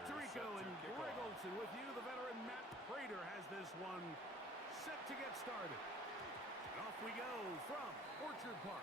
Back to Rico, and Greg Olson with you. The veteran Matt Prater has this one set to get started. And off we go from Orchard Park.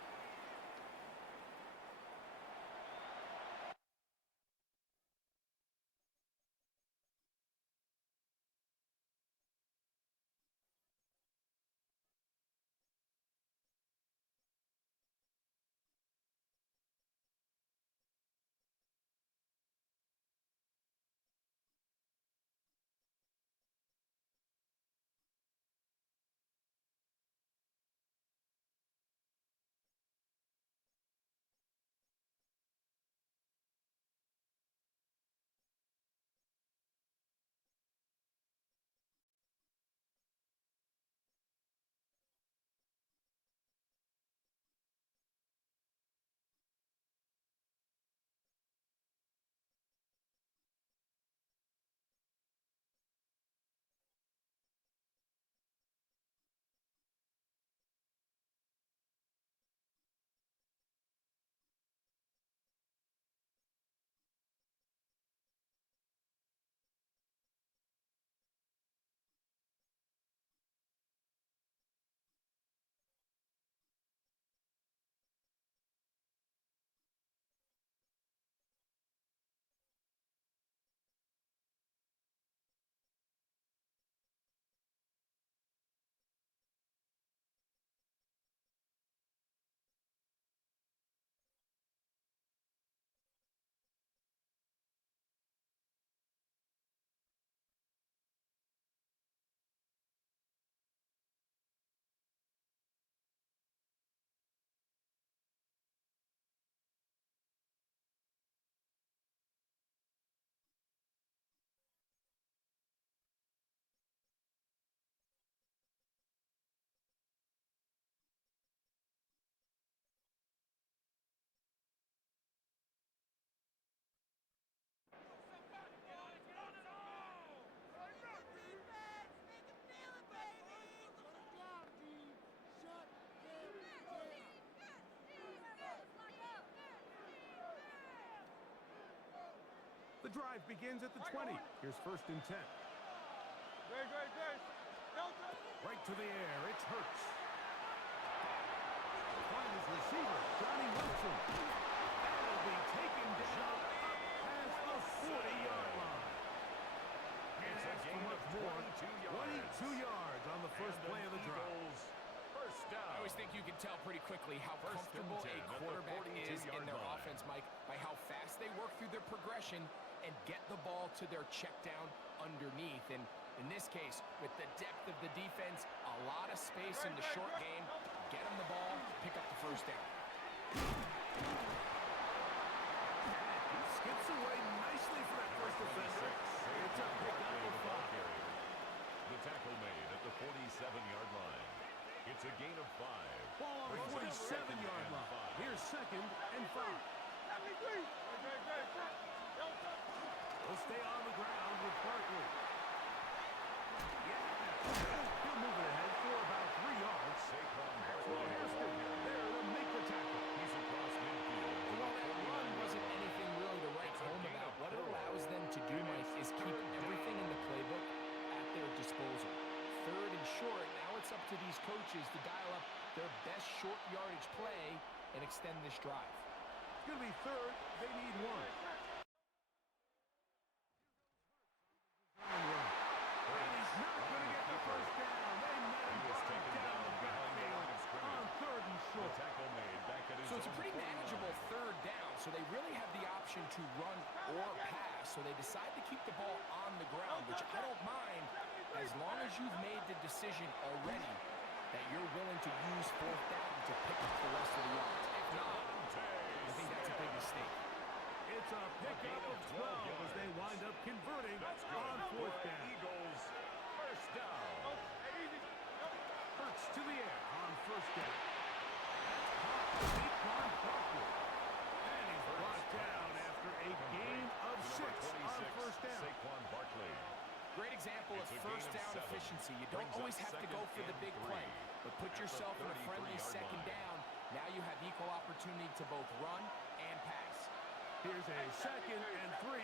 The drive begins at the 20. Here's 1st and 10. Right to the air. It's Hurts. Finds his receiver, Johnny Wilson. That'll be taken down up past the 40-yard line. Can't ask for much more. 22 yards on the first play of the drive. First down. I always think you can tell pretty quickly how comfortable a quarterback is in their offense, Mike, by how fast they work through their progression and get the ball to their check down underneath. And in this case, with the depth of the defense, a lot of space in the short game, get them the ball, pick up the first down. He skips away nicely for that first defender. It's a pickup of 5. The tackle made at the 47-yard line. It's a gain of 5. Ball on the 47-yard line. Here's 2nd and 5. He'll stay on the ground with Barkley. He'll move it ahead for about 3 yards. Well, Hairston there to make the tackle. He's across midfield. Well, that run wasn't anything really to write home about. What it allows them to do, Mike, is keep everything in the playbook at their disposal. 3rd and short, now it's up to these coaches to dial up their best short yardage play and extend this drive. It's going to be 3rd. They need 1. And he's not going to get the first down. They met him down the backfield on 3rd and short. Tackle made back at his so it's a pretty manageable 3rd down, so they really have the option to run or pass, so they decide to keep the ball on the ground, which I don't mind as long as you've made the decision already that you're willing to use 4th down to pick up the rest of the yards. If not, I think that's a big mistake. It's a pickup of 12 as they wind up converting on 4th down. Eagles, first down. Hurts to the air on 1st down. That's caught. And he's brought down after a gain of 6 on 1st down. Saquon Barkley. Great example of first down efficiency. You don't always have to go for the big play, but put yourself in a friendly 2nd down. Now you have equal opportunity to both run and pass. Here's a 2nd and 3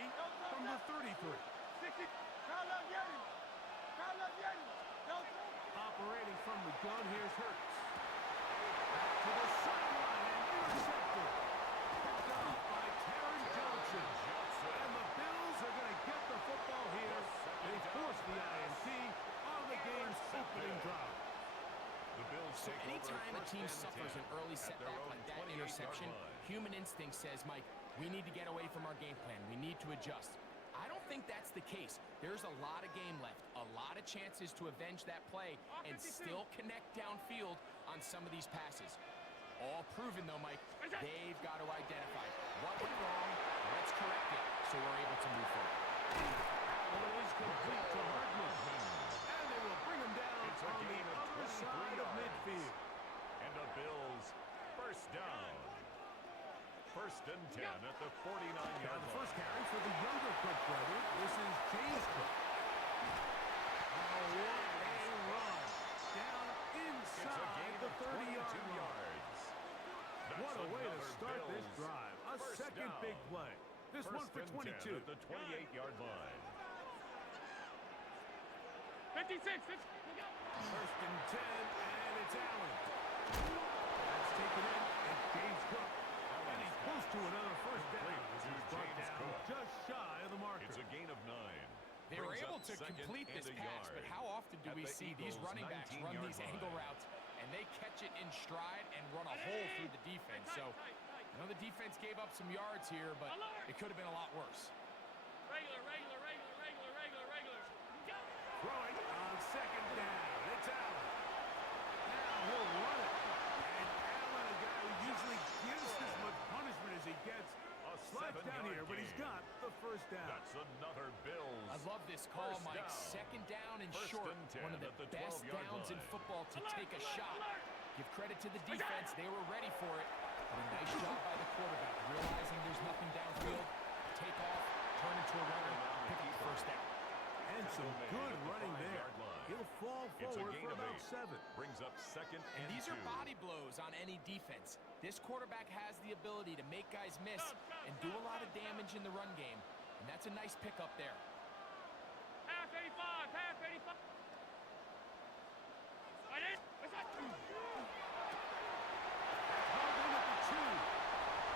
from the 33. Operating from the gun, here's Hurts. Back to the sideline and intercepted. Picked off by Taron Johnson. And the Bills are going to get the football here. They force the INT on the game's opening drive. So anytime a team suffers an early setback like that interception, human instinct says, Mike, we need to get away from our game plan. We need to adjust. I don't think that's the case. There's a lot of game left, a lot of chances to avenge that play and still connect downfield on some of these passes. All proven, though, Mike, they've got to identify what went wrong, let's correct it, so we're able to move forward. Ball is complete to Hardman. And they will bring him down on the other side of midfield. And the Bills first down. 1st and 10 at the 49-yard line. The first carry for the younger Cook brother. This is James Cook. Oh, what a run. Down inside the 30-yard line. What a way to start this drive. A second big play. This one for 22. At the 28-yard line. 56. First and 10, and it's Allen. That's taken in, and James Cook. And he's close to another first down. He's brought down just shy of the marker. It's a gain of 9. They were able to complete this pass, but how often do we see these running backs run these angle routes, and they catch it in stride and run a hole through the defense? So, I know the defense gave up some yards here, but it could have been a lot worse. Regular. Throwing on 2nd down. It's Allen. Now he'll run it. And Allen, a guy who usually gives as much punishment as he gets, slides down here, but he's got the first down. That's another Bills. I love this call, First Mike. down. 2nd down and 1st short. and 10 One of the at the best 12-yard downs in line. football to take a shot. Give credit to the defense. They were ready for it. But a nice job by the quarterback, realizing there's nothing downfield. Take off, turn into a runner, pick up the first down. And some good running there. He'll fall forward for about 7. Brings up 2nd And and these 2. are body blows on any defense. This quarterback has the ability to make guys miss and do a lot of damage in the run game. And that's a nice pickup there. Half 85. Held in at the 2.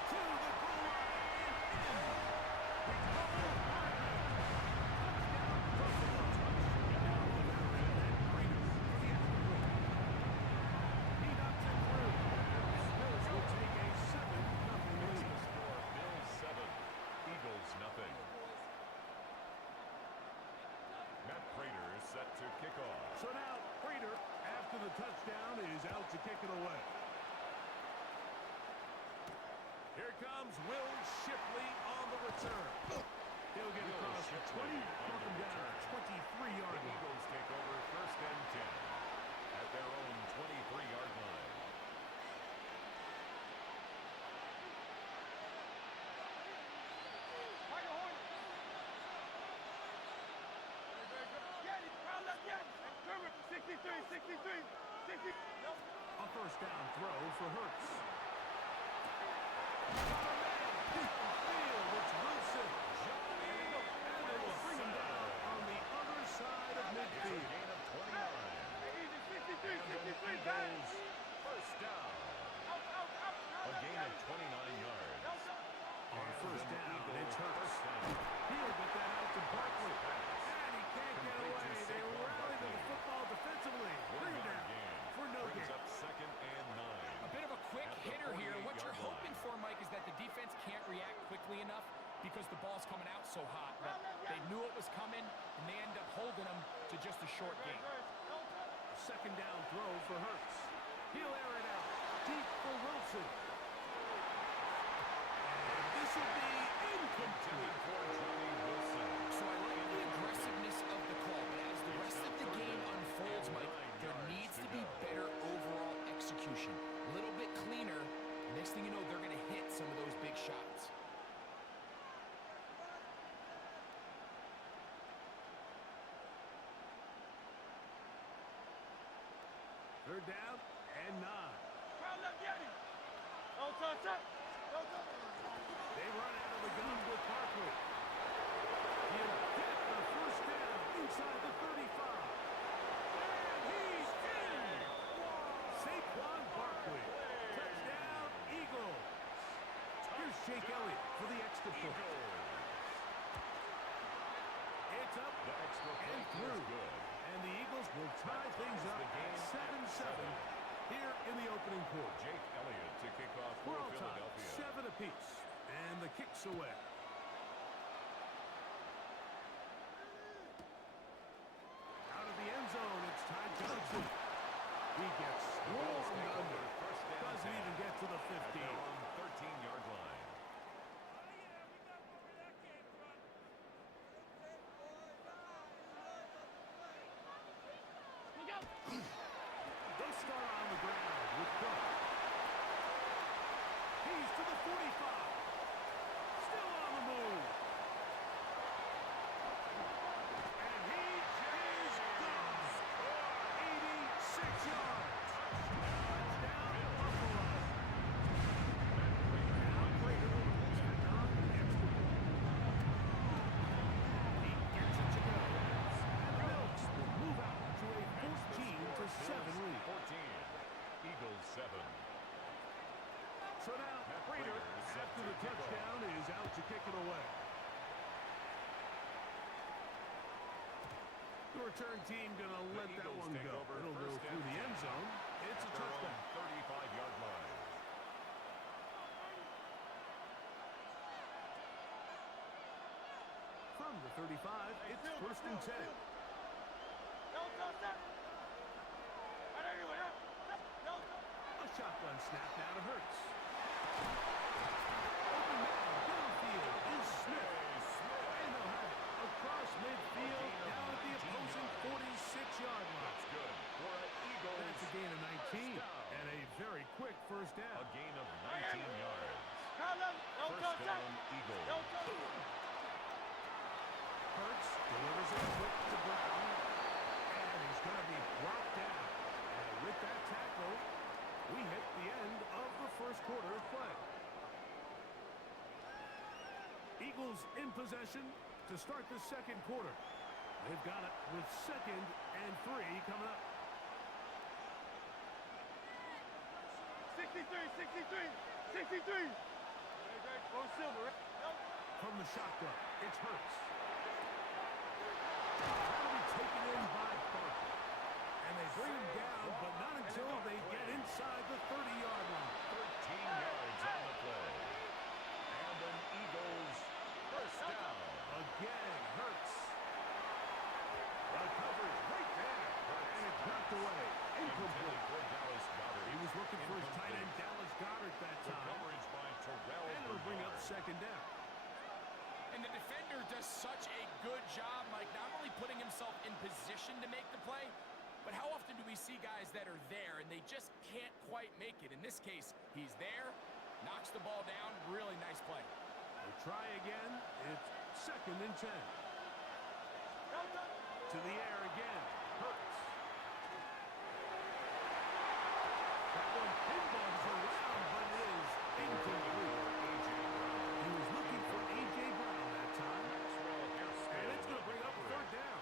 To the goal line and in. Recovered Hardman. Touchdown, Buffalo. Now Allen and Breeder for the afternoon. He knocks it through. The Bills will take a 7-0 lead. Score Bills 7, Eagles nothing. Matt Prater is set to kick off. So now Prater, after the touchdown, is out to kick it away. Here comes Will Shipley on the return. He'll get across the 20, knock him down at 23-yard The line. Eagles take over 1st and 10 at their own 23-yard line. A first down throw for Hurts. Deep field, it's Wilson. And they will bring him down on the other side of It's a midfield. gain of 29. Eagles first down. A gain of 29 yards. On first down, it's Hurts. First down. He'll get that out to Barkley. And he can't get away. They rally to the football defensively. Bring him down for no Brings gain. up 2nd and 9. A bit of a quick At the hitter here. What 48-yard you're hoping line. for, Mike, is that the defense can't react quickly enough because the ball's coming out so hot. But they knew it was coming, and they end up holding them to just a short gain. Second down throw for Hurts. He'll air it out. Deep for Wilson. And this will be incomplete. For Johnny Wilson. So I like the aggressiveness of the call, but as the rest of the game unfolds, Mike, there needs to be better overall execution. A little bit cleaner. And next thing you know, they're going to hit some of those big shots. Third down and 9. They run out of the Jake Elliott for the extra point. It's up The extra and point through. is good. And the Eagles will tie things up at 7-7 here in the opening quarter. Jake Elliott to kick off for We're all tied, Philadelphia. 7 apiece. And the kick's away. Out of the end zone, it's Ty Johnson. He gets swarmed under. Doesn't even get to the 15. At their own 13-yard line. They'll start on the ground with Cook. He's to the 45. Still on the move. And he is gone. 86 yards. Touchdown, Buffalo. Now Prater will tack on the extra point. He gets it to go. And Mills will move out to a 14-7 lead. 14. Eagles 7. So now, Prater, after the touchdown, is out to kick it away. The return team going to let that Eagles one take go. over It'll go first through and the end 10 zone. It's a at their own touchdown. 35-yard line. From the 35, it's first and 10. A shotgun snap now to Hurts. Open man downfield is Smith. And they'll have it across midfield down at the opposing 46-yard line. That's good for an Eagles. That's a gain of 19 and a very quick first A down. gain of 19 yards. First down, Eagles. Hurts delivers it quick to Brown, and he's going to be brought down. And with that tackle, we hit the end of the first quarter of play. Eagles in possession to start the second quarter. They've got it with 2nd and 3 coming up. 63. Go silver. From the shotgun, it's Hurts. Trying to be taken in by Barker. And they bring him down, but not until they get inside the 30-yard line. 13 yards on the play. And an Eagles first down. Again, Hurts. The coverage right there. And it's knocked away. Incomplete. For Dallas Goedert. He was looking for his tight end, Dallas Goedert, that The time. coverage by Terrell. And it'll bring up Bernard. 2nd down. And the defender does such a good job, Mike, not only putting himself in position to make the play, but how often do we see guys that are there and they just can't quite make it? In this case, he's there, knocks the ball down, really nice play. They'll try again. It's 2nd and 10. To the air again. Hurts. That one pinballs around, but it is incomplete. He was looking for A.J. Brown that time. And it's going to bring up 3rd down.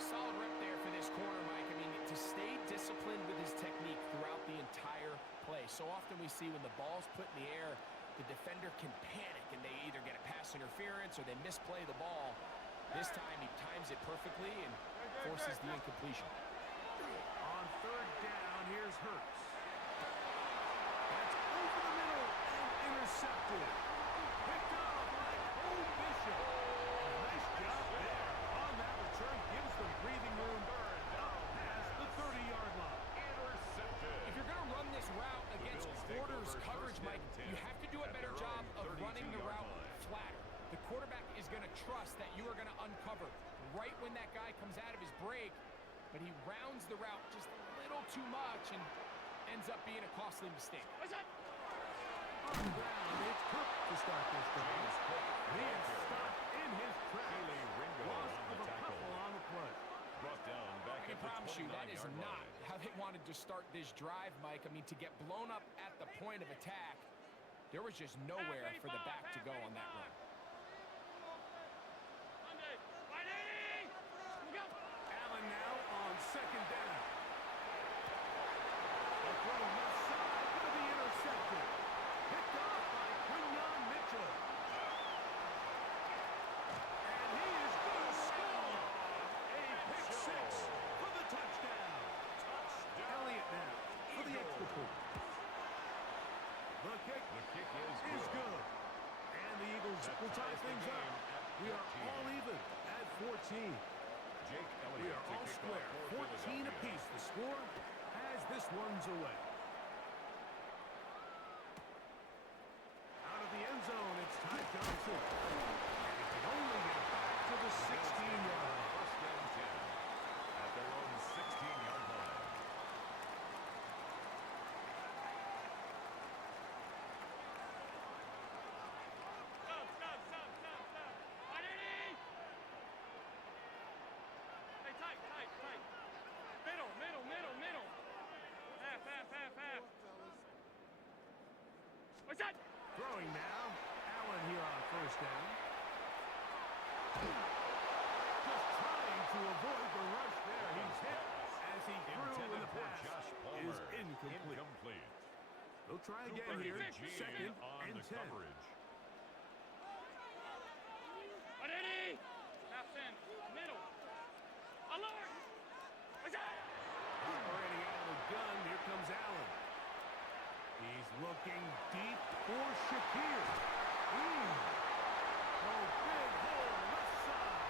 Solid rep there for this corner, Mike. I mean, to stay disciplined with his technique throughout the entire play. So often we see when the ball's put in the air, the defender can panic and they either get a pass interference or they misplay the ball. This time he times it perfectly and forces the incompletion. On 3rd down, here's Hurts. That's over the middle and intercepted. Picked off by Cole Bishop. Nice job there on that return. Gives them breathing room out past the 30-yard line. Intercepted. If you're going to run this route against quarters coverage, Mike, you have to do a better job of running the route flatter. The quarterback is going to trust that you are going to uncover right when that guy comes out of his break, but he rounds the route just a little too much and ends up being a costly mistake. On the ground, it's Cook to start this drive. He is stopped in his tracks. Loss of a couple on the play. Brought down back I can at the promise you that is 29-yard not line. how they wanted to start this drive, Mike. I mean, to get blown up at the point of attack, there was just nowhere for the back to go on that run. Allen now on 2nd down. The throw left side going to be intercepted. Picked off by Quinn will tie things up. We are all even at 14. Jake Elliott We are to all kick square. off for 14 Philadelphia. apiece. The score as this one's away. Out of the end zone, it's Ty Johnson. And he can only get back to the 16-yard line. First and 10 at their own 16-yard line. Stop. Identity! Hey, tight. Middle. Half. What's that? Throwing now. Allen here on first down. Just trying to avoid the rush there. He's hit as he threw in the For pass Josh is Palmer. incomplete. They'll try again here. Cooper DeJean Second on and the 10. coverage. Identity! Half in. Middle. Alert! What's that? Operating out of the gun. Here comes Allen. He's looking deep for Shakir. Oh, big hole left side.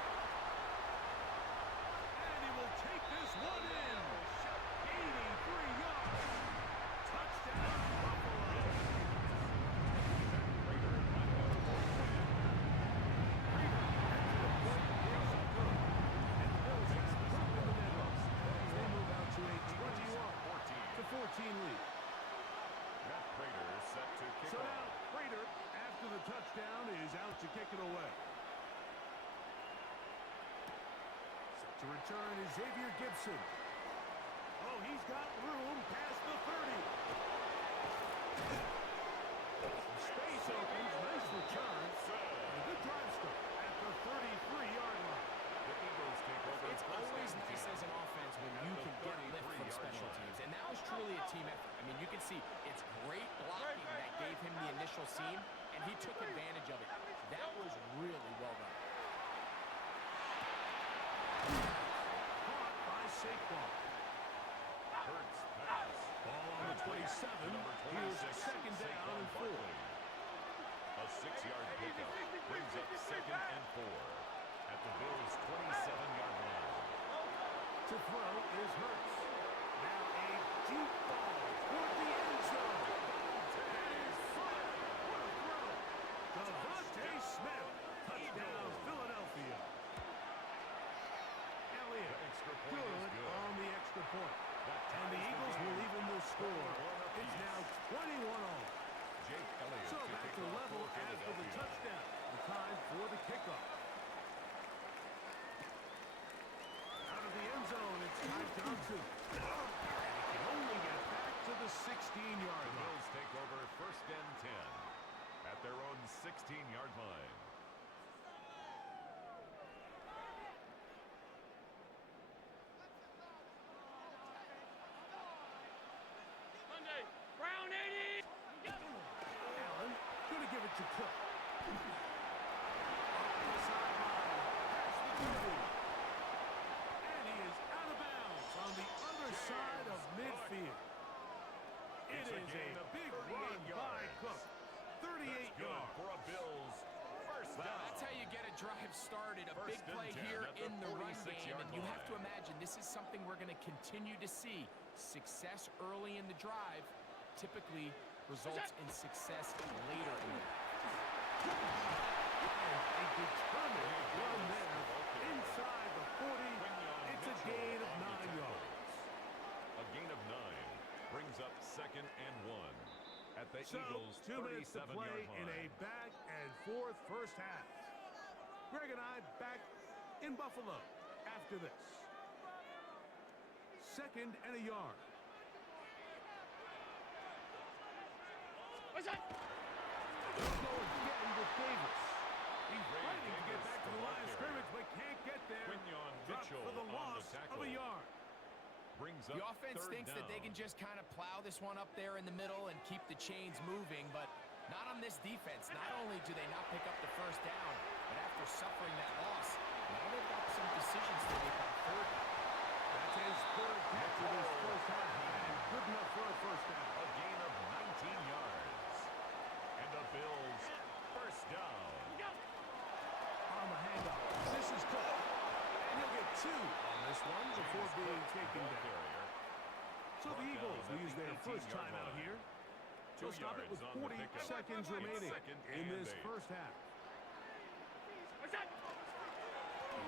And he will take this one in. 83 yards. Touchdown, Buffalo. Prater back on the board. The point is good. And the Bills have dropped in the middle as they move out to a 21-14 lead. Matt Prater set to kick So off. now, Prater, after the touchdown, is out to kick it away. Set to return is Xavier Gibson. Oh, he's got room past the 30. Some space opens, nice return. And a good drive start at the 33-yard line. The Eagles take over. It's first always and nice 10 as an offense when at you the can get lift from 33-yard special line. teams. And that was truly a team effort. I mean, you can see it's great blocking that gave him the initial seam, and he took advantage of it. That was really well done. Caught by Saquon. Hurts pass. Ball on the 27. Number Here's 26, second down Saquon and 4. Barkley. A 6-yard pickup brings up second and 4 at the Bills' 27-yard line. To throw is Hurts. Now a deep ball toward the end zone. That is fire. What a throw. Devontae Smith. Touchdown, Philadelphia. Elliott. The extra point is Good good. on the extra point. That And the ties Eagles will game. even the score. 21 It's apiece. now 21 all. Jake Elliott So to back kick to off level for after the Philadelphia. touchdown. The time for the kickoff. Out of the end zone, it's Ty Johnson. And he can only get back to the 16-yard The line. Bills take over first and 10 at their own 16-yard line. Monday. Brown 80! Allen, gonna give it to Cook. Up the sideline, past the 2. And he is out of bounds on the other side of midfield. It It's a is gain a of big 38 run by yards. Cook. 38 That's good yards. for a Bills first Well, down. that's how you get a drive started. A First big and play 10 here at the in the run 46-yard game. And you have to line. imagine this is something we're going to continue to see. Success early in the drive typically results in success later in the drive. And a determined run there inside the 40. It's a gain of 9 yards. A gain of 9 brings up second and 1 at the So, Eagles' 2 minutes to 37-yard play line. in a back and forth first half. Greg and I back in Buffalo after this. Second and a yard. What's that? They'll go again with Davis. He's fighting to get back to the line of scrimmage, but can't get there. Quinyon Dropped Mitchell for the on loss the tackle. of a yard. Brings The up offense third thinks down. that they can just kind of plow this one up there in the middle and keep the chains moving, but not on this defense. Not only do they not pick up the first down, but after suffering that loss, now they've got some decisions to make on third down. That's his third catch of this first half, and good enough for a first down. A gain of 19 yards. And the Bills first down. before being taken Ball down. carrier. So the Eagles will use their first 18-yard time out line. here. 2 They'll stop it with yards on the 40 pickup. seconds It's remaining second in and this 8. first half. What's that?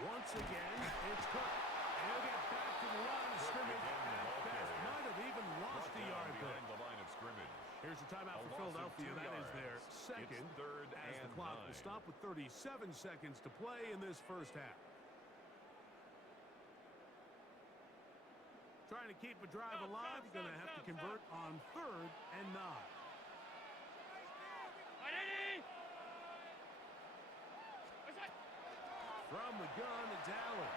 Once again, it's cut. And he'll get back to the line of scrimmage. again, the At ball best, carrier. might have even lost Brought a down yard there. behind the line of scrimmage. Here's the timeout A for loss of Philadelphia. 2 That is their yards. second. It's third As the and clock 9. will stop with 37 seconds to play in this first half. Trying to keep a drive alive, you're going to have to convert on 3rd and 9. 180. What's that? From the gun, it's Allen.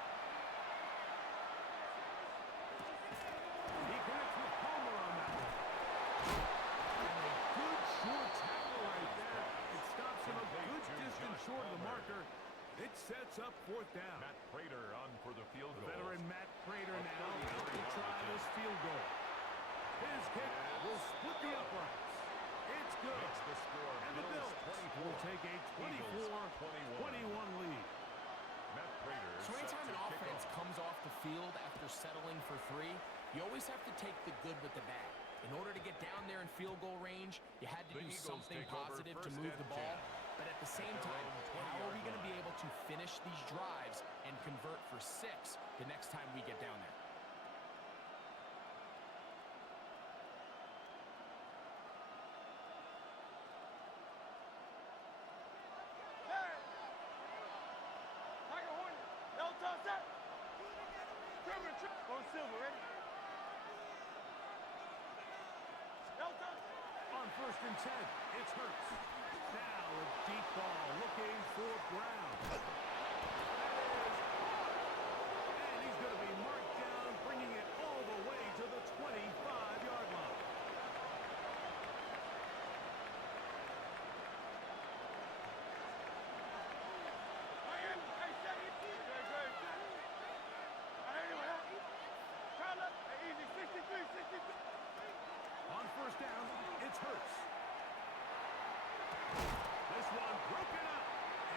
He connects with Palmer on that one. And a good short tackle right there. It stops him a good distance short of the marker. It sets up 4th down. Matt Prater on for the field The goal. veteran Matt Prater now out to try this field goal. His kick will split the uprights. It's good. Makes the score. And the Bills will take a 24-21 lead. Matt Prater. So anytime an offense comes off the field after settling for 3, you always have to take the good with the bad. In order to get down there in field goal range, you had to The do Eagles something take over positive to first move and the ball. 10. But at the same their time, own how are we 20-yard going to be line. able to finish these drives and convert for 6 the next time we get down there? Tiger Hornet. No toss up. On silver, ready? No toss. On 1st and 10, it's Hurts. Now a deep ball looking for Brown. That is caught. And he's going to be marked down, bringing it all the way to the 25-yard line. On 1st down, it's Hurts. This one broken up.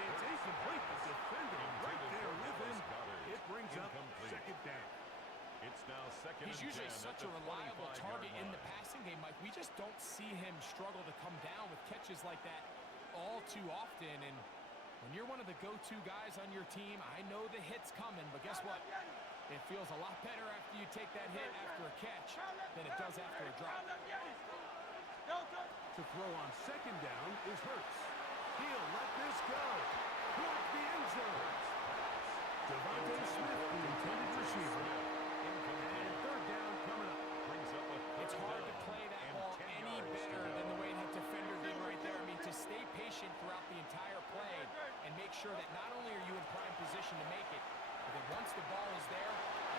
It's incomplete. The defender right there with him. It brings up Incomplete. 2nd down. It's now second He's and usually 10 such at a the reliable 25-yard target in the line. passing game, Mike. We just don't see him struggle to come down with catches like that all too often. And when you're one of the go-to guys on your team, I know the hit's coming, but guess what? It feels a lot better after you take that hit after a catch than it does after a drop. To throw on 2nd down is Hurts. He'll let this go. Towards the end zone. Devontae Smith, the intended receiver. And 3rd down coming up. Brings up a It's third hard to down play that and ball 10 any yards to better go. than the way that defender did right there. I mean, to stay patient throughout the entire play and make sure that not only are you in prime position to make it, but that once the ball is there,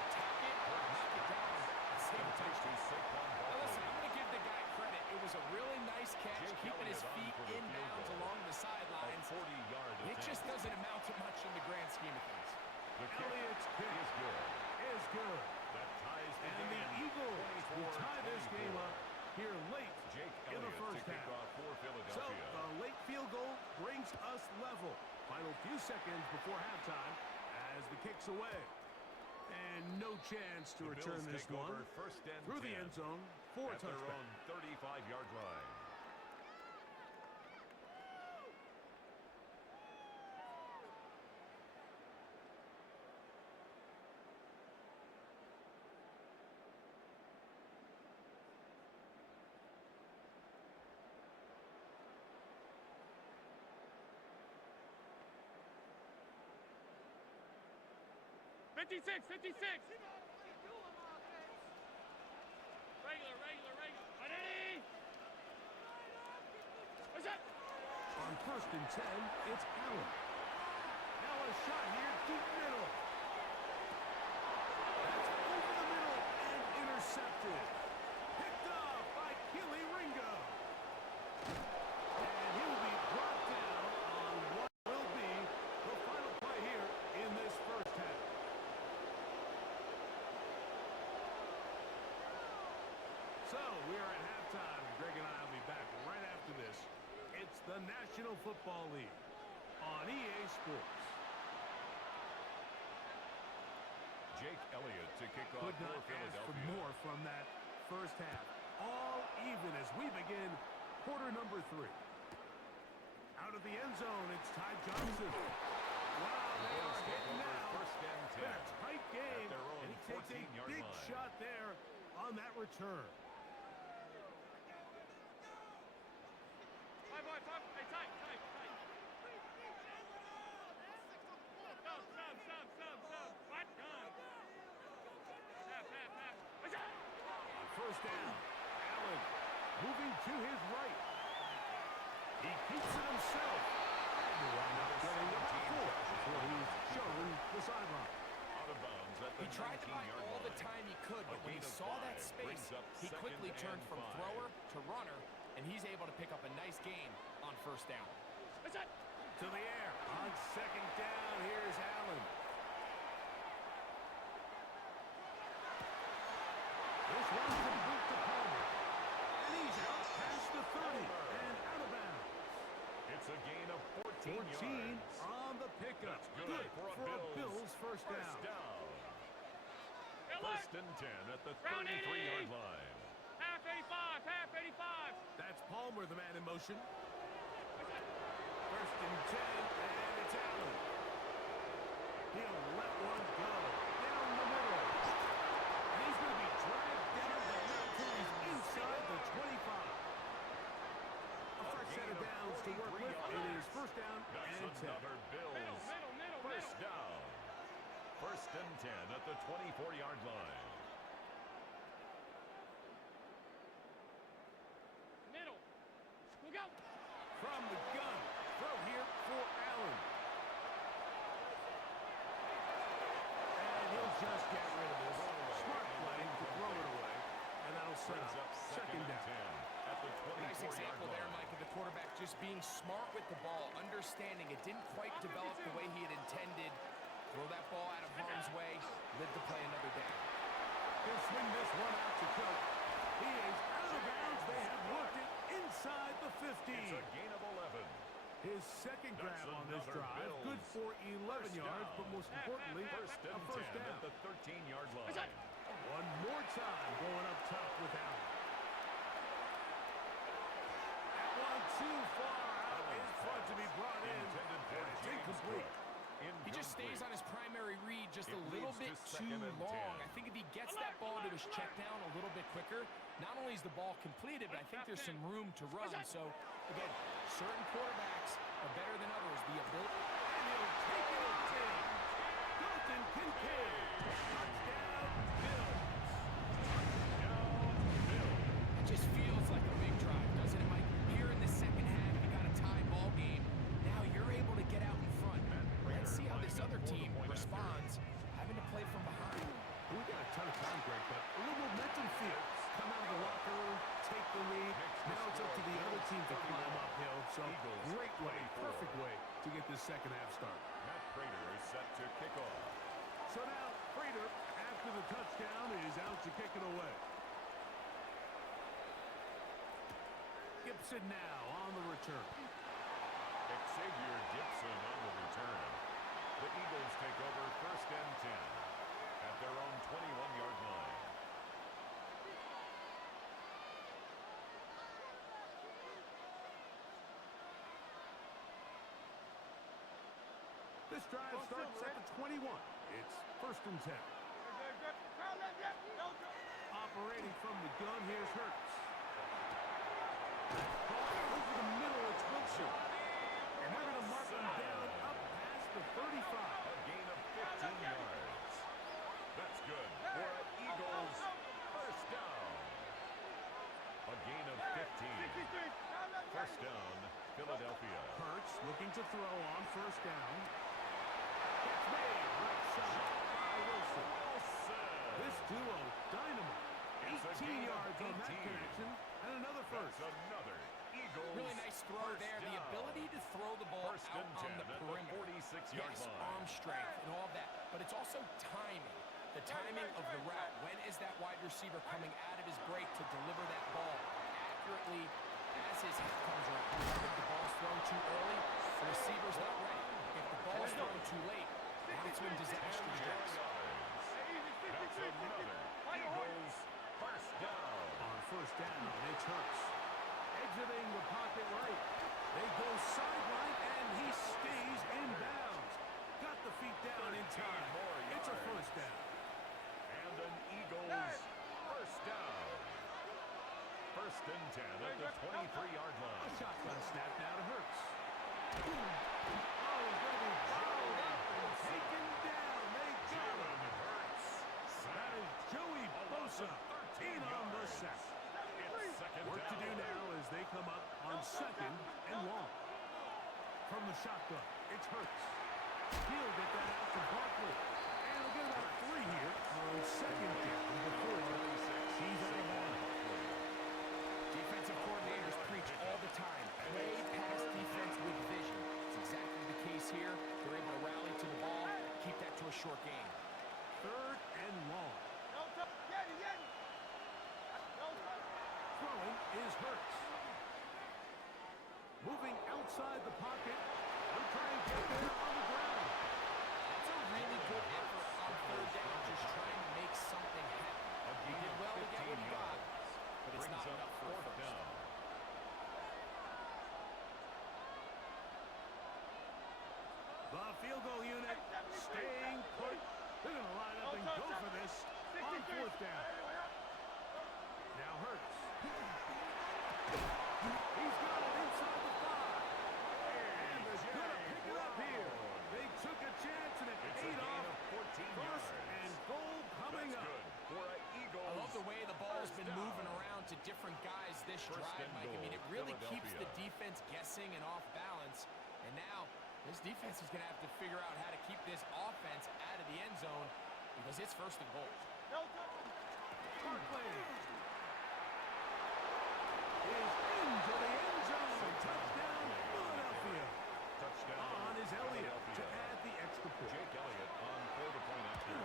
attack it, knock it down, and save a touchdown. Now listen, I'm going to give the guy credit. It was a really nice catch, keeping his feet inbounds along the sidelines. 40-yard It just doesn't amount to much in the grand scheme of things. The kick Elliott's kick is good. is good. That ties the And the game. Eagles will tie this 24-24. game up here late Jake in the Elliott first to kick half. off for So Philadelphia. the late field goal brings us level. Final few seconds before halftime as the kick's away. And no chance to The return Bills this take one over first and through the 10 end zone for a at their touchback. own 35-yard line. Fifty-six. Regular. 180. What's that? On 1st and 10, it's Allen. Now a shot here, deep middle. That's over the middle and intercepted. Picked up by Keely Ringo. And he will be brought down on what will be the final play here in this first half. So we are at halftime, and Greg and I will be back right after this. It's the National Football League on EA Sports. Jake Elliott to kick off Could not for ask for Philadelphia. more from that first half. All even as we begin quarter number 3. Out of the end zone, it's Ty Johnson. Wow, they are hitting now. First and 10. Been a tight game, their own and he takes a 14-yard big line. shot there on that return. Five, boy, five. Hey, tight, tight, tight. Sub. What? Done. Half. What's that? On first down, Allen moving to his right. He keeps it himself. And will wind up getting about 4 before he's shown the sideline. Out of bounds at the He tried to buy 19-yard all the line. time he could, but when he gain of saw that 5 space, brings up he second quickly turned and from 5. thrower to runner, and he's able to pick up a nice gain on first down. What's that? To the air. On second down, here's Allen. This one's complete to Palmer. And he's out past the 30 and out of bounds. It's a gain of 14 14 yards. on the pickup. That's good for a Bills first down. First down. Hey, look. First and 10 at the Round 33-yard 80. line. Half 85. That's Palmer, the man in motion. First and 10, and it's Allen. He'll let one go down the middle. And he's going to be dragged down, but not until he's inside the 25. A fresh set of downs to work with. It is first down That's and 10. another Bills. Middle. First down. First and 10 at the 24-yard line. Middle. Look out. From the gun, throw here for Allen. And he'll just get rid of this. Smart play to throw it away. And that'll set Brings up up second down. 10 at the 24-yard Nice example there, line. Mike, of the quarterback just being smart with the ball, understanding it didn't quite develop the way he had intended. Throw that ball out of harm's way, live to play another down. He'll swing this one out to Cook. He is out of bounds. They have worked it inside the 50. It's a gain of 11. His second That's grab on this another drive. Bills. Good for 11 First yards, down. but most importantly, First a and first 10 down. at the 13-yard line. What's that? One more time going up top with Allen. That one too far out in front to be brought in. Intended for And it's James incomplete. Cook. He just stays on his primary read just It a little leads bit to too second and long. 10. I think if he gets that ball to his check down a little bit quicker, not only is the ball completed, but I think there's some room to run. So, again, certain quarterbacks are better than others. The ability... And he'll take it at 10. Dalton Kincaid. Touchdown, Bills. It just feels like a big drive, doesn't it, Mike? Here in the second half, you got a tie ball game. Now you're able to get out in front. Let's see how this other team responds, having to play from behind. We got a ton of time, Greg, but a little momentum feel. Come out of the locker room, take the lead. Now it's up to the other team to climb uphill. So great way, perfect way to get this second half started. Matt Prater is set to kick off. So now Prater, after the touchdown, is out to kick it away. Gibson now on the return. Xavier Gibson on the return. The Eagles take over first and 10 at their own 21-yard line. This drive starts at the 21. It's first and 10. Good. Crowd left, yep. No, good. Operating from the gun, here's Hurts. Ball over the middle, it's Wilson. And they're going to mark him down up past the 35. A gain of 15 yards. That's good for an Eagles first down. A gain of 15. First down, Philadelphia. Hurts looking to throw on first down. It's made right side by Wilson. This duo, dynamite. It's a 18 gain of yards on that 18. connection, and another first. That's another Eagles Really nice throw first there. The down. ability to throw the ball First out and on 10 the at the perimeter. 46-yard Yes, line. arm strength and all that. But it's also timing. The timing of the route. When is that wide receiver coming out of his break to deliver that ball accurately as his head comes around? If the ball's thrown too early, the receiver's not ready. If the ball's thrown too late, that's when disaster strikes. That's another Eagles first down. On first down, it's Hurts. Exiting the pocket right. They go sideline, and he stays in bounds. Got the feet down in time. It's a first down. And an Eagles first down. First and 10 at the 23-yard A line. shotgun snap now to Hurts. Oh, he's going to be fouled up and taken down. They got him. Hurts. That is Joey Bosa in on the sack. It's second Work to down. do now as they come up on second and long. From the shotgun, it's Hurts. He'll get that out to Barkley. And he'll get about 3 here on second down before he's out of bounds. Defensive coordinators preach all the time. Play pass defense with vision. It's exactly the case here. They're able to rally to the ball, keep that to a short game. Third and long. Throwing is Hurts. Moving outside the pocket. He'll try and get there on the ground. That's a really good effort on third down, just trying to make something happen. He did well to get what he got, but it's not enough for a first. down. The field goal unit staying put. They're going to line up and go for this on fourth down. Now Hurts. He's got it inside the 5. And they're going to pick it up here. They took a chance and it It's a paid gain off. of 14 First yards. and goal coming That's up. good for an Eagles. I love the way the ball's first been down. moving around to different guys this First drive, and Mike. I mean, it goal, really keeps the Philadelphia. defense guessing and off balance. And now this defense is going to have to figure out how to keep this offense out of the end zone because it's first and goal. Barkley is into the end zone. Touchdown, Philadelphia. Touchdown. On is Elliott to Philadelphia. add the extra point. Jake Elliott on for the point after.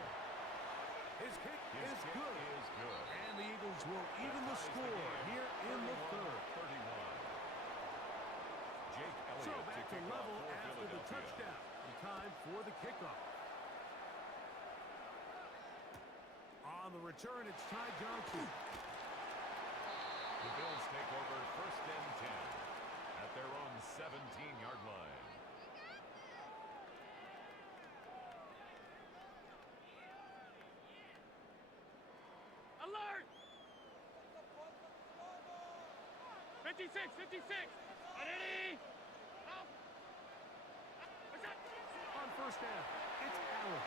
His kick His is kick good. is good. And the Eagles will even the Ties score game, here in the third. 31. Jake Elliott So back to kick off level for after the Philadelphia. touchdown. And time for the kickoff. On the return, it's Ty Johnson. The Bills take over first and 10 at their own 17-yard line. Alert! 56, 56. Ready? Out. What's that? On first down, it's Allen.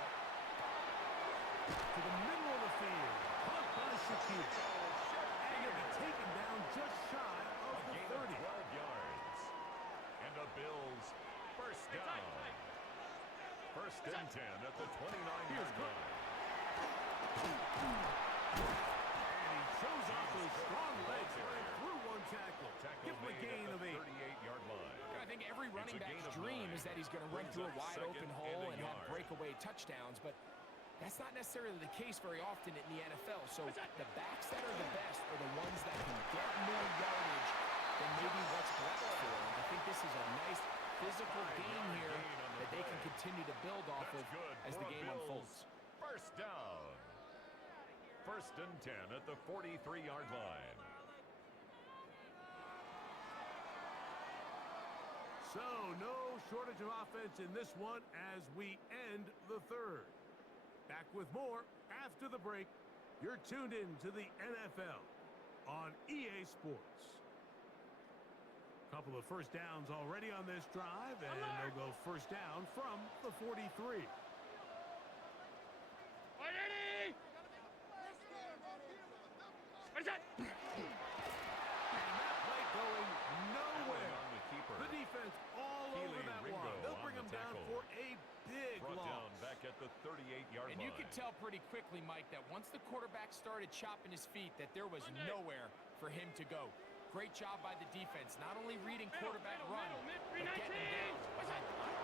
To the middle of the field. Caught by Shakir. And he'll be taken down just shy of the Gain 30. of 12 yards. And the Bills first down. First and 10 at the 29-yard line. And he shows off those strong legs right through one tackle. Tackle Give him a made gain at of the 8. 38-yard line. I think every running It's a gain back's of dream 9. is that he's going to run Brings through up a wide open second hole and a and have yard. breakaway touchdowns, but that's not necessarily the case very often in the NFL. So the backs that are the best are the ones that can get more yardage than maybe what's blessed for. And I think this is a nice physical game here gain on the that they can play. continue to build off That's of good as for the a game Bills unfolds. First down. First and 10 at the 43-yard line. So no shortage of offense in this one as we end the third. Back with more after the break. You're tuned in to the NFL on EA Sports. Couple of first downs already on this drive, and they'll go first down from the 43. Ready? What's that? And that play going nowhere. On the keeper. The defense all over Keely that Ringo one. They'll on bring the him down tackle. for a big Brought loss. down back at the 38-yard line. And you could tell pretty quickly, Mike, that once the quarterback started chopping his feet, that there was nowhere for him to go. Great job by the defense, not only reading quarterback run, but getting him down behind the line.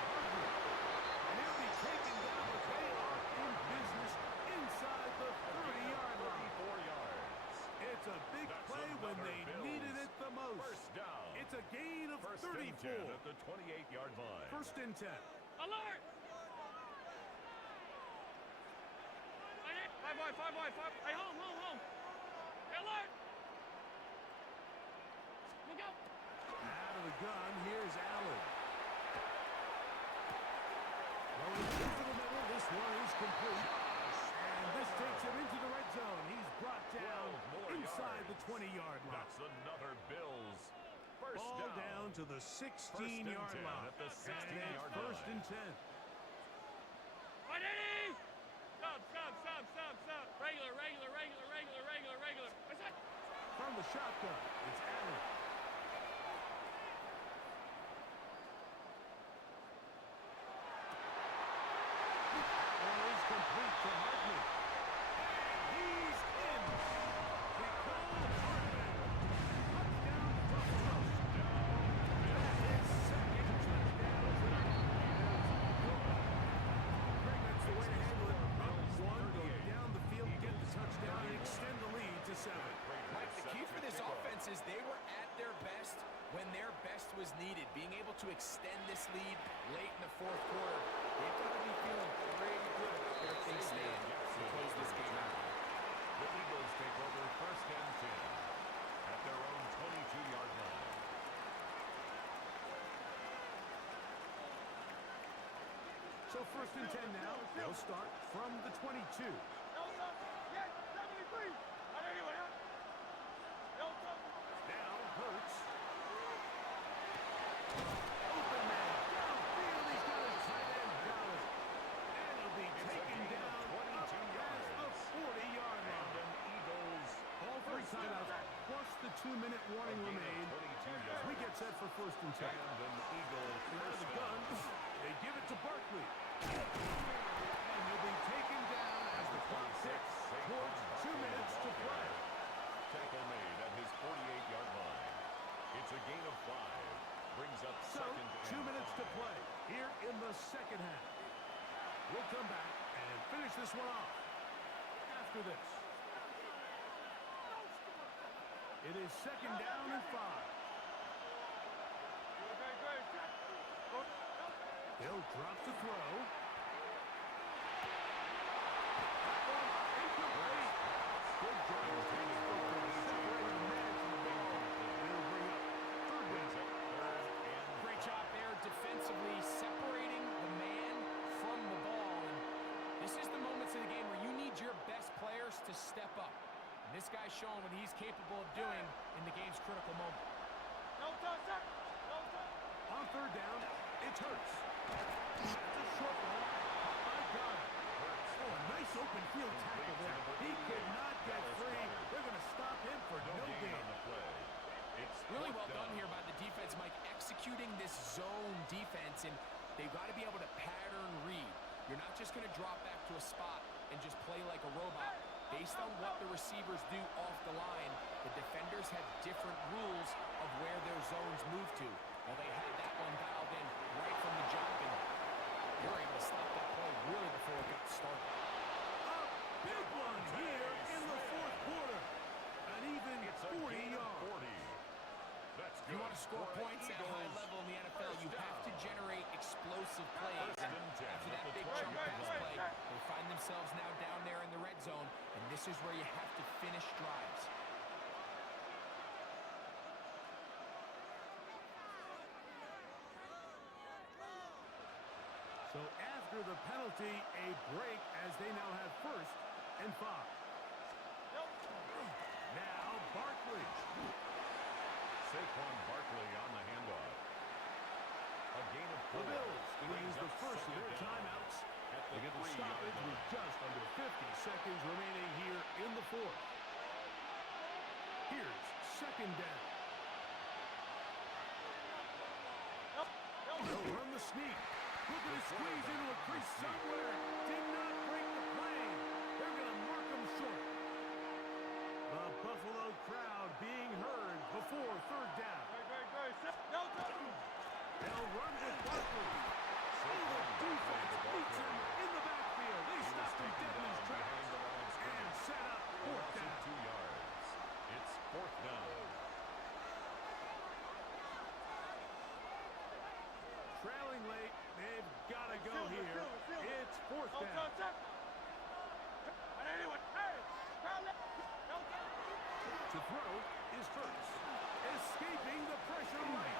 And he'll be taken down, but they are in business inside the 30-yard line. 34 yards. It's That's a big play when they needed it the most. First down. It's a gain of First 34. and 10 at the 28-yard line. First and 10. Alert! Five wide. Hey, home. Hey, alert! Look out! Out of the gun, here's Allen. Going into the middle, this one is complete. And this takes him into the red zone. He's brought down inside the 20-yard line. That's another Bills. First Ball down to the 16-yard line. At the 16-yard And it's first and 10. Right, Eddie! Stop. Regular. What's that? From the shotgun, it's Allen. Ball is complete to Hartman. And he's in. Nicole Hartman. Touchdown Buffalo. That's his second touchdown tonight. Greg, that's the way to handle it. Up one, go down the field, get the touchdown, and extend the lead to 7. Mike, the key for this offense is they were at their best when their best was needed. Being able to extend this lead late in the fourth quarter, they've got to be feeling pretty good about where things stand to close this game out. The Eagles take over first and 10 at their own 22-yard line. So first and 10 now. They'll start from the 22. Yes, 73! Right, anyone else? Now Hurts. Open man. Downfield. He's got his tight end Dallas. And he'll be taken down up past the 40-yard line. And Eagles. All three timeouts plus the 2-minute warning remain as we get set for first and 10. And an Eagle Out of the first gun. down. They give it to Barkley. And he'll be taken down as the clock ticks towards 2 minutes to play. Tackle made at his 48-yard line. It's a gain of 5. Brings up So, second and 2 minutes to 5. play here in the second half. We'll come back and finish this one off after this. It is second down and 5. They'll drop to throw. That one incomplete. Good job of taking the separating man from the ball. They'll bring up third down. Great job there defensively, separating the man from the ball. And this is the moments of the game where you need your best players to step up. And this guy's showing what he's capable of doing in the game's critical moment. On third down, it's Hurts. That's a short one. My God. Oh, a nice open field tackle there. He could not get free. They're going to stop him for no gain. On the play. It's Really well fourth done down. here by the defense, Mike, executing this zone defense, and they've got to be able to pattern read. You're not just going to drop back to a spot and just play like a robot. Based on what the receivers do off the line, the defenders have different rules of where their zones move to. Well, they had that one dialed in right from the jump, and they were able to stop that play really before it got started. A big one here in the fourth quarter. An even It's a 40 gain of yards. 40. That's If good. you want to score for points at a high Eagles. level in the NFL, you First have to down. generate explosive plays. First and 10 After at that the big 20 chunk yard pass line. play, they find themselves now down there in the red zone, and this is where you have to finish drives. So after the penalty, a break as they now have first and 5. Now Barkley. Saquon Barkley on the handoff. A gain of The 4. Bills going to Brings use the up first of their second down timeouts. at the They get the 3-yard stoppage line. with just under 50 seconds remaining here in the fourth. Here's second down. They'll run the sneak. Looking to squeeze into a crease somewhere. Did not break the plane. They're going to mark them short. The Buffalo crowd being heard before third down. They'll run with Barkley. Oh, the defense beats him in the backfield. They stopped him dead in his tracks and set up fourth down. 2 yards. To throw is Hurts. Escaping the pressure right.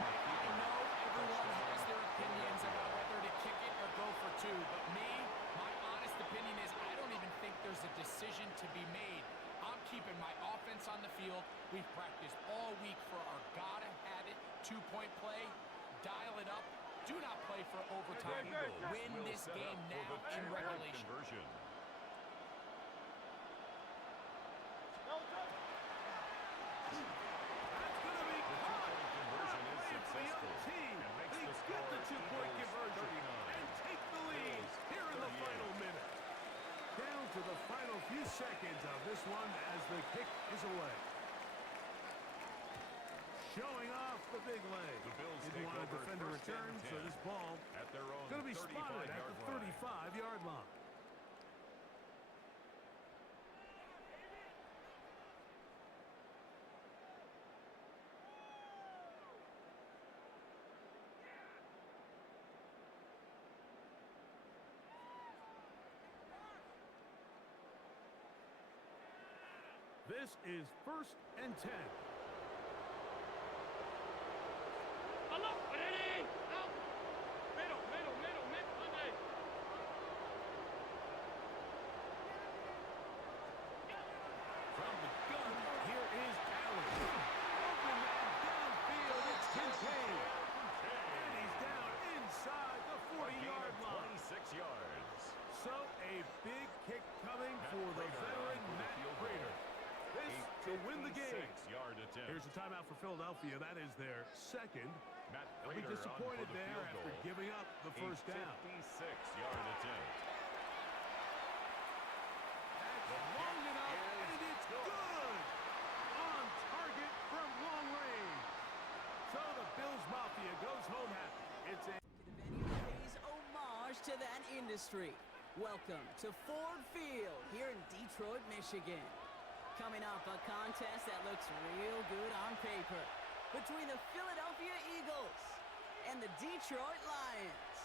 I know everyone has their opinions about whether to kick it or go for two, but my honest opinion is I don't even think there's a decision to be made. I'm keeping my offense on the field. We've practiced all week for our gotta-have-it two-point play. Dial it up. Do not play for overtime. Win this game now in regulation. No touch. That's going to be caught. The other team. They get the two-point conversion and take the lead here in the final minute. Down to the final few seconds of this one as the kick is away. Showing off the big leg. Didn't want to defend a return, so this ball going to be spotted at the 35-yard line. This is 1st and 10. Allah, ready? Out. Middle, Monday. From the gun, here is Allen. Open man downfield, it's Kincaid. And he's down inside the 40-yard line. 26 yards. So a big kick coming for the veteran Matt Prater. This to win the game. Here's a timeout for Philadelphia. That is their second. They'll be disappointed there after giving up the first down. 56-yard attempt. That's long enough, and it's good. On target from long range. So the Bills Mafia goes home happy. It's a The venue pays homage to that industry. Welcome to Ford Field here in Detroit, Michigan. Coming up, a contest that looks real good on paper between the Philadelphia Eagles and the Detroit Lions.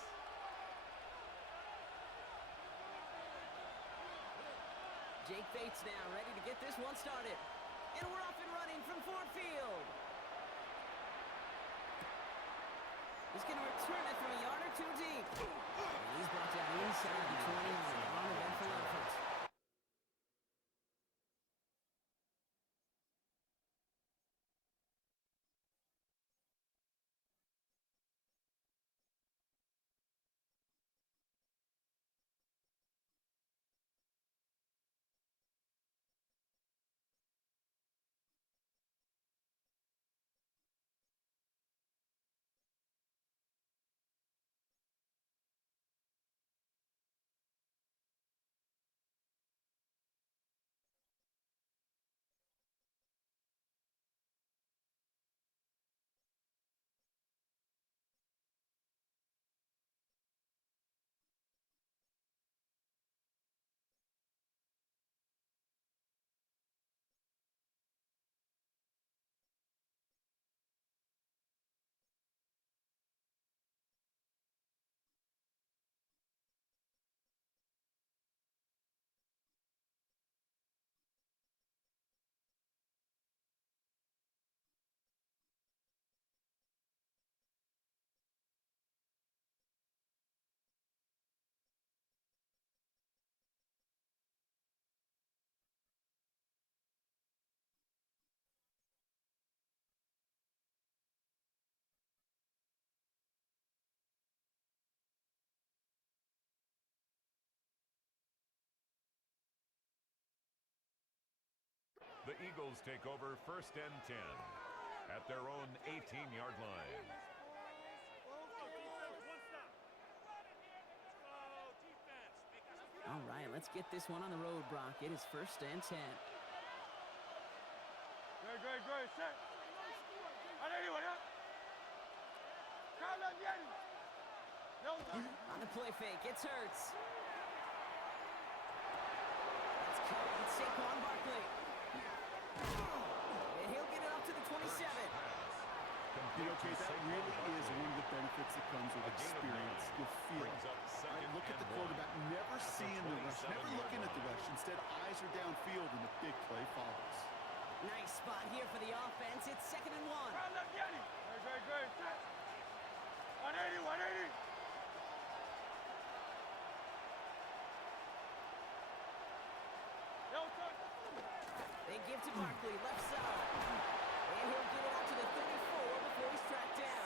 Jake Bates now ready to get this one started. And we're off and running from Ford Field. He's going to return it from a yard or two deep. And he's brought down inside the 20 on an uneventful effort. The Eagles take over 1st and 10 at their own 18-yard line. All right, let's get this one on the road, Brock. It is 1st and 10. Great. Set. No touch. On the play fake, it's Hurts. That's caught. It's Saquon Barkley. And he'll get it up to the 27. Completes Okay, that really is one of the benefits that comes with experience. You feel it. Right, look at the quarterback, never seeing the rush, never looking at the rush. Instead, eyes are downfield, and the big play follows. Nice spot here for the offense. It's 2nd and 1. Round left, Yanni. Great. Set. 180. No touch. They give to Barkley, left side. And he'll get it out to the 34 before he's tracked down.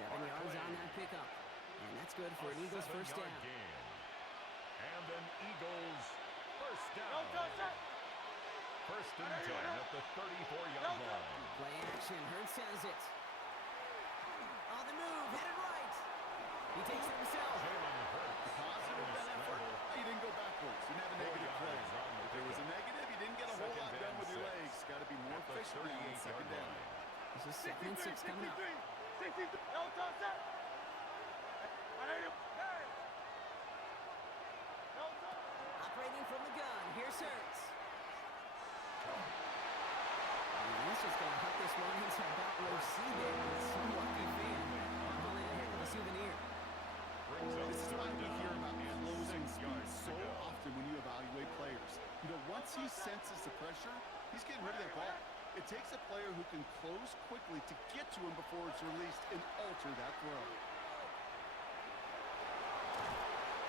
7 yards on that pickup. And that's good for an Eagles first down. And an Eagles first No down. touch. Set. First and 10 at the 34-yard line. Play action. Hurts has it. On the move, headed right. He takes it himself. Jalen Hurts. Positive that effort. He didn't go backwards. He didn't have a negative play. If there was a negative, he didn't get a whole lot done with your legs. Got to be more efficient now on 2nd down. This is 2nd and 6 coming up. 63. No touch. Set. 180. Hey. No touch. Operating from the gun. Here's Hurts. And he's just going to hook this one into about low C there. Some lucky fan. Buckle in here with a souvenir. This is why we hear about closing speed so often when you evaluate players. You know, once he senses the pressure, he's getting rid of that ball. It takes a player who can close quickly to get to him before it's released and alter that throw.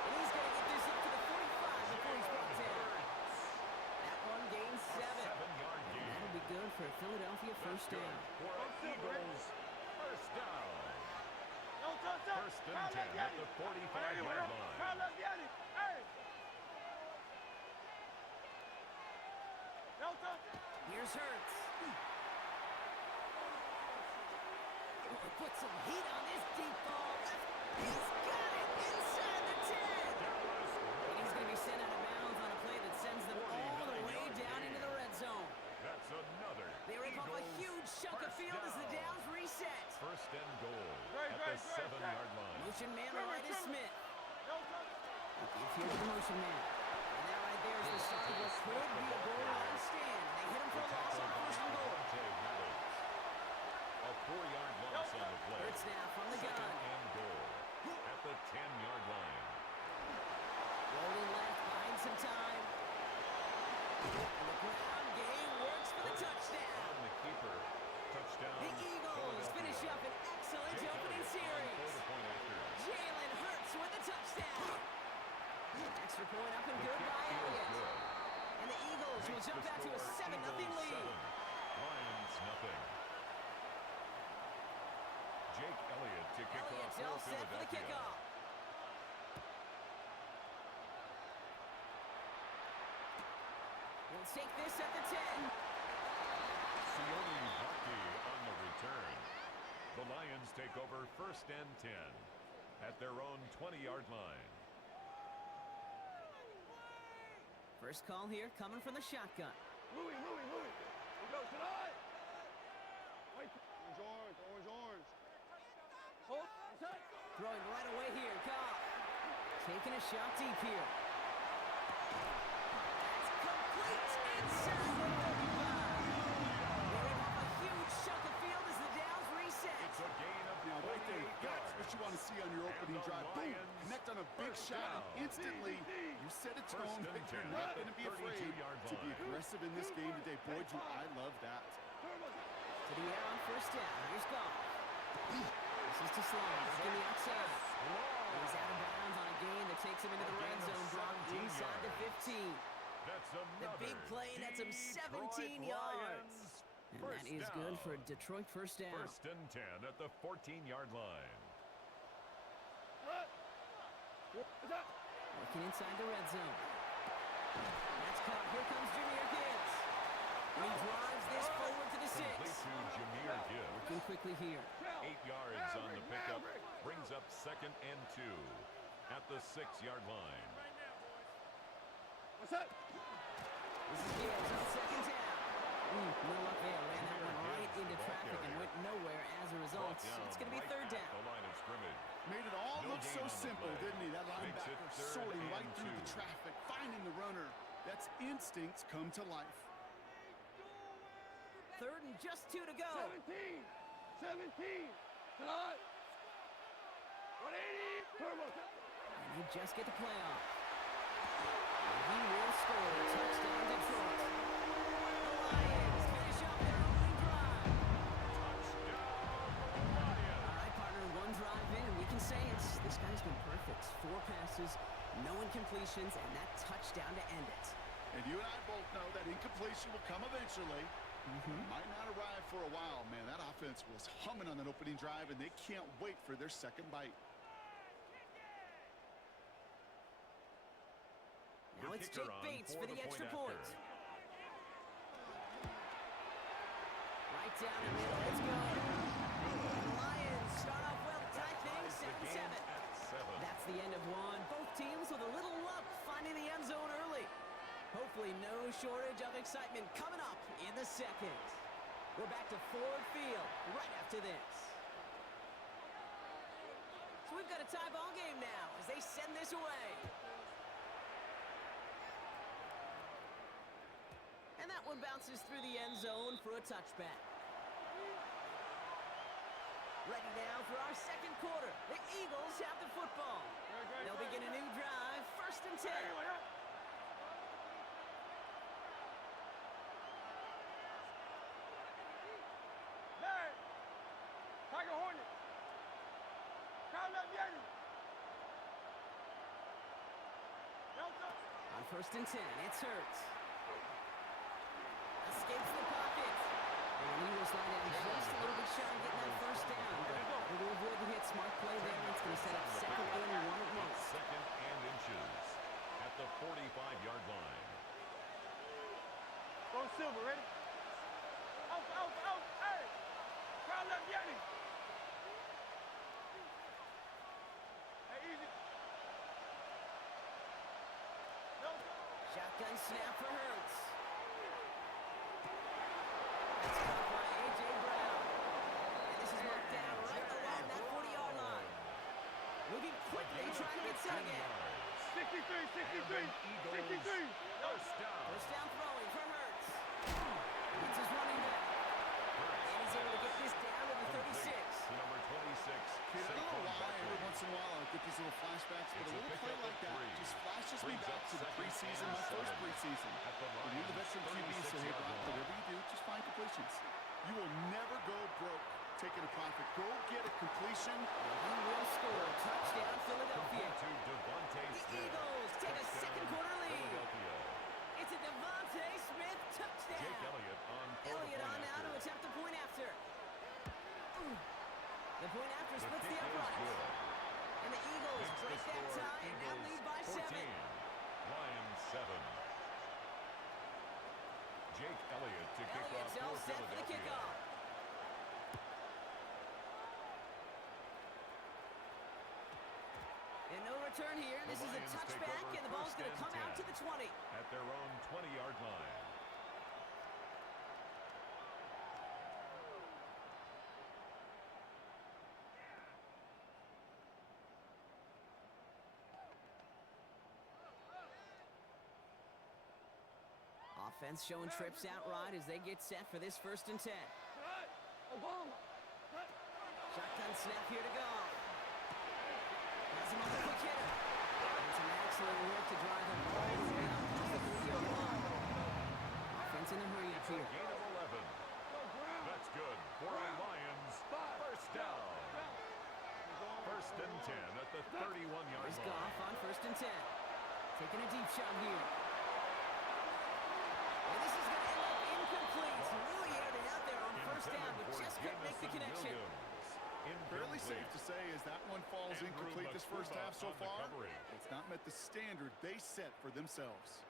And he's going to get this up to the 45 before he's brought down. That one gains 7. And that'll be good for a Philadelphia first down. For Eagles first down. No touch. Set. First and 10 at the 45-yard line. Round left, Yanni. Hey. No touch. Here's Hurts. Put some heat on this deep ball. He's got it inside the 10. And he's going to be sent out of bounds on a play that sends them all the way down into the red zone. That's another They rip off a Eagles huge chunk of field as the downs reset. First and goal Great, at the great, 7-yard line. Motion man right is Smith. No touch. Here's the motion man. And that right there is the start of what could be a goal line stand. They hit him for a loss on 1st and goal. A 4-yard loss on the play. Hurts now from the gun. Second and goal at the 10-yard line. Rolling left, buying some time. And the ground game works for the touchdown. On the keeper. Touchdown. The Eagles finish up an excellent opening series. Jalen Hurts with a touchdown. Extra point up and good by Elliott. And the Eagles will jump out to a 7-0 lead. Lions nothing. Jake Elliott to kick Elliott's off all for set for the Philadelphia. kickoff. We'll take this at the 10. Sione Bucky on the return. The Lions take over first and 10 at their own 20-yard line. First call here coming from the shotgun. Louis. We go tonight. Wait. Orange. Hold. Set. Throwing right away here, Goff. Taking a shot deep here. That's complete inside the 35. They rip off a huge chunk of field as the downs reset. It's a gain of Now, right there, 48 that's yards. what you want to see on your opening And the drive. Boom, Lions connect on a big first shot, down. and instantly you set a tone First and that you're 10 not at the going to be afraid 32-yard to be line. aggressive in this game today. Boy, do I love that. To the air on first down. Here's Goff. This is to Sloan. Back in the outside. He's out of bounds on a gain that takes him into the red zone. Brought inside the 15. That's The another big play nets him 17 yards. And that First is good down. for a Detroit first down. First and 10 at the 14-yard line. Working inside the red zone. That's caught. Here comes Jameer Gibbs. And he drives this forward to the 6. Complete to Jameer Gibbs. Working quickly here. 8 yards on the pickup. Brings up second and 2 at the 6-yard line. What's that? This is Gibbs on second down. No luck there. Ran that one right into traffic and went nowhere as a result. It's going to be right third at down. The line of scrimmage. Made it all No look gain so on the simple, play. didn't he? That Makes it linebacker third sorting and right through the 2. traffic, finding the runner. That's instincts come to life. Third and just 2 to go. 17. 17. Tonight. 180. Turbo. And they just get the playoff. And he will score. Touchdown, Detroit. The Lions finish up their opening drive. All right, partner, one drive in, and we can say this guy's been perfect. 4 passes, no incompletions, and that touchdown to end it. And you and I both know that incompletion will come eventually. Might not arrive for a while, man. That offense was humming on that opening drive, and they can't wait for their second bite. Now it's Jake Bates for the extra point. Right down the middle. Let's go. The Lions start off well to tie things 7-7. That's the end of one. Both teams with a little luck finding the end zone early. Hopefully no shortage of excitement coming up in the second. We're back to Ford Field right after this. So we've got a tie ball game now as they send this away. And that one bounces through the end zone for a touchback. Ready now for our second quarter. The Eagles have the football. They'll begin a new drive, 1st and 10. Tiger Hornet. Crown up Yeti. Delta. On 1st and 10, it's Hurts. Escapes the pocket. And the Eagles line down just a little bit shy of getting that first down. But able to avoid the hit. Smart play there. It's going to set up 2nd and 1 at most. 2nd and inches at the 45-yard line. Go Silver, ready? Out, out, out, hey! Crown up Yeti. Hey, easy. Delta. Shotgun snap for Hurts. That's caught by A.J. Brown. And this is marked down right along that 40-yard line. Moving quickly, trying to get set again. 63, 63, 63. First down. First down throwing for Hurts. It's his running back. And he's able to get this down to the 36. To number 26. Kid, I don't know why every once in a while I get these little flashbacks, but a little play like that just flashes me back to the preseason, my first preseason. When you're the veteran QB, so hey, Brock, whatever you do, just find completions. You will never go broke taking a profit. Go get a completion. He will score. Touchdown, Philadelphia. To Devontae The Smith. Eagles take a second quarter lead. Philadelphia. It's a Devontae Smith touchdown. Jake Elliott on Elliott on now to attempt the point after. The point after splits the uprights. And the Eagles break that tie and now lead by 7. Lions 7. Jake Elliott to kick off Elliott's all for set for the Philadelphia. kickoff. And no return here. This is a Lions take touchback, over and the ball's going to first come and out to 10 the 20. at their own 20-yard line. Offense showing trips out right as they get set for this 1st and 10. Obama. Shotgun snap here to go. Has him on the quick hitter. And some excellent work to drive him all the way up to the 30-yard line. Offense in a hurry up here. Gain of 11. That's good for our Lions. First down. 1st and 10 at the 31-yard Here's line. Goff on 1st and 10. Taking a deep shot here. And this is going to end up incomplete. Really aired it out there on 1st down, but just couldn't make the connection. Fairly safe to say as that one falls incomplete this first half so on the far, coverage. it's not met the standard they set for themselves.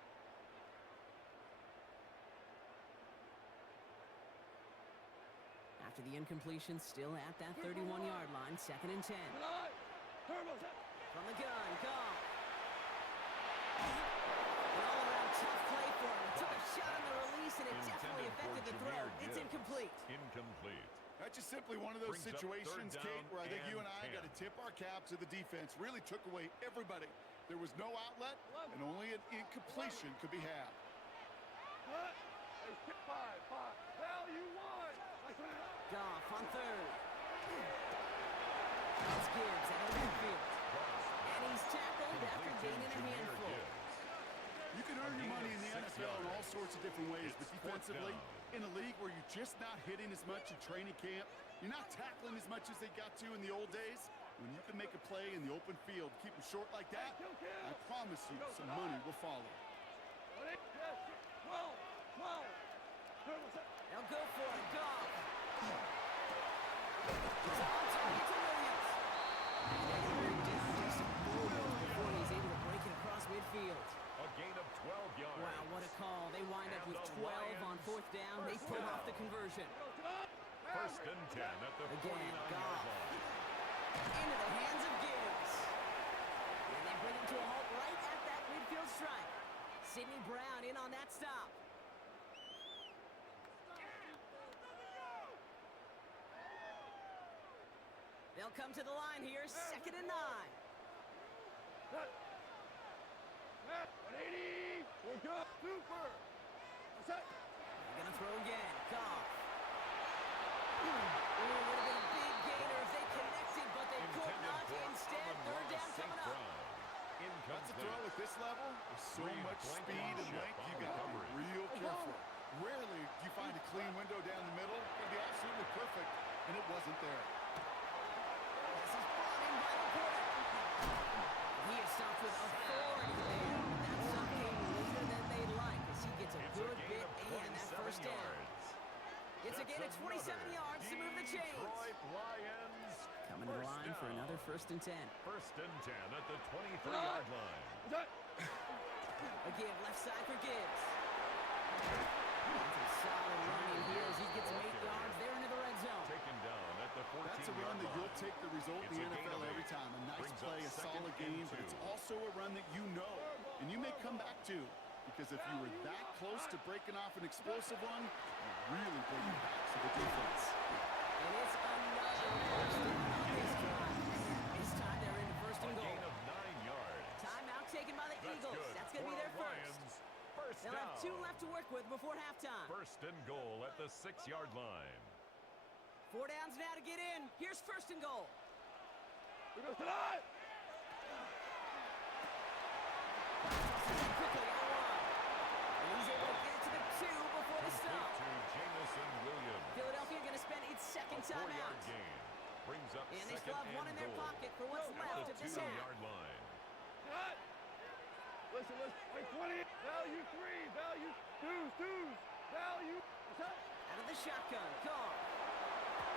After the incompletion, still at that 31-yard line, 2nd and 10. From the gun, Goff. An all-around tough play for him. Took a shot on the release, and it definitely affected the throw. It's incomplete. Incomplete. That's just simply one of those Brings up situations, third Kate, down where I think you and I 10. got to tip our cap to the defense. Really took away everybody. There was no outlet, and only an incompletion could be had. Goff on third. That's Gibbs out of the midfield. And he's tackled after gaining a handful. You can earn your money in the NFL in all sorts of different ways, but defensively, in a league where you're just not hitting as much in training camp, you're not tackling as much as they got to in the old days, when you can make a play in the open field, keep them short like that, I promise you some money will follow. They'll go for it. Goff. He's on target to Williams. And they bring down just a moment before he's able to break it across midfield. A gain of 12 yards. Wow, what a call. They wind up with 12 on fourth down. They pull off the conversion. First and 10 at the 49-yard line. Into the hands of Gibbs. And they bring him to a halt right at that midfield stripe. Sidney Brown in on that stop. They'll come to the line here, 2nd and 9. 180. We're good. Super. What's that? They're going to throw again. Goff. Ooh, would have been a big gainer if they connected, but they could not. Instead, third down coming up. That's a throw at this level. With so much speed and length, you got to be real careful. Rarely do you find a clean window down the middle. It could be absolutely perfect, and it wasn't there. This is brought in by the quarter. He is stopped with authority there. That stop came later than they'd like as he gets a good bit and that first down. It's a gain of 27 yards to move the chains. Coming to the line for another 1st and 10. First and 10 at the 23-yard line. A give left side for Gibbs. That's a solid running here as he gets some 8 yards there into the red zone. Taken down at the 14-yard line. That's a run that you'll take the result in the NFL every time. A nice play, a solid game, but it's also a run that you know, and you may come back to. Because if you were that close to breaking off an explosive one, you really bring it back to the defense. And it's another first down on this drive. This time they're into 1st and goal. Gain of 9 yards. Timeout taken by the Eagles. That's going to be their first. They'll have 2 left to work with before halftime. First and goal at the 6-yard line. 4 downs now to get in. Here's 1st and goal. We go tonight. Quickly out wide. And he's able to get it to the 2 before the stop. To Jamison Williams. Philadelphia going to spend its second timeout. Gain. Brings up And they still have 1 in their pocket for what's left of this half. 2-yard line. Cut. Listen. Wait, 20. Value 3. Value 2. Value. What's that? Out of the shotgun. Goff.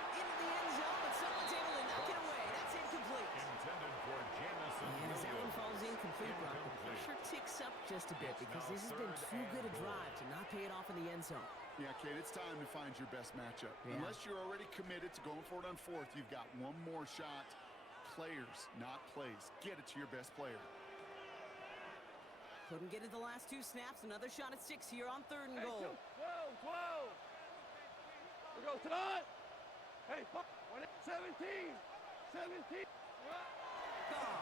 Into the end zone, but someone's able to knock it away. That's incomplete. Intended for Jamison And as that one Williams. falls incomplete, Brock, the pressure ticks up just a bit because this has been too good a drive to not pay it off in the end zone. Yeah, Kate, it's time to find your best matchup. Yeah. Unless you're already committed to going for it on 4th, you've got one more shot. Players, not plays. Get it to your best player. Couldn't get it the last 2 snaps. Another shot at 6 here on 3rd and goal. 12. We go tonight. Hey, 17. 17. Goff.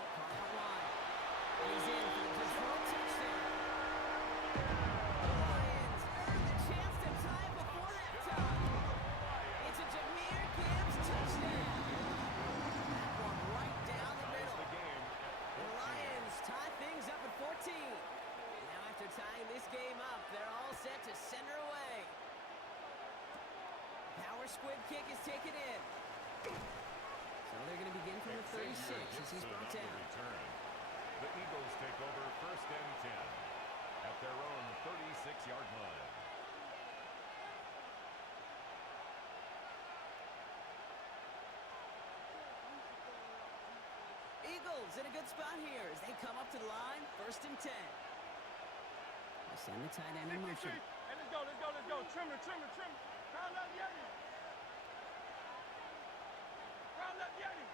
Caught out wide. He's in for the Detroit touchdown. The Lions earn the chance to tie it before halftime. It's a Jahmyr Gibbs touchdown. That one right down the middle. The Lions tie things up at 14. Now after tying this game up, they're all set to center away. Power squid kick is taken in. So they're going to begin from the 36 as he's brought down. The Eagles take over 1st and 10 at their own 36-yard line. Eagles in a good spot here as they come up to the line, 1st and 10. They send the tight end in motion. Hey, let's go. Trimmer. Round up Yeti.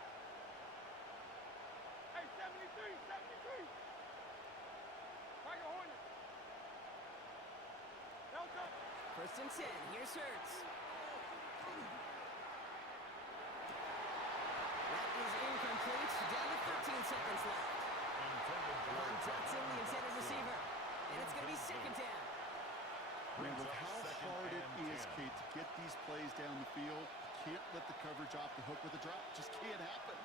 Hey, 73. Tiger Hornet. Delta. 1st and 10. Here's Hurts. That is incomplete. Down to 13 seconds left. Von Johnson, the intended receiver. And it's going to be 2nd down. With how hard it is can't let the coverage off the hook with a drop. Just can't happen.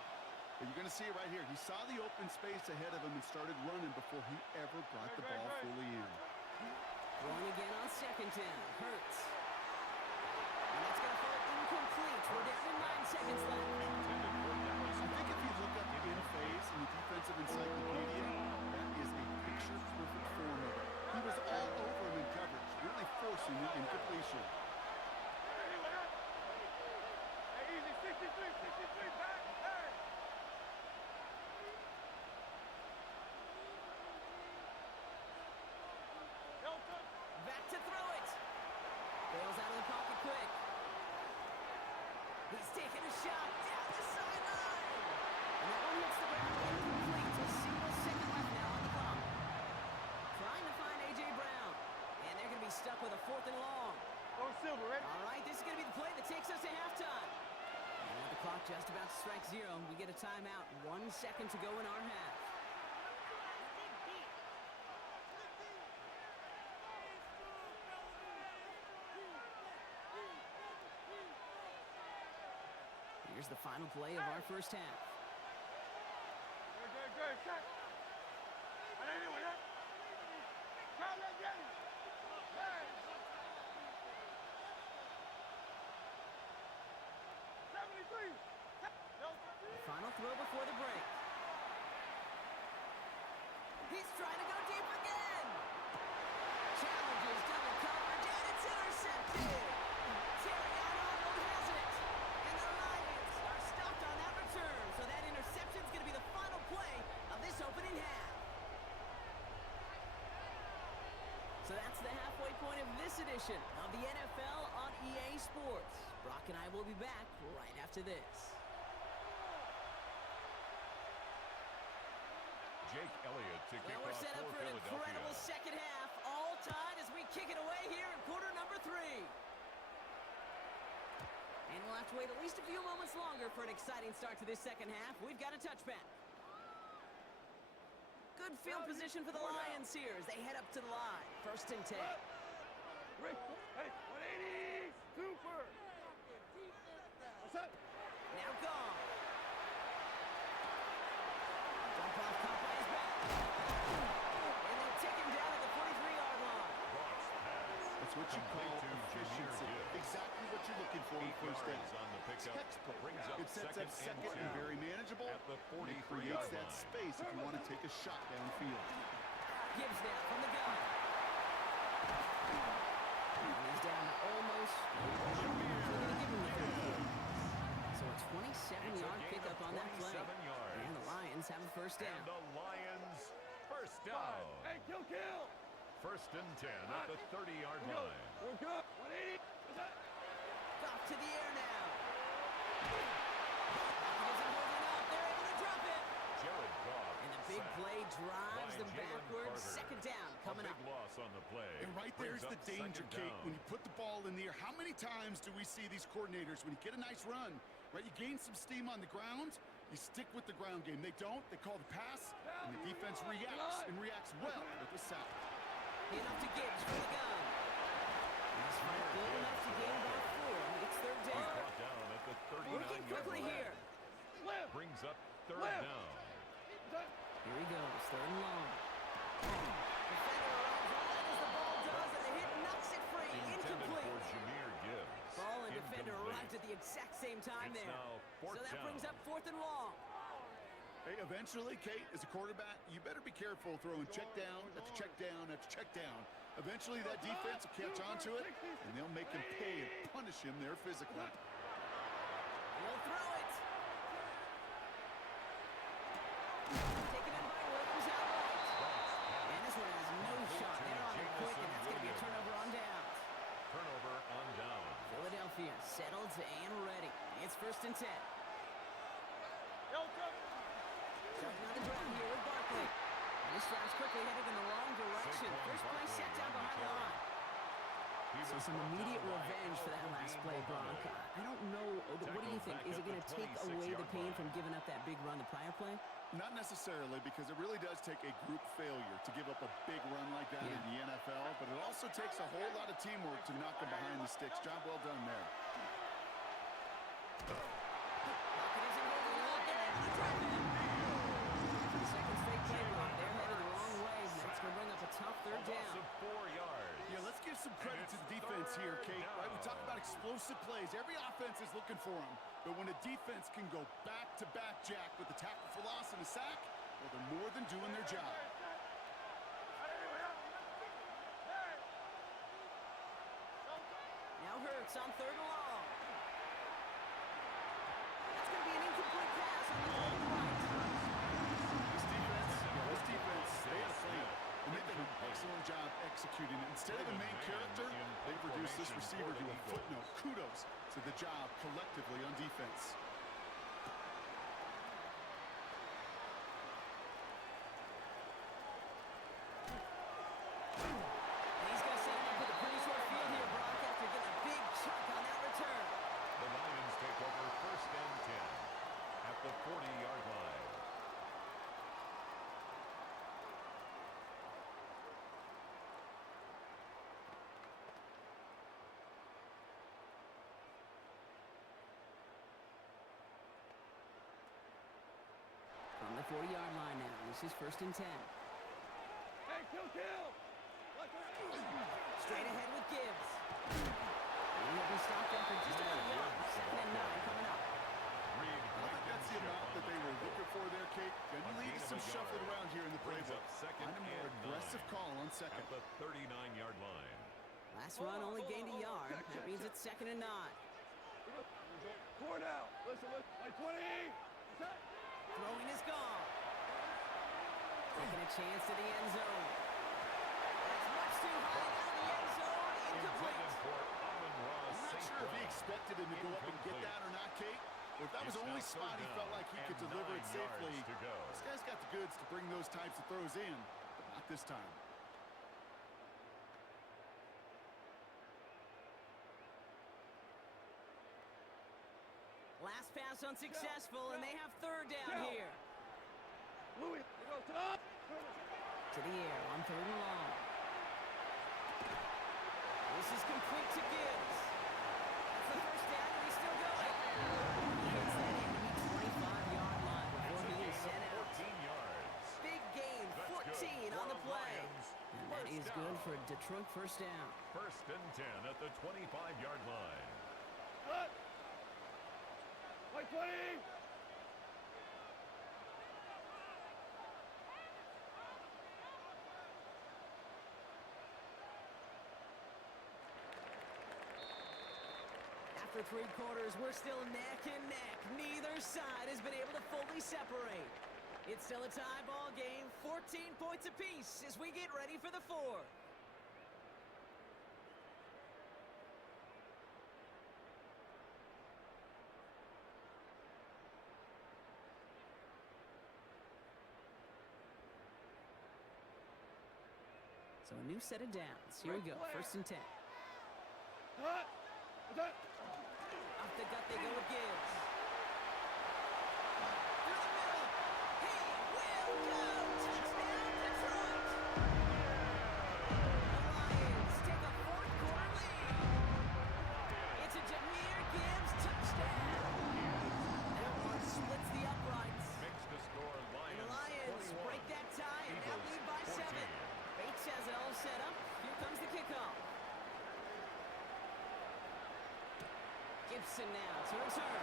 But you're going to see it right here. He saw the open space ahead of him and started running before he ever brought the ball fully in. Going again on second down. Hurts. And that's going to fall incomplete. We're down to 9 seconds left. I think if you look up in phase in the defensive encyclopedia, that is a picture-perfect form of it. He was all over him in coverage, really forcing the incompletion. Hey, easy, 63, back, hey! Back to throw it. Bails out of the pocket quick. He's taking a shot down the sideline. And that one hits the ground incomplete. A single second left now on the clock. Trying to find A.J. Brown. And they're going to be stuck with a 4th and long. Go Silver, ready? All right, this is going to be the play that takes us to halftime. And with the clock just about to strike 0, we get a timeout. 1 second to go in our half. Here's the final play of our first half. Good. Cut. Anyway, Come, let's get it. Hey. 73. Final throw before the break. He's trying to go deep again. Challenges double coverage, and it's intercepted. Terry Arnold has it. And the Lions are stopped on that return. So that interception's going to be the final play of this opening half. So that's the halfway point of this edition of the NFL on EA Sports. Brock and I will be back right after this. Jake Elliott to kick We're off set up for for an Philadelphia. incredible second half. All tied as we kick it away here in quarter number 3. And we'll have to wait at least a few moments longer for an exciting start to this second half. We've got a touchback. Good field position for the Lions here as they head up to the line. 1st and 10. Rick, hey, 180. Super. What's up? Now gone. Dump off caught by his back. And they'll take him down at the 43-yard line. That's what you call Complete to Jameer efficiency. Gibbs. Exactly what you're looking for in 8 first down. yards on the pickup. Textbook. Brings up It sets up second and very manageable. at the And it creates 43-yard that line. space if you want to take a shot downfield. Gibbs now from the gun. And he's down to almost. So they're going to give him the 34. So a 27-yard pickup on that play. 27 yards. And the Lions have a first down. And the Lions first down. Hey, kill. 1st and 10 at the 30-yard line. We're good. 180. What's that? Off to the air now. He isn't holding up. They're able to drop it. Jared Goff. And the big sacked play drives by them Jalen backwards. Carter. Second down coming A up. big loss on the play. And right Brings there's the up danger, second Kate. down. When you put the ball in the air, how many times do we see these coordinators, when you get a nice run, right, you gain some steam on the ground, you stick with the ground game. They don't. They call the pass, and the defense reacts, and reacts well with the sack. Enough to Gibbs for the gun. He's fired good enough to gain about 4. It's 3rd He's down. brought down at the 39-yard Working quickly line. here. Brings up 3rd Left. down. Here he goes, 3rd and long. Defender arrives right as the ball does, and the hit knocks it free. Intended Incomplete. for Jameer Gibbs. Ball and defender Incomplete. arrived at the exact same time It's there. now So 4th that down. brings up 4th and long. Hey, eventually, Kate, as a quarterback, you better be careful throwing check down after check down after check down. Eventually, that defense will catch on to it, and they'll make him pay and punish him there physically. He'll throw it. Taken in by Williams outright. And this one has no shot. They're on it quick, and that's going to be a turnover on down. Turnover on down. Philadelphia settled and ready. It's 1st and 10. Starting on the ground here with Barkley. And this drive's quickly headed in the wrong direction. Saquon First play Barkley set down on the behind the carry. line. He So was some brought immediate down by revenge for that last play, Brock. I don't know. What do you think? Is it going to take away the pain from giving up that big run the prior play? Not necessarily, because it really does take a group failure to give up a big run like that in the NFL, but it also takes a whole lot of teamwork to knock them behind the sticks. Job well done there. some credit to the defense here, Kate. Right? We talk about explosive plays. Every offense is looking for them. But when a defense can go back-to-back, Jack, with a tackle for loss and a sack, well, they're more than doing their job. Now Hurts on 3rd and long. That's going to be an incomplete pass on the throw to the right. This defense, they had a plan. And they did an excellent job executing it. Instead of the main character, they've reduced this receiver to a footnote. Kudos to the job collectively on defense. And he's going to set him up with a pretty short field here, Brock, after getting a big chunk on that return. The Lions take over 1st and 10 at the 40-yard line. From the 40-yard line now, this is 1st and 10. Hey, kill! Straight ahead with Gibbs. And he'll be stopped after just about a yard. 2nd and 9 coming up. I don't think that's the amount that they were looking for there, Kate. Gonna lead to some shuffling around here in the playbook. Find a more aggressive call on second. At the 39-yard line. Last run only gained a yard. That means it's 2nd and 9. 4 now. Listen. Like 20. Throwing is gone. Taking a chance to the end zone. That's much too high down the end zone. Incomplete. I'm not sure if he expected him to go up and get that or not, Kate. Or if that was the only spot he felt like he could deliver it safely. This guy's got the goods to bring those types of throws in, but not this time. Last pass unsuccessful, and they have 3rd down here. Louis, you go top. To the air on 3rd and long. This is complete to Gibbs. That's the 1st down, and he's still going. He hits that enemy 25-yard line before he is sent out. 14 yards. Big gain, 14 on the play. And that is good for a Detroit 1st down. 1st and 10 at the 25-yard line. Like 20. After 3 quarters, we're still neck and neck. Neither side has been able to fully separate. It's still a tie ball game, 14 points apiece as we get ready for the 4th. So a new set of downs. Here we go, 1st and 10. Hut. Off the gut they go with Gibbs. Through the middle. He will go. Touchdown, Detroit. The Lions take a 4th quarter lead. It's a Jahmyr Gibbs touchdown. That one splits the uprights. Makes the score And the Lions Lions 21. break that tie and now lead by 7. 14. Bates has it all set up. Here comes the kickoff. Gibson now to return.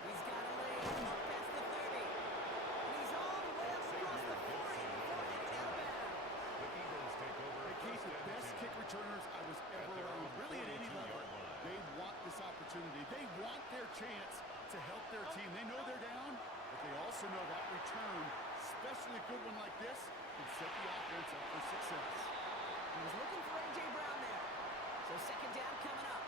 He's got a lane past the 30. And he's all the way up across the 40 before heading outbound. The Eagles take over. They keep the 1st and best 10. kick returners I was ever around, really at any level. 42-yard line. They want this opportunity. They want their chance to help their team. They know they're down, but they also know that return, especially a good one like this, can set the offense up for success. He was looking for A.J. Brown there. So 2nd down coming up.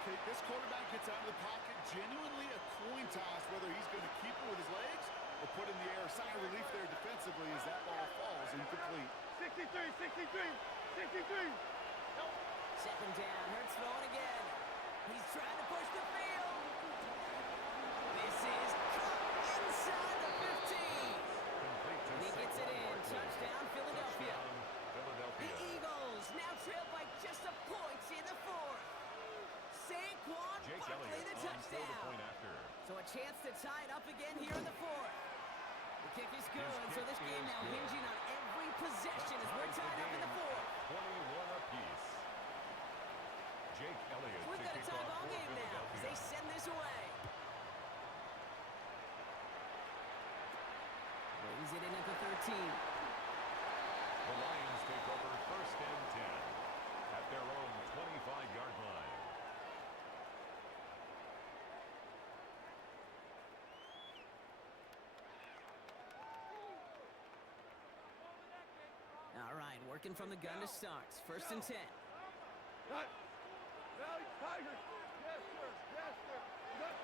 Okay, this quarterback gets out of the pocket, genuinely a coin toss, whether he's going to keep it with his legs or put in the air. Sigh of relief there defensively as that ball falls incomplete. 63. 2nd down, Hurts throwing again. He's trying to push the field. This is caught inside the 15. Complete to And he gets it in. Touchdown, Philadelphia. The Philadelphia. Eagles now trail by just a point in the 4th. Saquon Jake Barkley Elliott the on for the touchdown. point after. So a chance to tie it up again here in the 4th. The kick is good, so this game now hinging on every possession possession as we're ties the tied up in the game fourth. at 21 apiece. Jake Elliott We've to got a kick tie off ball for game now as Philadelphia. they send this away. Brings it in at the 13. The Lions take over 1st and 10 at their own 25-yard line. All right, working from the gun to start. 1st and 10. Cut. Value, Tiger. Yes, sir. Yes, sir. Cut.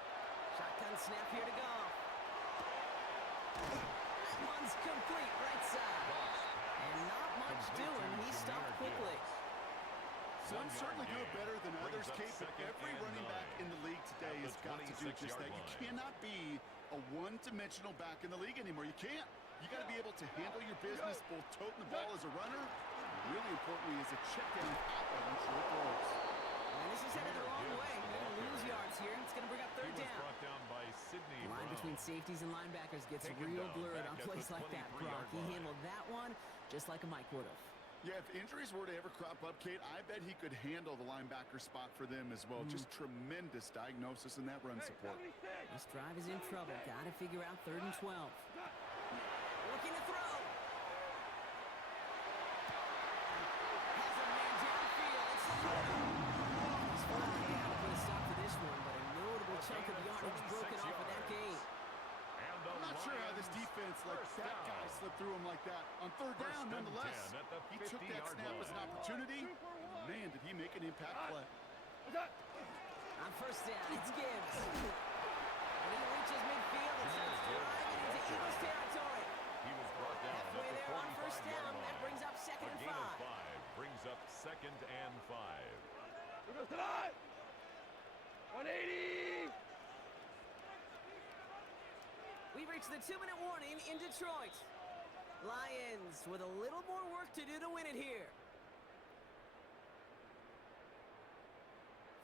Shotgun snap here to go. That one's complete right side. And not much doing. He stopped quickly. Some certainly do it better than Brings others, up Kate, but 2nd every and running back 9 in the league today at has the got to do just 26-yard that. You line. cannot be a one-dimensional back in the league anymore. You can't. You got to be able to handle your business, both toting the ball as a runner, really importantly as a check down outlet on short rolls. And this is headed the wrong way. They're going to lose yards here. It's going to bring up He 3rd was down. brought down by Sidney The line Brown. between safeties and linebackers gets Taken real down blurred back on at plays the like that, 23-yard Brock. He line. handled that one just like a Mike would have. Yeah, if injuries were to ever crop up, Kate, I bet he could handle the linebacker spot for them as well. Just tremendous diagnosis in that run support. This drive is in trouble. Got to figure out 3rd and 12. Looking to throw. Has a man downfield. It's Laporta. He's finally got to put a stop to this one, but a notable chunk of yardage broken off of that game. And the I'm not sure how this Lions defense let first that guy down. slip through him like that. On 3rd First down, and nonetheless, 10 at the he took that 50-yard snap as an line. opportunity. Man, did he make an impact play. On 1st down, it's Gibbs. And he reaches midfield and starts driving into Eagles territory. He was brought down Halfway at the there on 1st 45-yard down. line. That brings up 2nd A and gain of 5. 5 brings up 2nd and 5. Here goes tonight. 180. We've reached the 2-minute warning in Detroit. Lions with a little more work to do to win it here.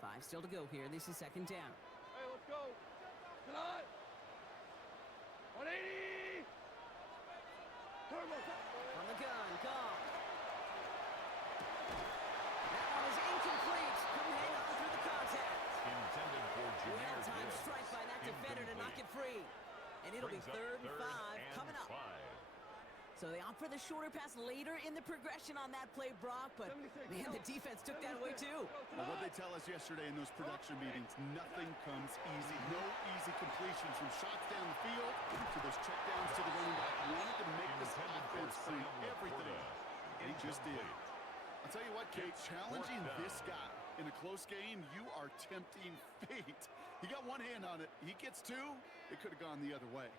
5 still to go here. This is 2nd down. Hey, let's go. Tonight. 180. Turbo. From the gun, Goff. That one is incomplete. Couldn't hang on through the contact. Intended for Jahmyr Well-timed Gibbs. strike by that defender to knock it free. And it'll be Brings up 3rd and 5 and coming up. 5. So they opt for the shorter pass later in the progression on that play, Brock, but man, the defense took that away too. Well, what they tell us yesterday in those production meetings, nothing comes easy. No easy completions from shots down the field to those checkdowns to the running back. Wanted to make this Intended for offense bring Sam everything. Laporta. And he just did. Incomplete. I'll tell you what, Kate, challenging down. this guy in a close game, you are tempting fate. He got one hand on it. He gets 2. It could have gone the other way.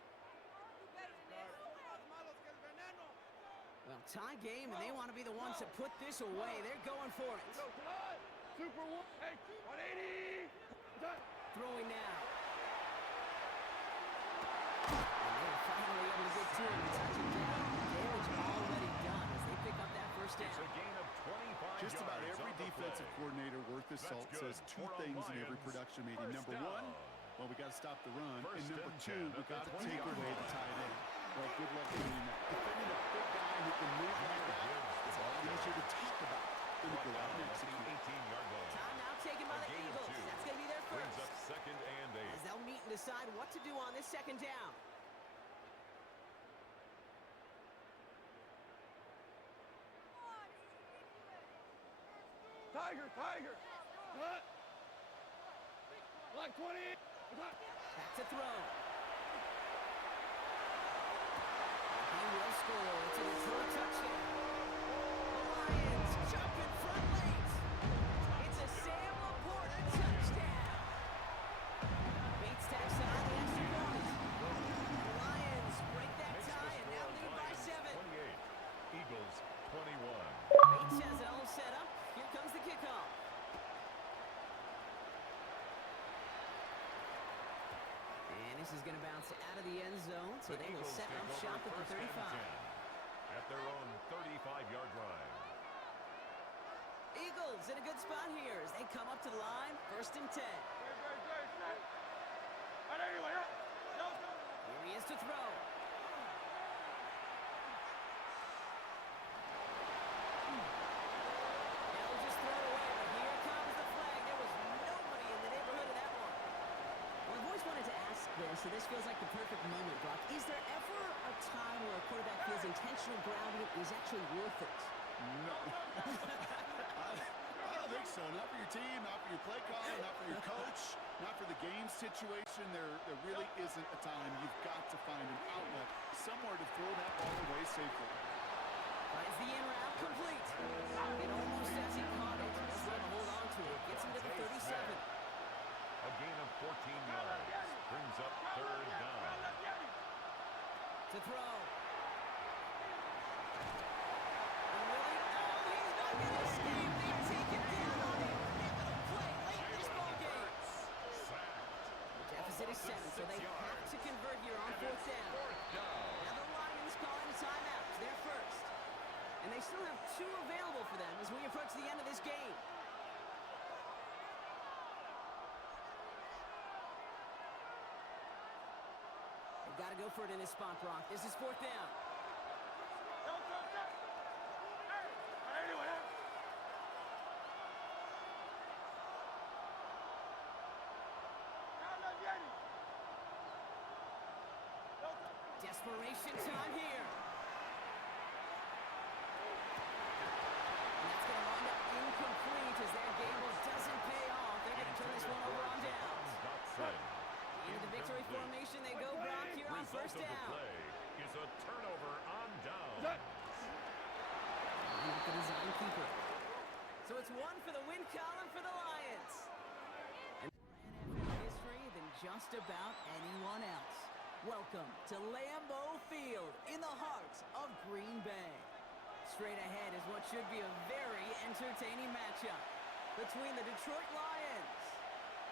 Well, tie game, and they want to be the ones to put this away. They're going for it. Go tonight. Super one. Hey, 180. Throwing now. And they're finally able to get to him and touch him down. Damage already done as they pick up that 1st It's down. a gain of 25 Just about yards every on the defensive play. coordinator worth his That's salt good. says 2 For the things in every Lions, production meeting. first Number down. 1, well, we got to stop the run. First And number and 2, 10 we at got the to take 20-yard away the line. tight end. Well, good luck doing that. Defending a big guy who can move like that, it's a lot easier to talk about than to go out and At the execute. 18-yard line. Time now taken by A the gain of Eagles. 2. That's going to be their Brings first. up 2nd and 8. As they'll meet and decide what to do on this 2nd down. Tiger, Tiger. Cut. Like 20. Back to throw. He will score. It's a Detroit touchdown. The Lions jump in front late. It's a Sam Laporta touchdown. Bates tacks on the extra point. The Lions break that Makes the tie and now score lead by Lions 7. 28. Eagles 21. Bates has it all set up. Here comes the kickoff. And this is going to bounce out of the end zone, so The they will Eagles set take up over shop at the 1st and 35. 10 at their own 35-yard line. Eagles in a good spot here as they come up to the line. 1st and 10. Here he is to throw. so this feels like the perfect moment, Brock. Is there ever a time where a quarterback feels intentional grounding is actually worth it? No. I don't think so. Not for your team, not for your play caller, not for your coach, not for the game situation. There really isn't a time. You've got to find an outlet, somewhere to throw that ball away safely. Finds the in route complete. It almost as he caught it. He's going to hold on to it. Gets him to the 37. A gain of 14 yards. Brings up third down. To throw. And really, oh, he's not going to escape. They take it down on him. Pivotal play late in this ballgame. The deficit is 7, so they have to convert here on fourth down. Now the Lions calling a timeout. They're first. And they still have 2 available for them as we approach the end of this game. They've got to go for it in this spot, Brock. This is fourth down. Desperation time here. And that's going to wind up incomplete as that gamble doesn't pay off. They're going to turn this one over on downs. Into the victory formation they go, Brock, here on first down. Play is a turnover on down. Line up the design keeper. So it's 1 for the win column for the Lions. And more NFL history than just about anyone else. Welcome to Lambeau Field in the heart of Green Bay. Straight ahead is what should be a very entertaining matchup between the Detroit Lions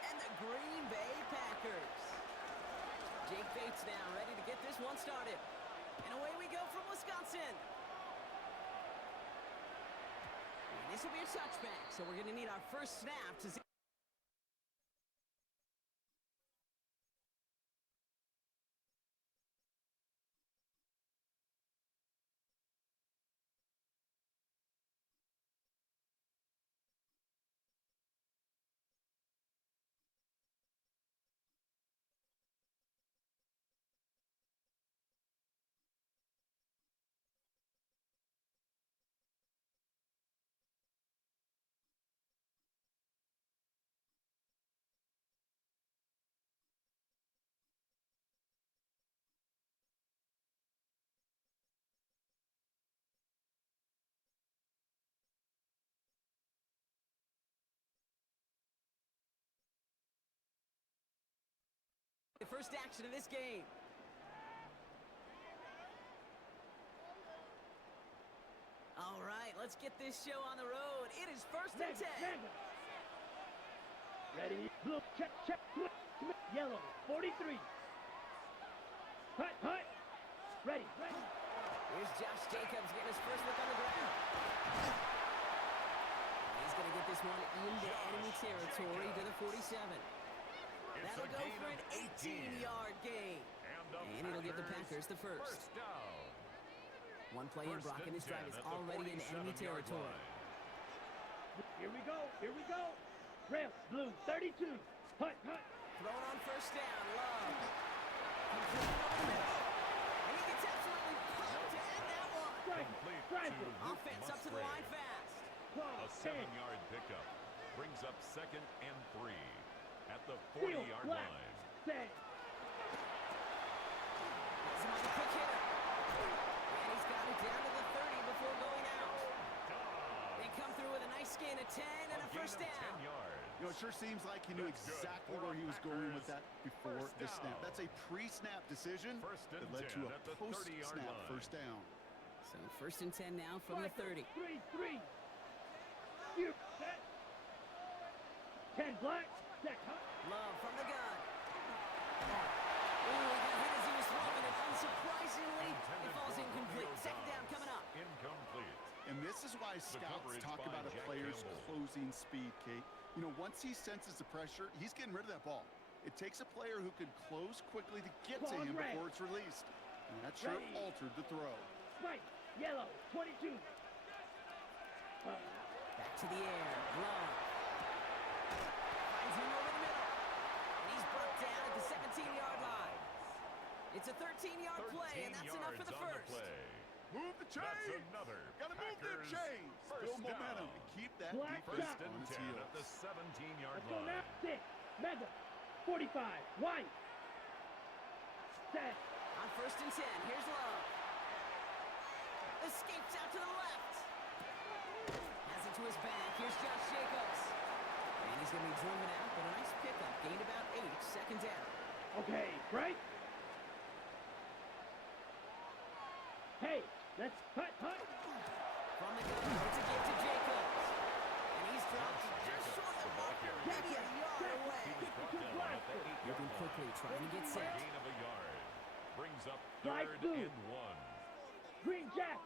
and the Green Bay Packers. Jake Bates now ready to get this one started. And away we go from Wisconsin. And this will be a touchback, so we're going to need our first snap to see. The first action of this game. All right, let's get this show on the road. It is first and 10. Ready, blue, check, yellow, 43. Hut. Ready. Here's Josh Jacobs getting his first look on the ground. He's going to get this one into enemy territory to the 47. That'll go for an 18-yard gain. And it'll give the Packers the first. One play in, Brock, and this drive is already in enemy territory. Here we go. Ram, blue, 32. Hut. Thrown on first down, Love. Completed over the middle. And he gets absolutely pumped to end that one. Drive. Offense up to the line fast. A 7-yard pickup brings up 2nd and 3 at the 40-yard line. Set. That's another quick hitter. And he's got it down to the 30 before going out. They come through with a nice gain of 10 and a first down. 10 yards. You know, it sure seems like he knew exactly where he was going with that before the snap. That's a pre-snap decision that led to a post-snap first down. So first and 10 now from the 30. 3. You set. 10 black. Set. Love from the gun. Ooh, he got hit as he was throwing it. Unsurprisingly, it falls incomplete. Second down coming up. Incomplete. And this is why scouts talk about a player's closing speed, Kate. You know, once he senses the pressure, he's getting rid of that ball. It takes a player who can close quickly to get to him before it's released. And that sure altered the throw. Spike, yellow, 22. Back to the air. Love. Finds him over the middle. And he's brought down at the 17-yard line. It's a 13-yard play, and that's enough for the first. Move the chains. That's another. Gotta move them Packers chains. Build first momentum down. and keep that Black defense shot. First on and its 10 heels. at the 17-yard Let's go line. now. 6. Mega. 45. White. Set. On first and 10, here's Love. Escapes out to the left. Has it to his back. Here's Josh Jacobs. And he's going to be driven out, but a nice pickup. Gained about 8, second down. Okay, right? Hey, let's hut. From the gun, it's a give to Jacobs. And he's dropped just short of Walker, maybe a yard away. He was brought down at the 8-yard Moving line. quickly, trying to get A set. gain of a yard. Brings up Black 3rd blue. and 1. Green Jack.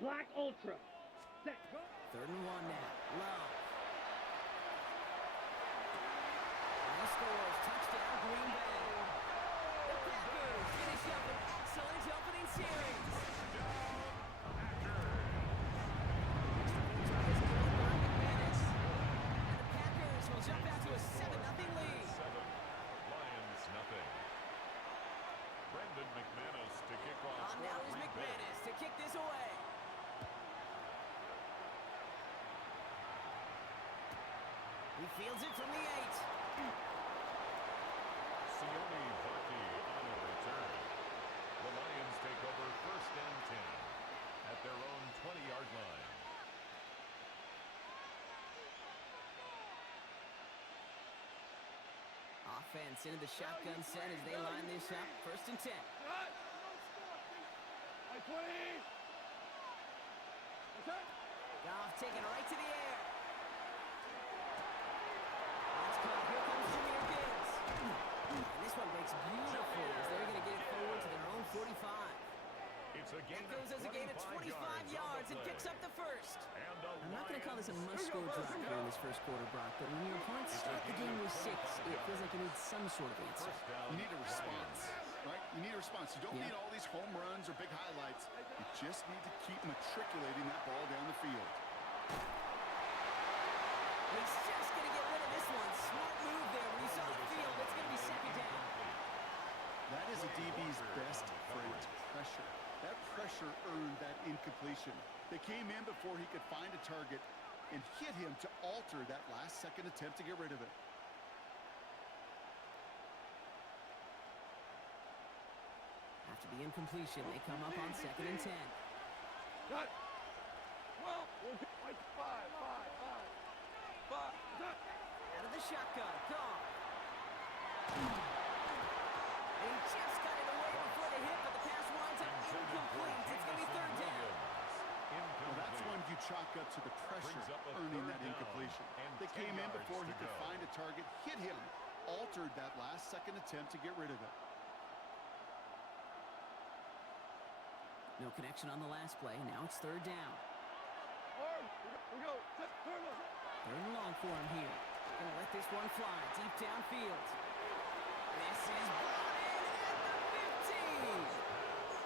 Black Ultra. Set. Go. 3rd and 1 now. Love. And he scores. Touchdown, Green Bay. The Packers finish up an excellent opening series. And the Packers will jump out to a 7-0 lead. 7. Lions nothing. Brendan McManus to kick off. On now for is Green Bay. McManus to kick this away. He fields it from the 8. Sione Vaki on the return. The Lions take over 1st and 10 at their own 20-yard line. Offense into the shotgun set as they line this up. 1st and 10. Like 20. What's that? Goff taken right to the air. That's caught. Here comes Jameer Gibbs. And this one breaks beautifully as they're going to get it forward to their own 45. It's a gain That goes as a gain of 25 yards and picks up the first. I'm not going to call this a must-score drive here in this first quarter, Brock, but when your opponents start the game with 6, it feels like you need some sort of answer. You need a response, right? You need a response. You don't Yeah. need all these home runs or big highlights. You just need to keep matriculating that ball down the field. He's just going to get rid of this one. Smart move there when he saw the field. It's going to be second down. That is a DB's best trait, pressure. That pressure earned that incompletion. They came in before he could find a target and hit him to alter that last-second attempt to get rid of it. After the incompletion, they come up on 2nd and 10. Cut. Well, like 5. Cut. Out of the shotgun, gone. And he just got it away before the hit, but the pass winds up incomplete. It's going to be 3rd down. Well, that's one you chalk up to the pressure Brings up a earning 3rd that down incompletion. and They 10 came in yards before he to could go. find a target, hit him, altered that last-second attempt to get rid of it. No connection on the last play. Now it's 3rd down. Arm. We go. Turn up. 3rd and long for him here. Gonna let this one fly deep downfield. This is brought in at the 15.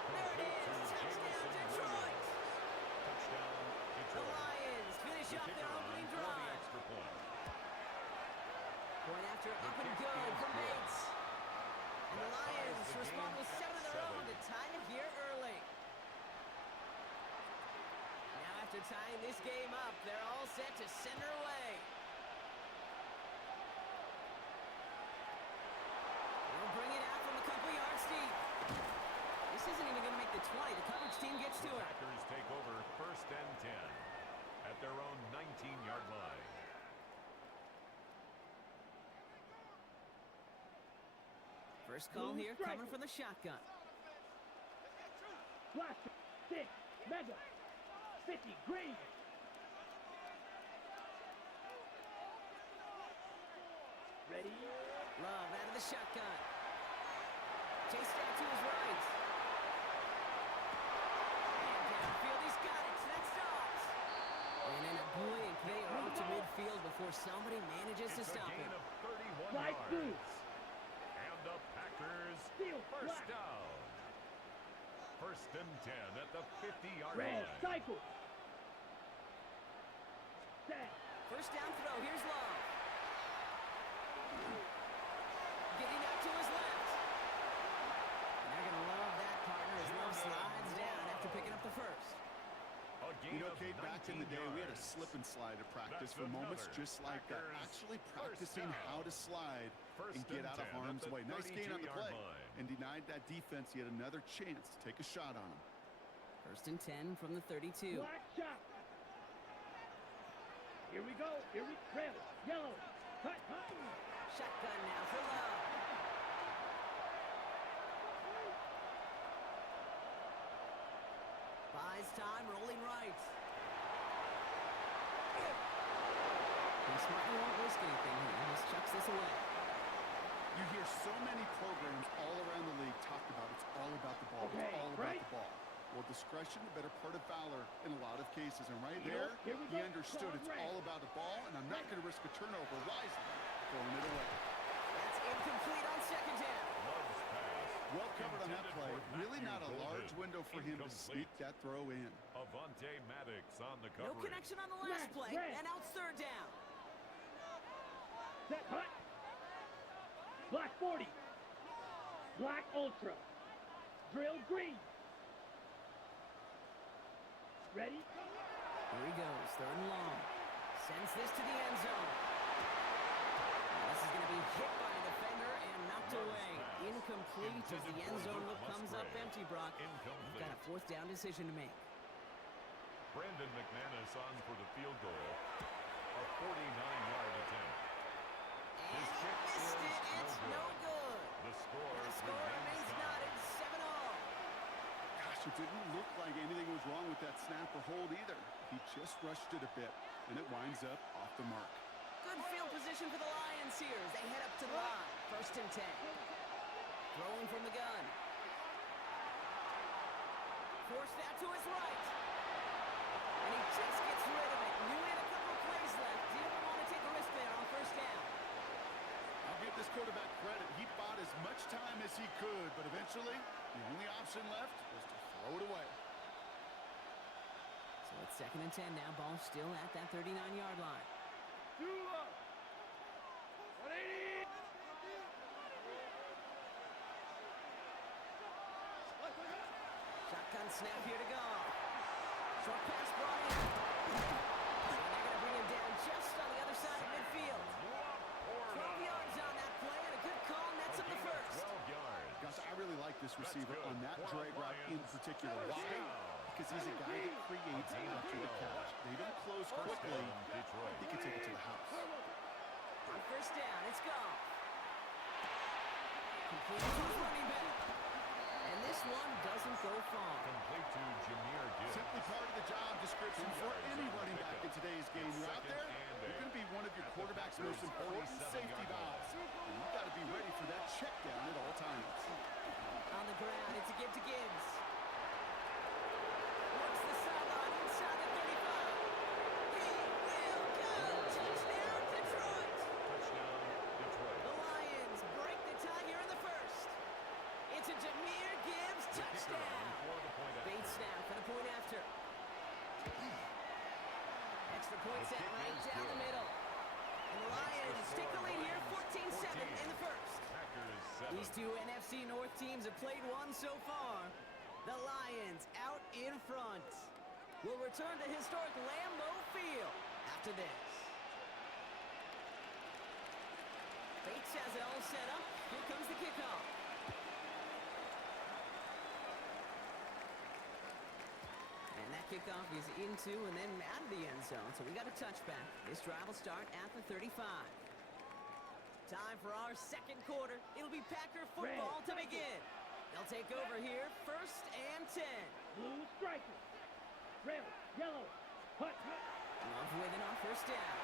There it is. Touchdown, Detroit. Touchdown, The Detroit. Lions finish The up kicker their on opening for the drive. extra point. Point after up and kick good is from good. Bates. And the That ties Lions the respond game with at 7 of their own 7. to tie it here early. Now after tying this game up, they're all set to send her away. They'll bring it out from a couple yards deep. This isn't even going to make the 20. The coverage team gets to it. Packers take over 1st and 10 at their own 19-yard line. First call Blue here striker. coming from the shotgun. Blaster. 6. Mega. 50. Green. Ready? Love out of the shotgun. Chased out to his right. And downfield, he's got it. That stops. And in a blink, they are up to midfield before somebody manages to It's a stop gain him. of 31 Black yards. blue. And the Packers Steal. first Black. down. 1st and 10 at the 50-yard Red. line. Cycle. Set. First down throw. Here's Love. Getting out to his left. And they're going to You know, Kate, back in the day, we had a slip and slide at practice for moments just like that. Actually practicing how to slide and get out of harm's way. Nice gain on the play. And denied that defense yet another chance to take a shot on him. 1st and 10 from the 32. Black shot. Here we go. Here we trail. Yellow. Cut. Shotgun now for Love. Buys time, rolling right. He's smart, he won't risk anything here. He just chucks this away. You hear so many programs all around the league talk about it's all about the ball. Okay, It's all right. about the ball. Well, discretion, the better part of valor in a lot of cases. And right there, Here we he go. understood it's Red. all about the ball, and I'm not going to risk a turnover wisely, throwing it away. That's incomplete on 2nd down. Love's pass. Well covered on that Intended play. for Really not a Matthew large Golden. window for him to Incomplete. sneak that throw in. Avante Maddox on the No coverage. connection on the last play, Red. and out 3rd down. Set. Cut. Black 40. Black Ultra. Drill green. Ready? Here he goes, 3rd and long. Sends this to the end zone. This is going to be hit by a defender and knocked away. Incomplete as the end zone look comes up empty, Brock. You've got a 4th down decision to make. Brandon McManus on for the field goal. A 49-yard attempt. And His he kick missed is it. It's no good. The score, The score remains knotted, 7-all. Gosh, it didn't look like anything was wrong with that snap or hold either. He just rushed it a bit, and it winds up off the mark. Good field position for the Lions here as they head up to the line. 1st and 10. Throwing from the gun. Forced that to his right. And he just gets rid of it. Knew he had a couple of plays left. Didn't want to take a risk there on 1st down. I'll give this quarterback credit. He bought as much time as he could, but eventually, the only option left was to throw it away. So it's 2nd and 10 now. Ball still at that 39-yard line. Two up. 180. Shotgun snap here to go. Short pass brought in. And they're going to bring him down just on the other side of midfield. 12 yards on that play and a good call nets him the 1st. 12 yards. Gosh, I really like this receiver on that drag route in particular. Why? Because he's a guy that creates after the catch. They don't close quickly. Detroit. He can take it to the house. On 1st down, it's gone. Complete to his running back. And this one doesn't go far. Complete to Jameer Gibbs. Simply part of the job description for any running back in today's game. You're out there, you're going to be one of your quarterback's most important safety valves. And you've got to be ready for that check down at all times. On the ground, it's a give to Gibbs. Works the sideline inside the 35. He will go. Touchdown, Detroit. Touchdown, Detroit. The Lions break the tie here in the 1st. It's a Jameer Gibbs touchdown. For the point after. Bait snap for the point after. Extra point set right down the middle. And the Lions take the lead here 14-7 in the 1st. Packers 7. These two NFC North teams have played one so far. The Lions out in front. We'll return to historic Lambeau Field after this. Bates has it all set up. Here comes the kickoff. And that kickoff is into and then out of the end zone. So we got a touchback. This drive will start at the 35. Time for our 2nd quarter. It'll be Packer football to begin. They'll take over here, 1st and 10. Blue striker. Red. Yellow. Cut. Love with it on 1st down.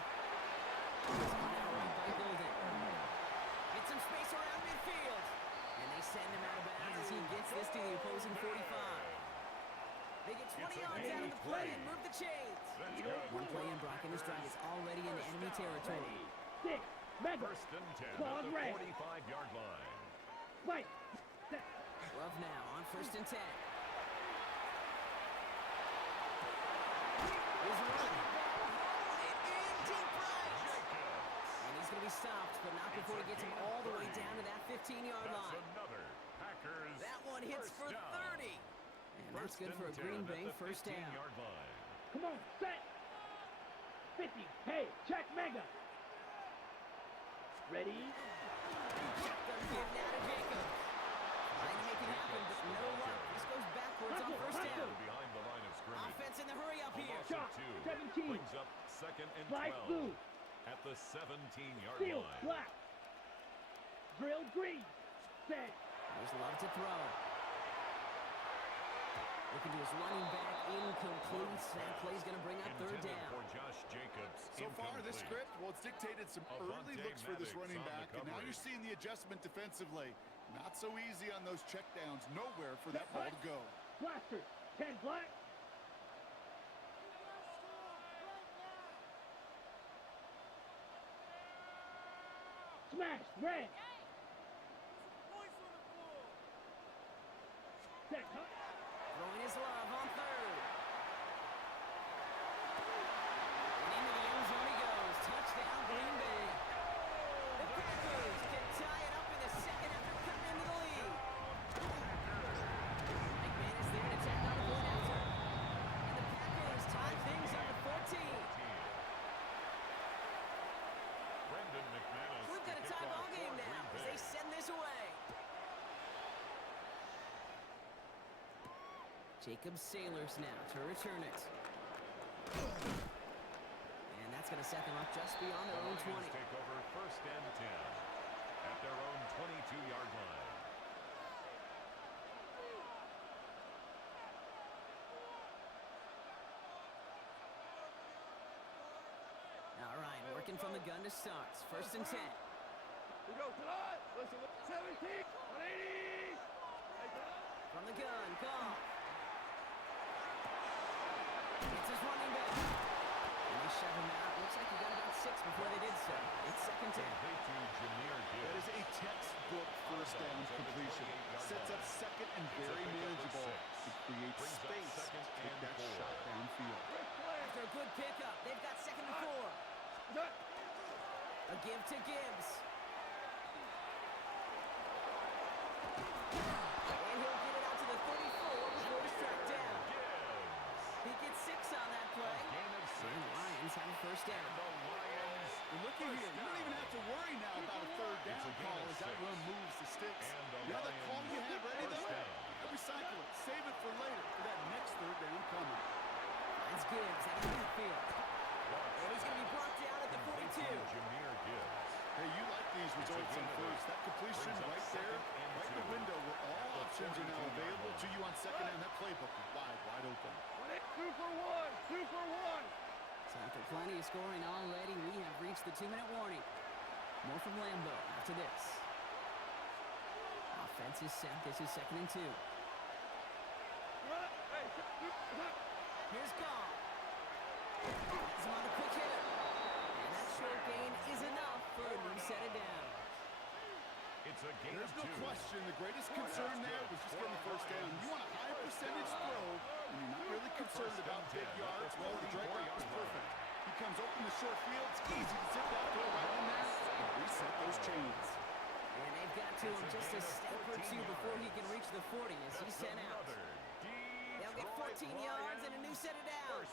Now right by Golden. Get some space around midfield. And they send him out of bounds as he gets this to the opposing 45. They get 20 yards out of the play and move the chains. One play in Brock, and this drive is already into enemy territory. 6. Mega. 1st and 10 Claude at the Ray. 45-yard line. Fight. Set. Love now on 1st and 10. Is running back, haul it in deep right. And he's going to be stopped, but not before he gets him all the way down to that 15-yard That's line. another Packers That one hits first for down. 30. And that's First good and for a 10 Green at Bay the 1st down. 15-yard line. Come on, set. 50. Hey, check mega. Ready? Shotgun give now to Jacob. Trying to make it happen, but no luck. This goes backwards on first down. Behind the line of scrimmage. Offense in the hurry up A here. loss of Shot, 2 17. brings up 2nd and Slide 12 blue. at the 17-yard Field, line. black. Drill green. Set. There's love to throw. Looking to his running back, incomplete. That play's going to bring up third Intended down. for Josh Jacobs. So far, this Incomplete. script, well, it's dictated some early Avante looks for this Maddox running on the back, and now coverage. you're seeing the adjustment defensively. Not so easy on those checkdowns. Nowhere for that ball to go. Blaster. 10 black. Smash. Red. Set. Huh? Throwing his love on third. And into the end zone he goes. Touchdown, Green Bay. The Packers can tie it up in the second after cutting into the lead. McMahon is there to tack on the point after. And the Packers tie things up at 14. Brendan McManus. We've got a to kick tie off ball game for now Green as Bay. they send this away. Jacob Sailors now to return it. And that's going to set them up just beyond their own 20. Take over 1st and 10 at their own 22-yard line. All right, working from the gun to start. 1st and 10. We go tonight. Listen, 17. 180. From the gun, Goff. It's his running back. And they shove him out. Looks like he got about 6 before they did so. It's 2nd 10. Complete to Jameer That Gibbs. is a textbook first down completion. Sets up second and very manageable. It creates Brings up space. second Take and that 4. shot downfield. After a good pickup, they've got 2nd and 4. A give to Gibbs. And he'll get it out to the 34 before he's tracked down. Gibbs. He gets 6 on that play. Gain of 6. And Lions have a first down. The Lions. And looky here, you don't even have to worry now about a third down It's a gain call of as that 6. run moves the sticks. And the You know that call you have ready Lions though? first down. Recycle it. Save it for later for that next third down coming. That's Gibbs out of the midfield. And he's going to be brought down at the 42. Jameer Gibbs. Hey, you like these results on first. That completion Brings up right there, second and right in the 2. window where all At the options are now 42-yard available to line. you on second and that playbook is wide open. 2 for 1. 2 for 1. So after plenty of scoring already, we have reached the 2-minute warning. More from Lambeau after this. Offense is set. This is 2nd and 2. Here's Goff. He's on the quick hitter. And that short gain is enough for him to set it down. It's a gain There's of no 2. question. The greatest concern there was just getting the first down. You want a high percentage throw, and you're not really concerned about big yards. Well, the drag route was perfect. He comes open the short field. It's easy to zip that throw right in there and reset those chains. And they've got to him just a step or 2 before he can reach the 40 as he's sent out. They'll get 14 yards and a new set of downs.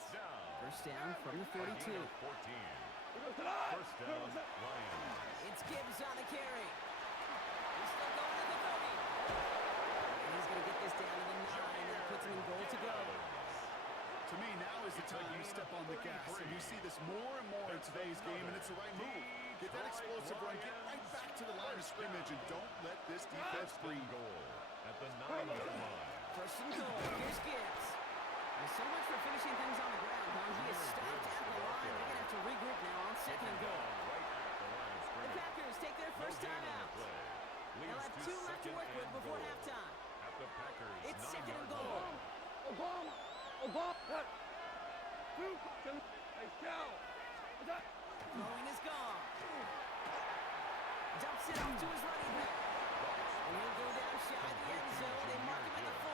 First down from the 42. First down, Lions. It's Gibbs on the carry. He's still going to the 30. And he's going to get this down to the 9. That puts him in goal to go. To me, now is the time to step on the gas. And you see this more and more in today's game, and it's the right move. Get that explosive run. Get right back to the line of scrimmage, and don't let this defense breathe. Goal at the 9-yard line. First and goal. Here's Gibbs. There's so much for finishing things on the ground, huh? He is stopped at the line. They're going to have to regroup now on 2nd and goal. Right at the line of The scrimmage. Packers take their No first gain time on the out. play. They'll Leads have to 2 left to 2nd work with and before goal halftime. at the Packers' It's 2nd 9-yard and goal. line. Obama. Obama. 2. Hey, Cal. Throwing is gone. Dumps it off to his running back. And he'll go down shy of the end zone. They mark him at the 4.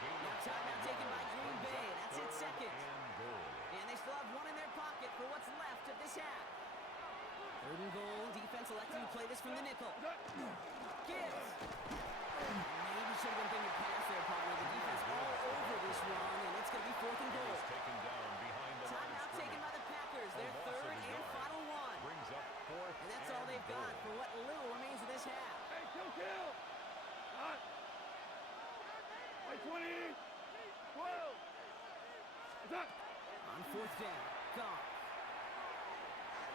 Now timeout taken by Green Bay. That's it, 2nd. And they still have 1 in their pocket for what's left of this half. 3rd and goal. Defense electing to play this from the nickel. Gibbs. Maybe should have been thinking pass there, partner. The defense all over this run, and it's going to be 4th and goal. On fourth down, Goff.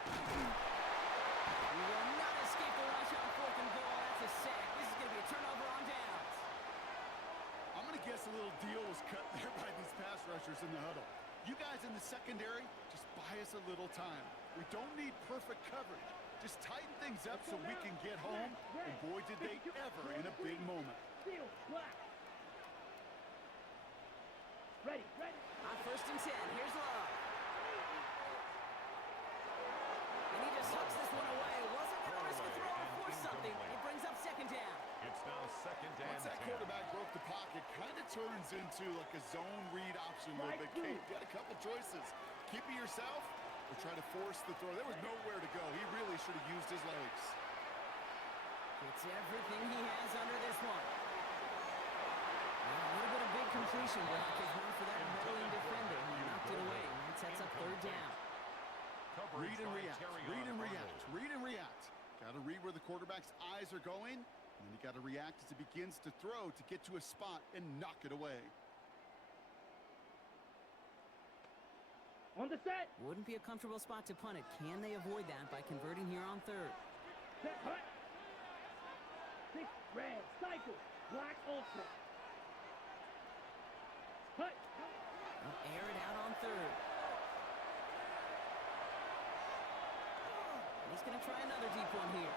He will not escape the rush on fourth and goal. That's a sack. This is going to be a turnover on downs. I'm going to guess a little deal was cut there by these pass rushers in the huddle. You guys in the secondary, just buy us a little time. We don't need perfect coverage. Just tighten things up so we can get home. And boy, did they ever in a big moment. Field, black. Ready. On first and 10, here's Love. And he just hucks this one away. Wasn't going to risk a throw or force something. It brings up second down. It's now second and Once that 10. quarterback broke the pocket, kind of turns into like a zone read option a little bit. Kate, you got a couple choices. Keep it yourself or try to force the throw. There was nowhere to go. He really should have used his legs. It's everything he has under this one. Well, a little bit of big completion, but is one for that meddling defender. He knocked it away, and that sets up third down. Coverage Read and by react, Terry read and on react, fumble. read and react. Got to read where the quarterback's eyes are going, and then you got to react as he begins to throw to get to a spot and knock it away. On the set. Wouldn't be a comfortable spot to punt it. Can they avoid that by converting here on third? Set, hut. 6, red, cycle, black, ultra. Hut. Air it out on third. And he's going to try another deep one here.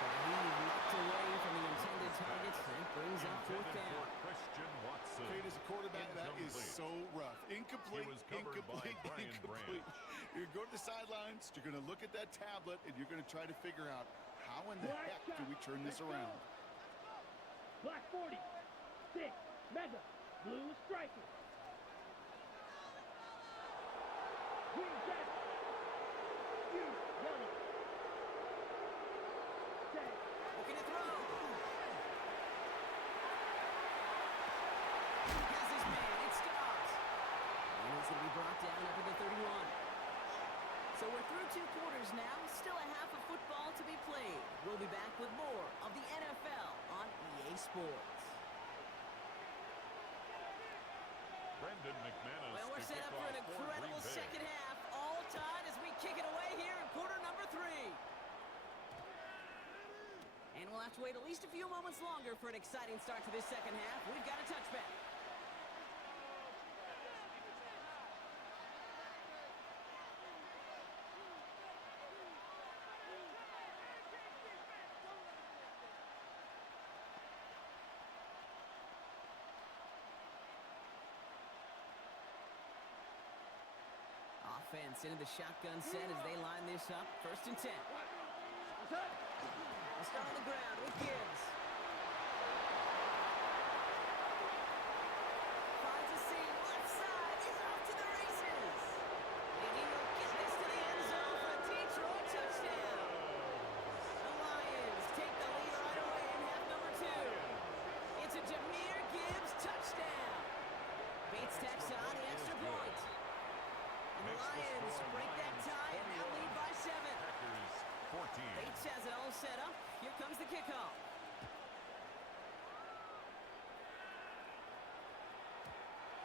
So he knocked away from the intended targets and brings up fourth Intended down. for Christian Watson. Kate, as a quarterback, that is Incomplete. so rough. Incomplete, He was covered by incomplete, Brian incomplete. You're going to the sidelines, you're going to look at that tablet, and you're going to try to figure out how in the heck do we turn this around? Black 40. 6, mega, blue striker. Green jet. Huge, yellow. Set. Looking to throw. Has his man. It stops. And he's going to be brought down up at the 31. So we're through 2 quarters now. Still a half of football to be played. We'll be back with more of the NFL on EA Sports. Brendan McManus Well, we're to set kick up for an off for incredible Green Bay. second half. All tied as we kick it away here in quarter number 3. And we'll have to wait at least a few moments longer for an exciting start to this second half. We've got a touchback. Offense into the shotgun set as they line this up. First and 10. They'll start on the ground with Gibbs. Finds a seam left side. He's off to the races. And he will get this to the end zone for a Detroit touchdown. The Lions take the lead right away in half number 2. It's a Jahmyr Gibbs touchdown. Bates tacks on the extra point. And the Lions break that tie and now lead by 7. Packers 14. Bates has it all set up. Here comes the kickoff.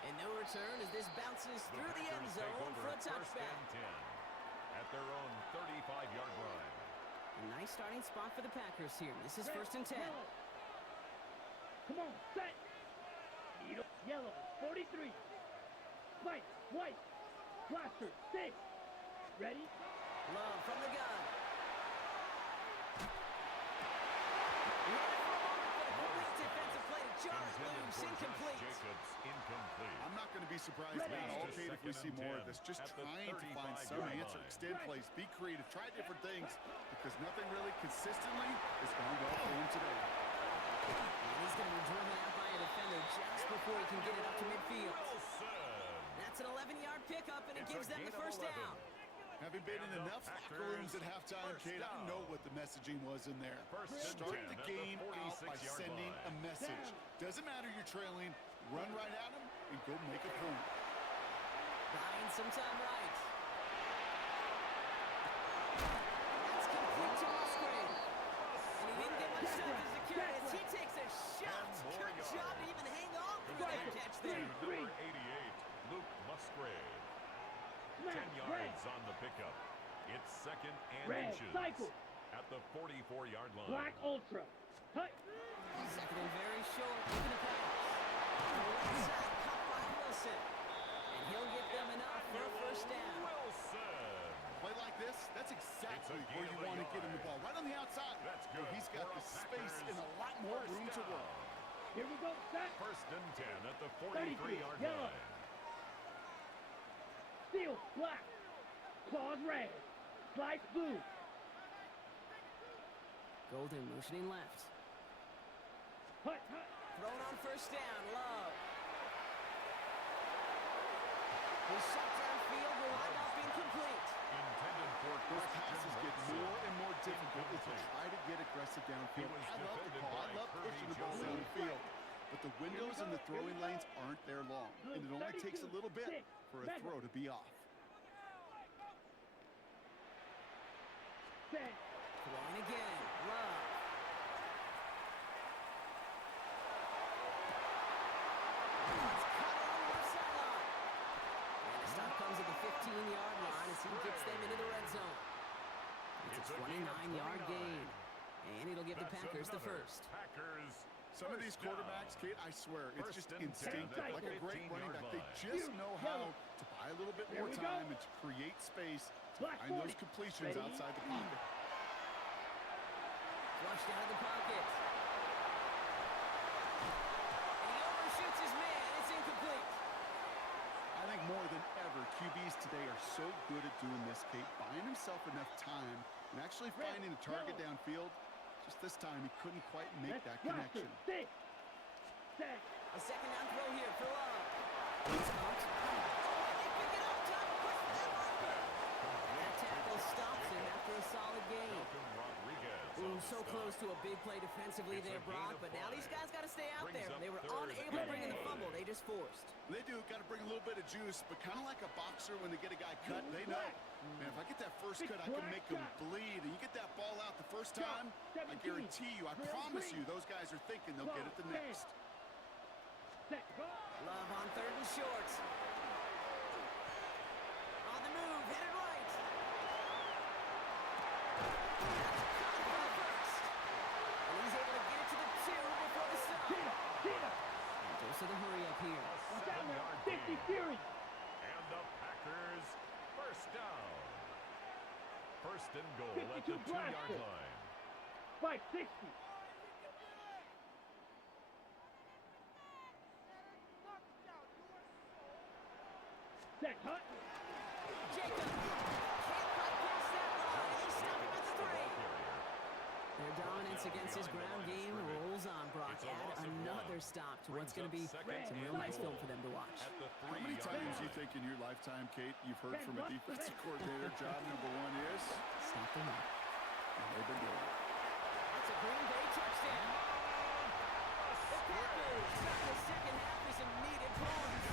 And no return as this bounces through the end Packers take zone over for a first touchback. and 10 at their own 35-yard line. A nice starting spot for the Packers here. This is Red, first and 10. yellow. Come on, set. Yellow, 43. Spike, white. Blaster, 6. Ready? Love from the gun. He had it for a moment, but a complete defensive play to jar it Intended loose. for Josh Incomplete. Jacobs, incomplete. I'm not going to be surprised Ready. at all, Just Kate, if we see second and more of 10 this. Just at the trying to find some 35-yard answer. line. Extend plays, be creative, try different things, because nothing really consistently has gone well for him today. And he's going to be driven out by a defender just before he can get it up to midfield. Wilson. That's an 11-yard pickup, and it It's a gives them gain the of first 11. down. Having been in And the enough locker Packers rooms at halftime, first Kate, I down. know what the messaging was in there. First and Start 10 the at the game out by 46-yard sending line. a message. Doesn't matter you're trailing, run right at them and go make a point. Buying some time right. That's complete to Musgrave. And he didn't get much time to secure Back this. He left. takes a shot. 10 more Good job to yards. even hang on through that catch there. Number 88, Luke Musgrave. 10 Smash, yards on the pickup. It's second and Red, inches cycle. at the 44-yard line. Black Ultra. Hut. Second and very short. Looking to pass. On the right side, caught by Wilson. And he'll get them enough for a first down. Wilson. Play like this, that's exactly It's a where gain you of a want to get him the yard. ball, right on the outside. That's where good he's got for the a space Packers and a lot more first room to down. work. Here we go. Set. First and 10 at the 33, 43-yard yellow. line. Steel. Black. Claws red. Slice blue. Golden motioning left. Hut. Hut. Thrown on first down. Love. His shot downfield will wind up incomplete. Intended for Those Christian passes get Watson. more and more difficult as you Incomplete. try to get aggressive downfield. was I love the defended call. I by love Kirby pushing the ball Joseph. downfield. But the windows and the throwing lanes aren't there long. And it only takes a little bit for a throw to be off. Set. Throwing again. Love. It's caught on the left sideline. And the stop comes at the 15-yard line as he gets them into the red zone. It's a 29-yard gain. And it'll give the That's Packers the another first. Packers Some of these first down. quarterbacks, Kate, I swear, it's First just and 10 instinctive. at the Like a great running 15-yard back. They line. just know how to buy a little bit There more we go. time and to create space to Black find those 40. completions Ready? outside the pocket. Flushed out of the pocket. And he overshoots his man. It's incomplete. I think more than ever, QBs today are so good at doing this, Kate, buying himself enough time and actually finding a target downfield. Just this time, he couldn't quite make that connection. Six. Set. A second down throw here for Love. He's pumped. Oh, and they pick it up. Time to push that record. And that tackle stops him after a solid gain. Malcolm Rodriguez Ooh, on the so stop. close to a big play defensively It's a there, gain Brock. of But now these 5. guys got to stay out Brings there. up They were third unable to bring in the and fumble. good. They just forced. They do, got to bring a little bit of juice, but kind of like a boxer when they get a guy cut, they know, man, if I get that first cut, I can make him bleed. And you get that ball out the first time, I guarantee you, I promise you, those guys are thinking they'll get it the next. Set. Go. Love on third and short. On the move, headed right. Caught for the first. And he's able to get it to the 2 before the stop. And goes to the hurry up here. Watch out now. 7-yard 50 gain. Fury. And the Packers first down. First and goal at the 52 2-yard blaster. line. 560. Set. Hut. Jacob can't quite pass that line. They stop him at the 3. Ball carrier. Their dominance against his ground game rolls on, Brock. It's a Add loss of another 1. stop to what's Brings going to be up second some and real nice goal film for them to watch. At the How many 3-yard times do you line. think in your lifetime, Kate, you've heard from a defensive coordinator, job number 1 is, Stop the run. and they've been doing it. That's a Green Bay touchdown. The Packers got the second half with some needed points.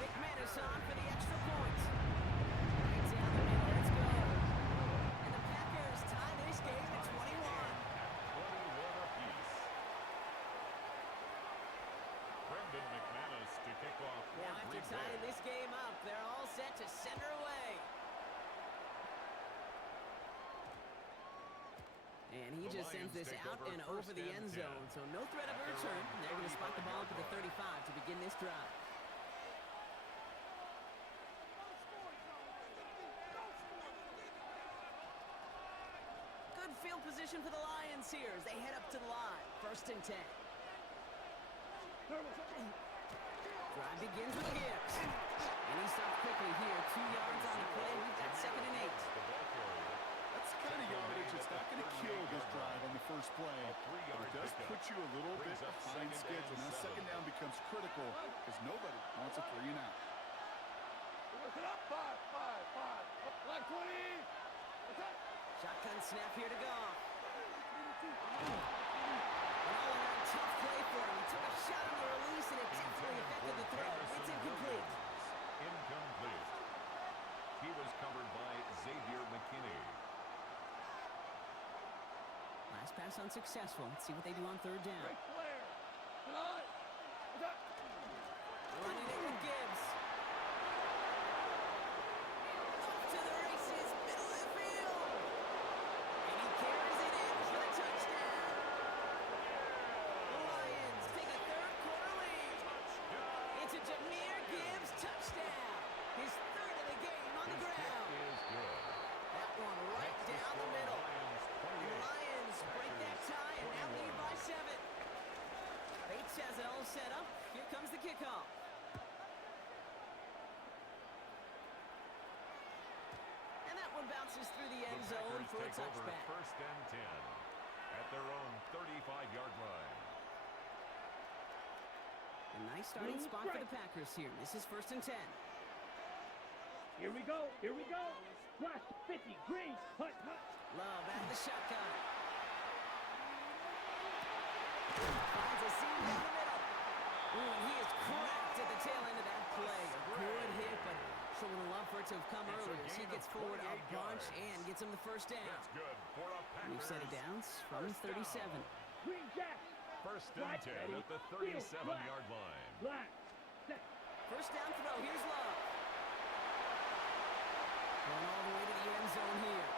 McManus on for the extra point. Right down the middle, let's go. And the Packers tie this game at 21. 21 apiece. Brendan McManus to kick off for Now after Green tying Bay. this game up, they're all set to send her away. And he The just sends Lions this take out over and over first the and end 10. zone. So no threat of a At their return. own They're going to spot the ball at the 35-yard 35 to begin this drive. Good field position for the Lions here as they head up to the line. First and 10. Drive begins with Gibbs. And he stops quickly here. 2 yards on the play. We've got second and 8. The ball carrier. That's the kind of yardage that's not going to kill this drive on the first play. A But 3-yard it does pickup. put you a little bit Brings up behind second schedule. and Now 7. second down becomes critical because nobody wants a 3 and out. Listen up. 5. Black 20. Shotgun snap here to Goff. And all in a tough play for him. He took a shot on the release and it definitely affected the throw. It's incomplete. Incomplete. He was covered by Xavier McKinney. Last Last pass unsuccessful. Let's see what they do on third down. Great player. Good. Running it with Gibbs. Off to the races, middle of the field. And he carries it in for the touchdown. The Lions take a third-quarter lead. It's a Jahmyr Gibbs touchdown. His third of the game on the ground. Is good. That one right down the middle. And the Lions break that tie and now lead by 7. Bates has it all set up. Here comes the kickoff. And that one bounces through the end zone for a touchback. First and 10 at their own 35-yard line. A nice starting spot for the Packers here. This is first and 10. Here we go. Here we go. Flash 50. Green. Hut, hut. Love at the shotgun. Finds a seam down the middle. Ooh, and he is cracked at the tail end of that play. A good hit, but sure would have loved for it to have come earlier. As he gets forward a bunch and gets him the first down. That's good for a We've set it down from 37. Green Jack. First and 10 at the 37-yard line. Black. Set. First down throw. Here's Love. Going all the way to the end zone here.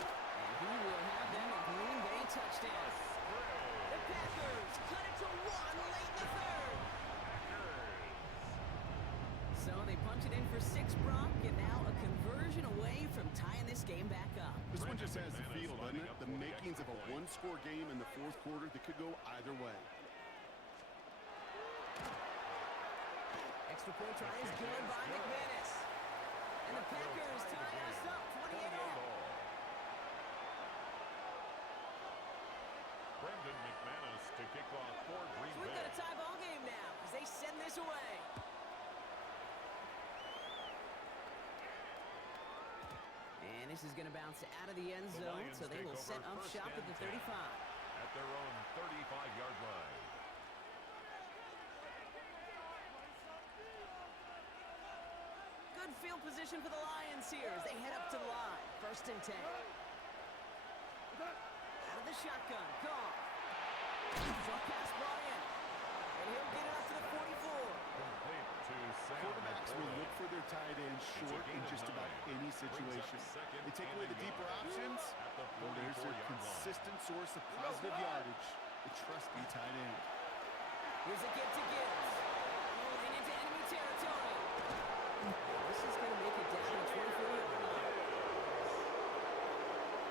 And he will have them a Green Bay touchdown. The Packers cut it to 1 late in the third. So they punch it in for 6, Brock, and now a conversion away from tying this game back up. This one just has the feel, doesn't it? The makings of a one-score game in the fourth quarter that could go either way. Extra point try is good by McManus. And the Packers tie us up 28-all. Brendan McManus to kick off for Green So we've Bay. got a tie ball game now as they send this away. And this is going to bounce out of the end The zone, Lions so they will take set over up first shop at and the 10 35. At their own 35-yard line. Good field position for the Lions here as they head up to the line. First and 10. Out of the shotgun. Goff. Short pass brought in. And he'll get it up to the 44. Complete to Sam Quarterbacks will McCoy. look for their tight end short in just about any situation. They take away the deeper options. Well, there's their consistent source of positive yardage, the trusty tight end. Here's a give to Gibbs. Rolling into enemy territory. This is going to make it down to the 24-yard line.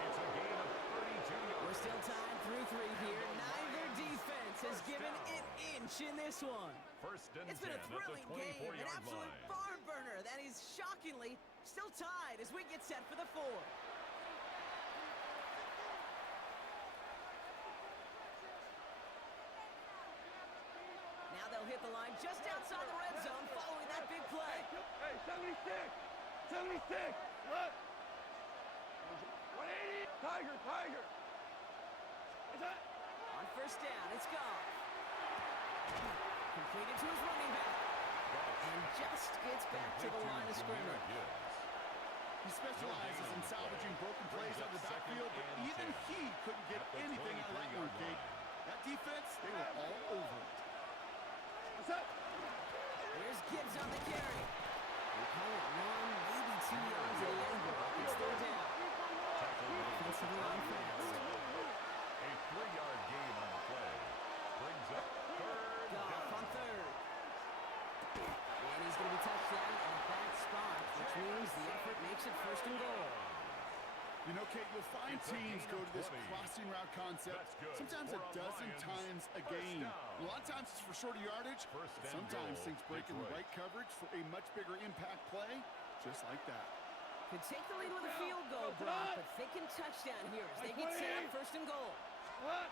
It's a gain of 32 yards. We're still tied through 3 here. Neither defense has given an inch in this one. First and It's been 10 a thrilling at the game, an 24-yard absolute line. barn burner that is shockingly still tied as we get set for the 4. Now they'll hit the line just outside the red zone following that big play. Hey, 76. 76. What? 180. Tiger, Tiger. Is that? On first down, it's Goff. Completed to his running back. And just gets back to the line of scrimmage. He specializes in salvaging broken plays out of the backfield, but even he couldn't get anything out of that one, Kate. That defense, they were all over it. What's up? Here's Gibbs on the carry. They call it 1, maybe 2 yards to the end block. It's third down. Offensive line fast. A 3-yard gain on the play. Brings up third Goff down. on third. And he's going to be touched down at that spot, which means the effort makes it first and goal. You know, Kate, you'll find It's a teams gain go of to this 20. crossing route concept That's good sometimes for a a dozen Lions times a first game. down. A lot of times it's for shorter yardage, First but and sometimes goal, things break in the Detroit. right coverage for a much bigger impact play, just like that. Could take the lead with a field goal, Brock, but thinking touchdown here as they get set up first and goal. What?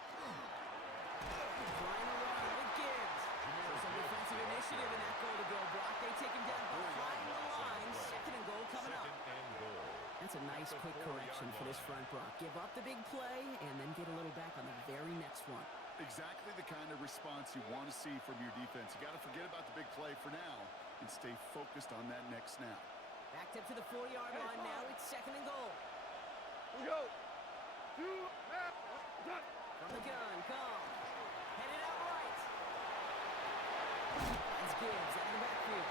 Trying to run with Gibbs. So some defensive initiative in that goal to go, Brock. They take him down behind the line. Second and goal coming up. Second and goal. That's a nice quick correction for this front, Brock. Give up the big play and then get a little back on the very next one. Exactly the kind of response you want to see from your defense. You got to forget about the big play for now and stay focused on that next snap. Backed up to the 4-yard line now. It's second and goal. Here we go. 2, now. What's up? From the gun, Gone. Headed out right. That's Gibbs out of the backfield.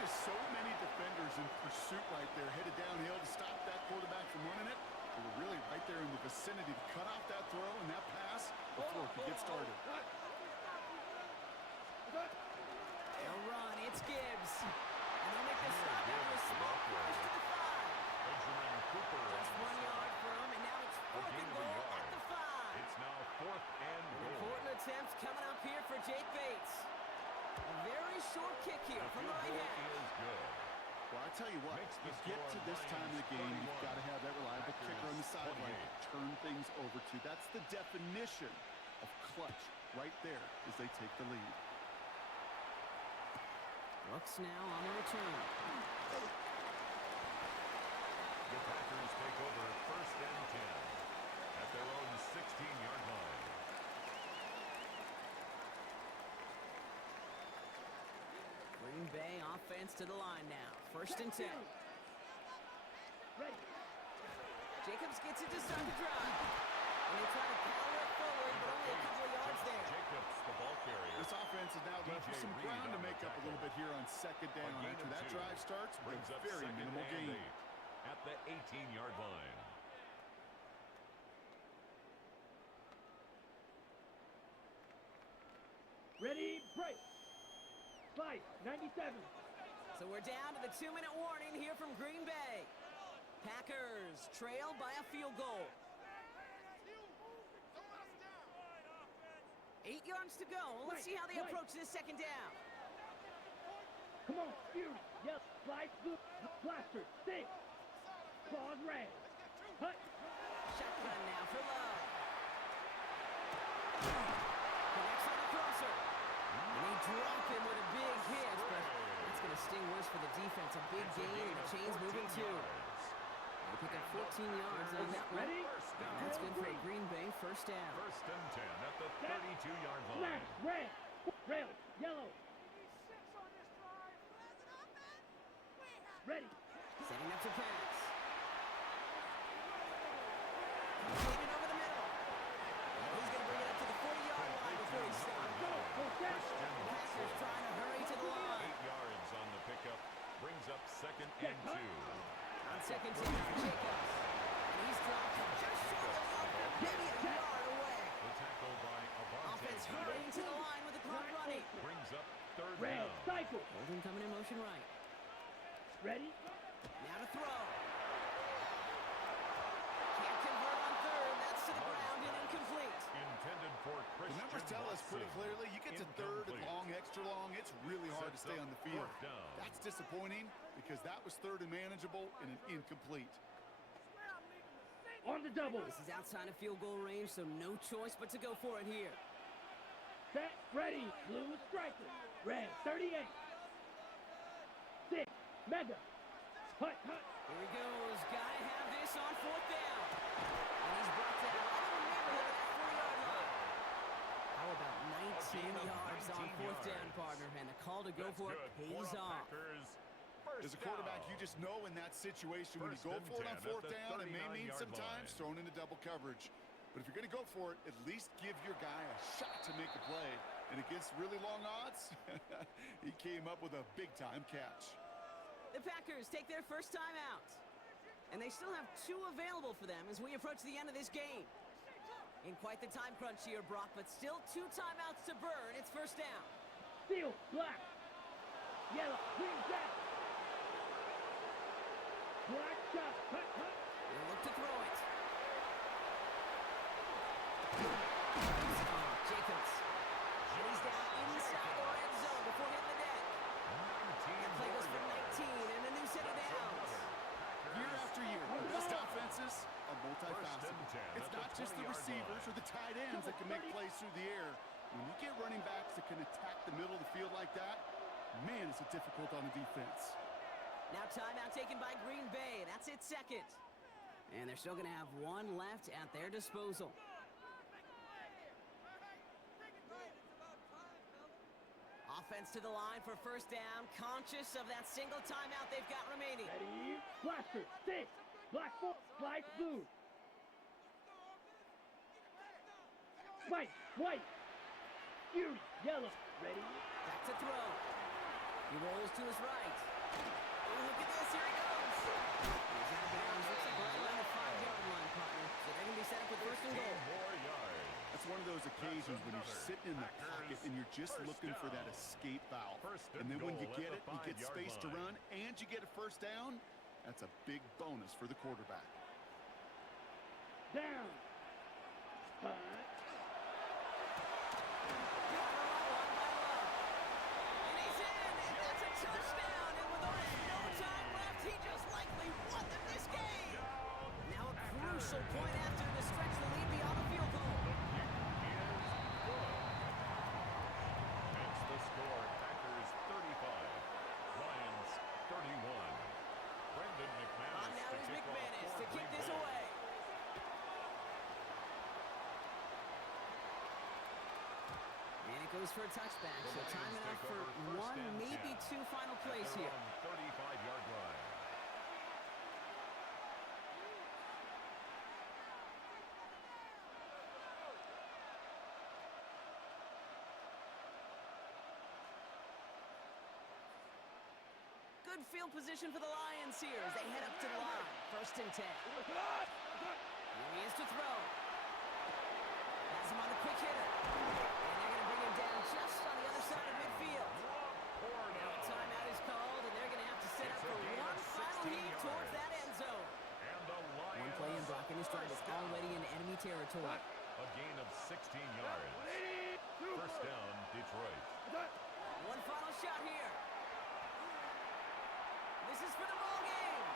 Just so many defenders in pursuit right there, headed downhill to stop that quarterback from running it. They were really right there in the vicinity to cut off that throw and that pass before it could get started. They'll run. It's Gibbs. And they'll make the stop after a small push to the 5. Benjamin Cooper. Just 1 yard for him, and now it's 4th and goal at the 5. It's now 4th and An goal. important attempt coming up here for Jake Bates. A very short kick here from the right hand. Is good. Well, I tell you what, you get to this time of the game, you've got to have that reliable kicker on the sideline to turn things over to. That's the definition of clutch right there as they take the lead. Looks now on the return. The Packers take over 1st and 10 at their own 16-yard line. Green Bay offense to the line now. 1st and 10. Jacobs gets it to start the drive. And they try to power it forward, but only a couple of yards there. Jacobs, the ball carrier. This offense is now left with some ground to make up a little bit here on 2nd down. After that drive starts, brings up very minimal gain. 8 at the 18-yard line. Ready, break. Fight, 97. So we're down to the 2-minute warning here from Green Bay. Packers trail by a field goal. 8 yards to go. Let's see how they approach this 2nd down. Come on, Fury. Yep, slide, blue, blaster, stick. Claws red. Hut. Shotgun now for Love. Connects on the crosser. And they drop him with a big hit, but that's going to sting worse for the defense. A big gain, and the chain's moving too. They pick up 14 yards on that one. Ready? And that's good for a Green Bay 1st down. 1st and 10 at the 32-yard line. Flash, red, rail, yellow. Ready. Setting up to pass. Completed over the middle. And he's going to bring it up to the 40-yard line before he stops. The Packers trying to hurry to the line. 8 yards on the pickup. Brings up 2nd and 2. On 2nd down, Jacobs. And he's dropped just short of the marker, maybe a yard away. The tackle by Avante. Offense hurrying to the line with the clock running. Brings up 3rd Red, down. cycle. Holding coming in motion right. Ready? Now to throw. Can't convert on 3rd. That's to the ground and incomplete. Intended for Christian The numbers tell us pretty Watson. clearly, you get to 3rd and long, extra long, it's really hard to Sets stay up on the field. 4th down. That's disappointing because that was 3rd and manageable and an incomplete. On the double. This is outside of field goal range, so no choice but to go for it here. Set, ready. Blue striker. Red, 38. 6, mega. Hut, hut. Here he goes. Gotta have this on 4th down. And he's brought down right in the neighborhood of that 40-yard line. How about 19 yards on 4th down, partner? And the call to go That's for it good. pays For a off. Packers, As a quarterback, you just know in that situation when you go for it on 4th down, it may mean sometimes thrown into double coverage. But if you're going to go for it, at least give your guy a shot to make a play. And against really long odds, he came up with a big-time catch. The Packers take their first time out. And they still have 2 available for them as we approach the end of this game. In quite the time crunch here, Brock, but still 2 timeouts to burn. It's 1st down. Steel, black. Yellow, green, red. Black shot, hut, hut. They'll look to throw it. Oh, Jacobs. And he's down inside the red zone before hitting the deck. That play goes for 19 and a new set of downs. Year after year, the best offenses are multifaceted. 1st and 10 It's at the not just the 20-yard receivers line. or the tight ends that can make plays through the air. When you get running backs that can attack the middle of the field like that, man, it's difficult on the defense. Now timeout taken by Green Bay. That's its 2nd. And they're still going to have 1 left at their disposal. Offense to the line for 1st down. Conscious of that single timeout they've got remaining. Ready, blaster, 6. Black, 4, slide, blue. White, white. Fury, yellow. Ready? Back to throw. He rolls to his right. Oh, look at this. Here he goes. He's out of bounds. Looks like right around the 5-yard line, partner. So they're going to be set up with first and goal. More yards. That's one of those occasions when you're sitting in the pocket and you're just looking for that escape valve. And then when you get it, you get space to run, and you get a first down. That's a big bonus for the quarterback. Down. Punt. And he's in, and that's a touchdown. And with almost no time left, he just likely won them this game. Now a crucial point after to stretch the lead beyond the field goal. That's the score. Packers 35. Lions 31. Brendan McManus Now to is kick off McManus for to kick Green this Bay. away. And it goes for a touchback, so time enough for one, maybe two final plays here. 35-yard line. Good field position for the Lions here as they head up to the line. First and 10. Here he is to throw. Has him on a quick hitter. And they're going to bring him down just on the other side of midfield. Now a timeout is called, and they're going to have to set up for one final heat towards that end zone. And the Lions One play in blocking his drive is already in enemy territory. a gain of 16 yards. First down, Detroit. One final shot here. This is for the ball game.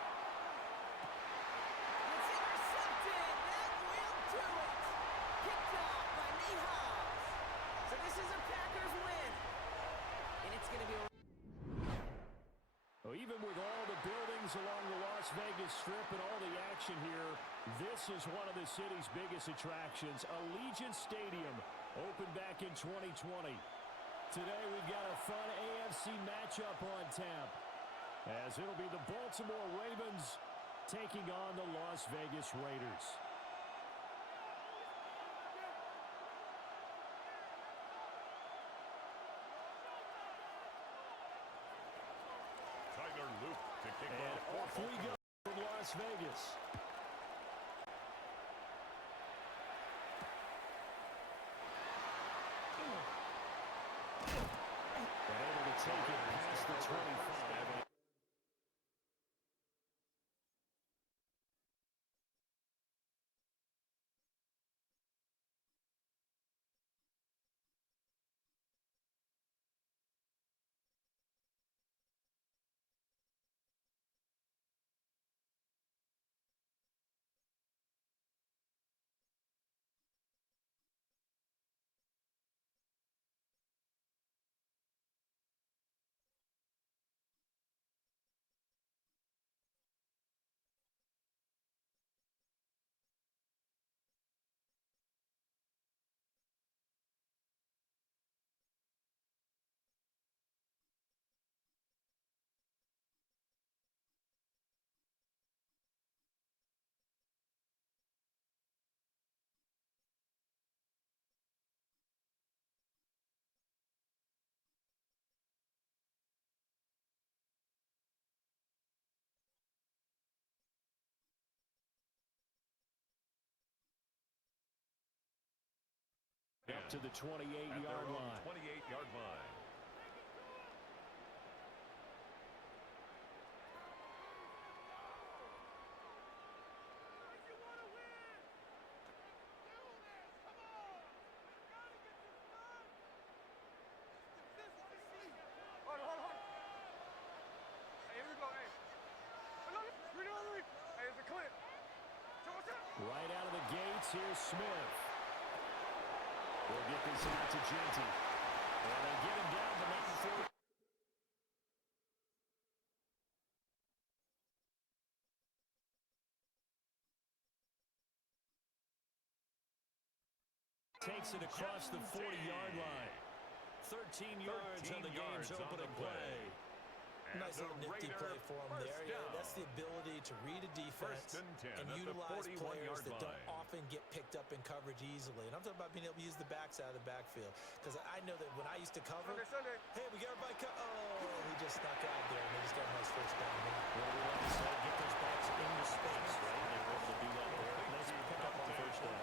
It's intercepted. That will do it. Picked off by Hinds. So this is a Packers win. And it's going to be a... Well, even with all the buildings along the Las Vegas Strip and all the action here, this is one of the city's biggest attractions. Allegiant Stadium opened back in 2020. Today we've got a fun AFC matchup on tap, as it'll be the Baltimore Ravens taking on the Las Vegas Raiders. Tyler Luke to kick And off off we go from Las Vegas. And able to take it past the 25. Up to the 28-yard line. 28-yard line. Right out of the gates, here's Smith. We'll get this out to Genty. And they get him down to number 4. Takes it across the 40-yard line. 13 yards on the game's opening play. And Nice little nifty play for him there. Yeah, that's the ability to read a defense and utilize players that don't often get picked up in coverage easily. And I'm talking about being able to use the backs out of the backfield. Because I know that when I used to cover, hey, we got everybody he just snuck out there, and they just got a nice first down there. Well, we like to say, get those backs into space, right? They were able to do that there. Nice pickup on first down.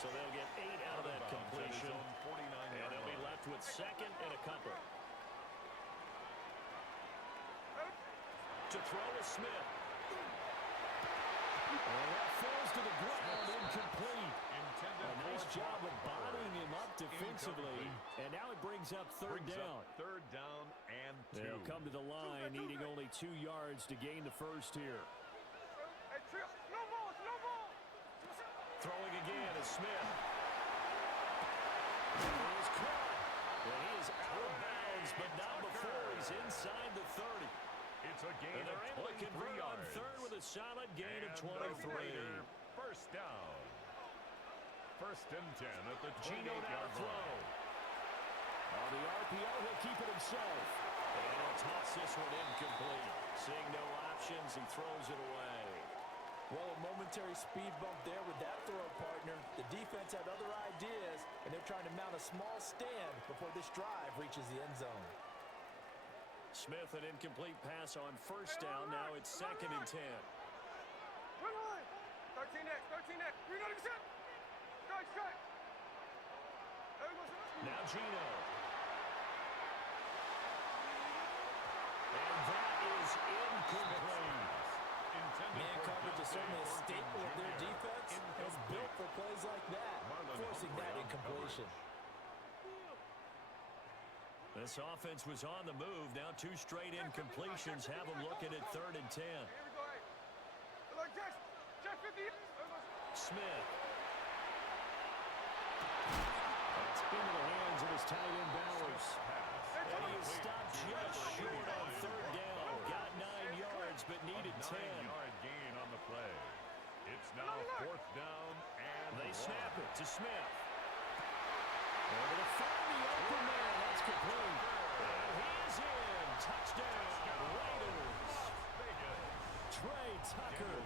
So they'll get 8 out of that completion. And they'll be left with second and a couple. To throw is Smith. And that falls to the ground, incomplete. A nice job of bodying him up defensively. And now it brings up third down. Third down and 2. They'll come to the line, needing only 2 yards to gain the first here. Throwing again is Smith. He is caught. And he is out of bounds, but not before he's inside the 30. It's a gain And they're of able to 23 convert on yards. third with a solid gain of And 23. the Raider first down. First and 10 at the Gino now 28-yard throw. line. On the RPO, he'll keep it himself. And he'll toss this one incomplete. Seeing no options, he throws it away. Well, a momentary speed bump there with that throw, partner. The defense had other ideas, and they're trying to mount a small stand before this drive reaches the end zone. Smith, an incomplete pass on first down. Now it's second and 10. 13X. Strike. Now Gino. And that is incomplete. Man coverage is certainly a staple of their defense. It's built for plays like that, forcing that incompletion. This offense was on the move. Now 2 straight incompletions have them looking at third and 10. Smith. That's into the hands of his tight end Bowers. And he is stopped just short on third down. Got 9 yards, but needed 10. 9-yard gain on the play. It's now fourth down and They 1. snap it to Smith. Able to find the open man. That's complete. And he is in. Touchdown, Raiders. Trey Tucker,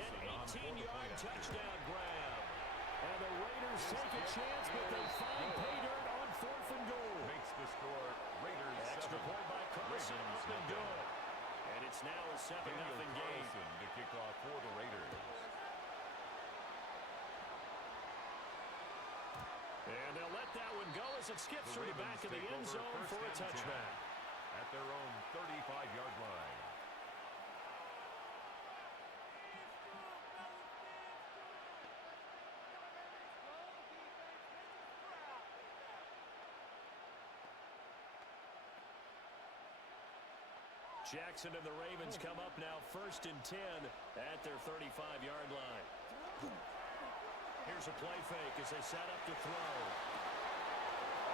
an 18-yard touchdown grab. And the Raiders take a chance, but they find pay dirt on 4th and goal. Makes the score Raiders Extra 7. point by Carson. Ravens Up and good. And it's now a 7-0 game. To kick off for the Raiders. And they'll let that one go as it skips through the back of the end zone for a touchback. At their own 35-yard line. Jackson and the Ravens come up now first and 10 at their 35-yard line. Here's a play fake as they set up to throw.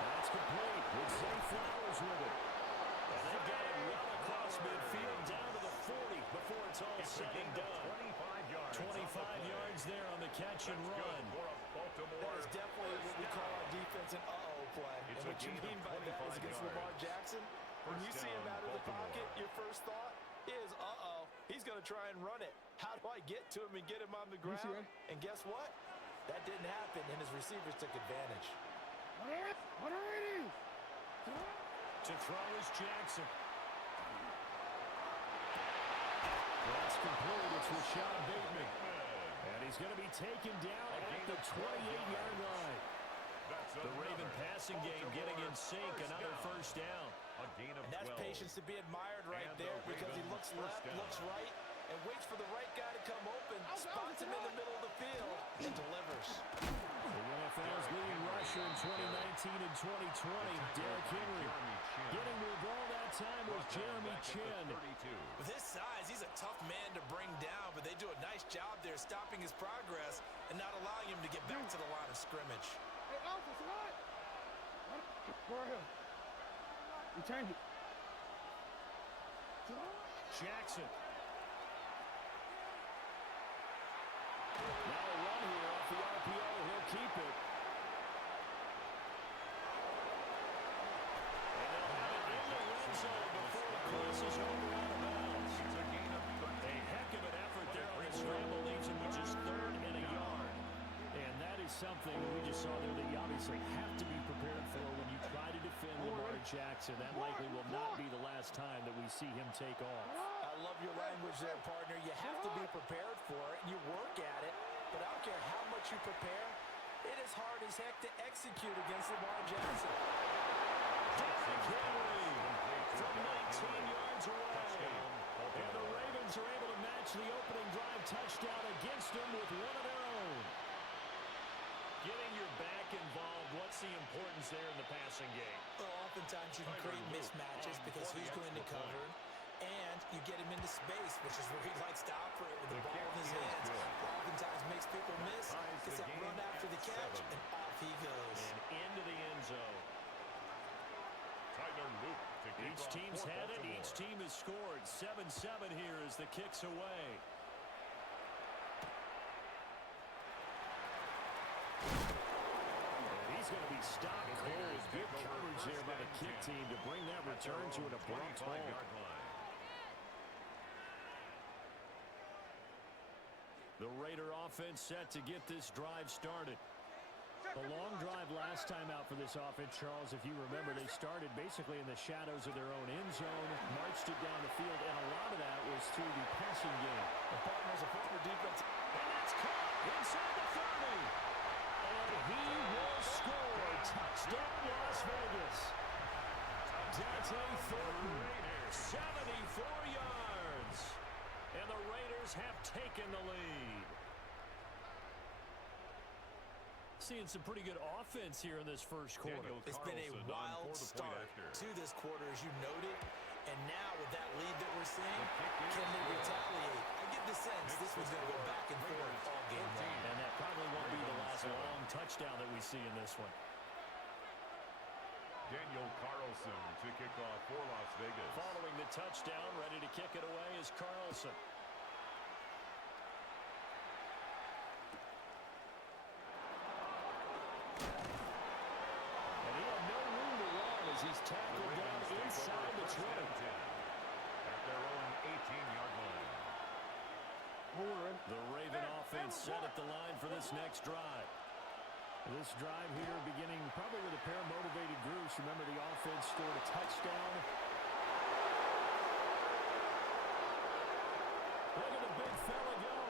That's complete with Zay Flowers with it. And they've got it run across midfield down to the 40 before it's all said and done. 25 yards. 25 yards there on the catch and run. That is definitely what we call our defense an uh-oh play. And what you mean by that is against Lamar Jackson, when you see him out of the pocket, your first thought is, uh-oh, he's going to try and run it. How do I get to him and get him on the ground? And guess what? That didn't happen, and his receivers took advantage. To throw is Jackson. That's complete. It's Rashad Bateman. And he's going to be taken down at the 28-yard line. The Raven passing game getting in sync. Another first down. And that's patience to be admired right there because he looks left, looks right, and waits for the right guy to come open, spots him in the middle of the field, and delivers. The NFL's leading rusher in 2019 and 2020, Derrick Henry. Getting to the ball that time was Jeremy Chin. With his size, he's a tough man to bring down, but they do a nice job there stopping his progress and not allowing him to get back to the line of scrimmage. Hey, Alpha, what? Go ahead. You change it. Jackson. Now a run here off the RPO. He'll keep it. And they'll have it in the red zone before it crosses is over out of bounds. It's a gain of 13. A heck of an effort there on the scramble. Leaves him with just 3rd and a yard. And that is something we just saw there that you obviously have to be prepared for when you try to defend Lamar Jackson. That likely will not be the last time that we see him take off. I love your language there, partner. You have to be prepared for it, and you work at it. But I don't care how much you prepare, it is hard as heck to execute against Lamar Jackson. Derrick Henry from 19 yards away. And the Ravens are able to match the opening drive touchdown against them with one of their own. Getting your back involved, what's the importance there in the passing game? Well, oftentimes you can create mismatches because who's going to cover, and you get him into space, which is where he likes to operate with the ball in his hands. Oftentimes makes people miss, gets that run after the catch, and off he goes. And into the end zone. Each team's had it, each team has scored. 7-7 here as the kick's away. He's going to be stopped cold. Good coverage there by the kick team to bring that return to an abrupt halt. The Raider offense set to get this drive started. A long drive last time out for this offense, Charles. If you remember, they started basically in the shadows of their own end zone, marched it down the field, and a lot of that was through the passing game. The partner's a former defense. And that's caught inside the 30. And he will score. Touchdown, Las Vegas. Dante Thornton, 74 yards. And the Raiders have taken the lead. Seeing some pretty good offense here in this first quarter. It's been a wild start to this quarter, as you noted. And now with that lead that we're seeing, can they retaliate? I get the sense this was going to go back and forth all game long. And that probably won't be the last long touchdown that we see in this one. Daniel Carlson to kick off for Las Vegas. Following the touchdown, ready to kick it away is Carlson. And he had no room to run as he's tackled down inside the 20. At their own 18-yard line. The Raven offense set at the line for this next drive. This drive here beginning probably with a pair of motivated groups. Remember, the offense scored a touchdown. Look at the big fella go.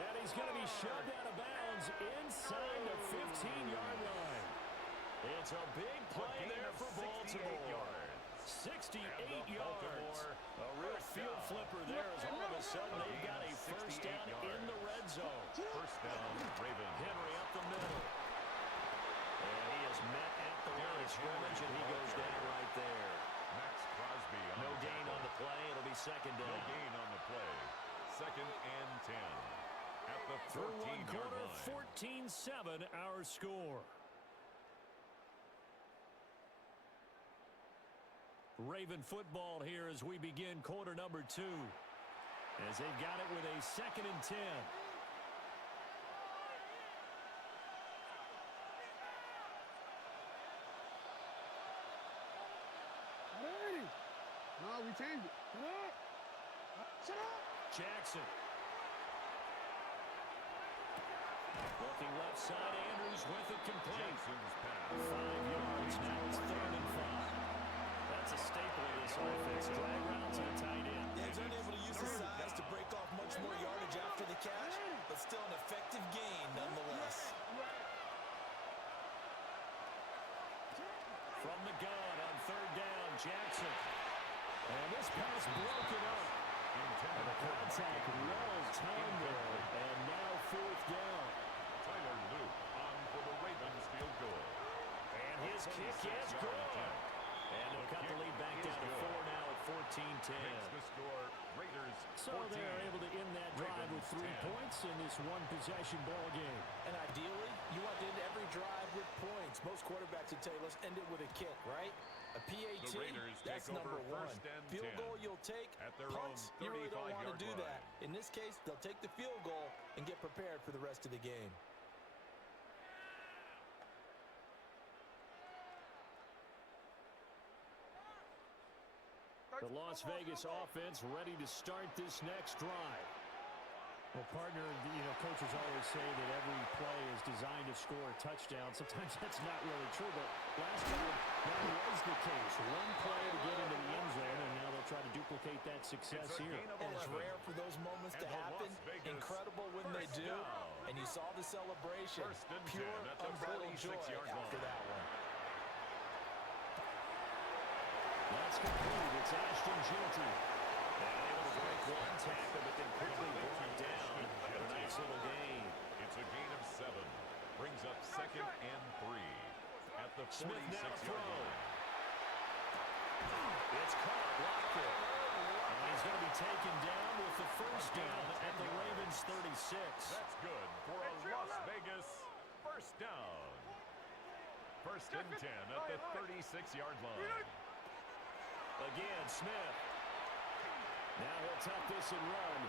And he's going to be shoved out of bounds inside the 15-yard line. It's a big play there for Baltimore. 68 yards. A real field flipper there as all of a sudden they've got a first down in the red zone. First down, Ravens. Henry up the middle. And he is met at the line of scrimmage, and he goes down right there. Max Crosby on No the gain tackle. on the play. It'll be second down. No gain on the play. Second and 10. At the Through one 14-yard quarter, line. 14-7 our score. Raven football here as we begin quarter number 2. As they've got it with a second and 10. Hey! No, we changed it. Shut up! Shut up! Jackson. Looking left side, Andrews with it complete. Jackson's pass. 5 yards, now it's 3rd and 5. That's a staple of this offense. Drag route to the tight end. Yeah, he's unable to use his size to break off much more yardage after the catch, but still an effective gain nonetheless. From the gun on 3rd down, Jackson. And this pass broken up. And the contact well timed there. And now 4th down. Tyler Luke on for the Ravens field goal. And his kick is good. And they'll cut the lead back down to 4 now at 14-10. Makes the score Raiders 14. So they're able to end that drive with 3 points in this one-possession ball game. And ideally, you want to end every drive with points. Most quarterbacks would tell you, let's end it with a kick, right? A PAT, The Raiders that's take over number 1. first and Field 10 goal you'll take. at their Punts, own you really don't want to 35-yard do line. that. In this case, they'll take the field goal and get prepared for the rest of the game. The Las Vegas offense ready to start this next drive. Well, partner, coaches always say that every play is designed to score a touchdown. Sometimes that's not really true, but last time that was the case. One play to get into the end zone, and now they'll try to duplicate that success here. And it's rare for those moments to happen. Incredible when they do. And you saw the celebration. Pure, unbridled joy after that one. That's complete. It's Ashton Genty. And able to break one tackle, but then quickly brought down. A nice little gain. It's a gain of 7. Brings up 2nd and 3 at the 46-yard line. It's caught, blocked it. And he's going to be taken down with the first down at the Ravens 36. That's good for a Las Vegas first down. 1st and 10 at the 36-yard line. Again, Smith. Now he'll tuck this and run.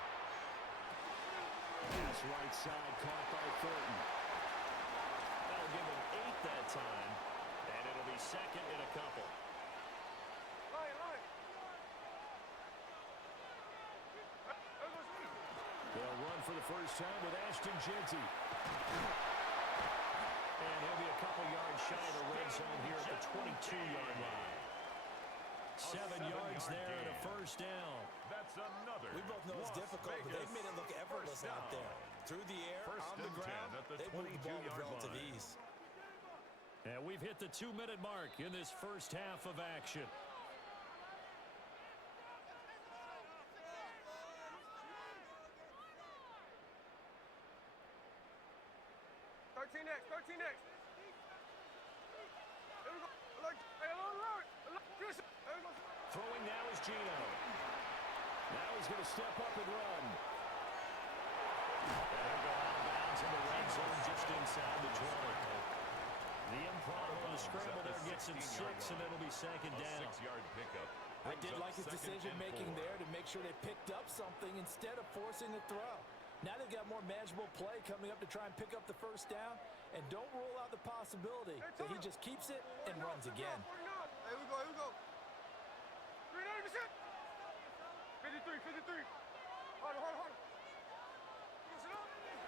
Pass right side, caught by Thornton. That'll give him 8 that time, and it'll be 2nd and a couple. They'll run for the first time with Ashton Genty. And he'll be a couple yards shy of the red zone here at the 22-yard line. 7 yards there and a first down. That's another. We both know it's difficult, but they've made it look effortless out there. Through the air, on the ground, they've moved the ball with relative ease. And we've hit the 2-minute mark in this first half of action. 13 next. Here we go. Throwing now is Gino. Now he's going to step up and run. And he'll go out of bounds in the red zone just inside the 20. The improv on the scramble there gets him 6, and it'll be 2nd down. 6-yard pickup. I did like his decision-making there to make sure they picked up something instead of forcing the throw. Now they've got more manageable play coming up to try and pick up the first down, and don't rule out the possibility that he just keeps it and runs again. Here we go. 53. Hold.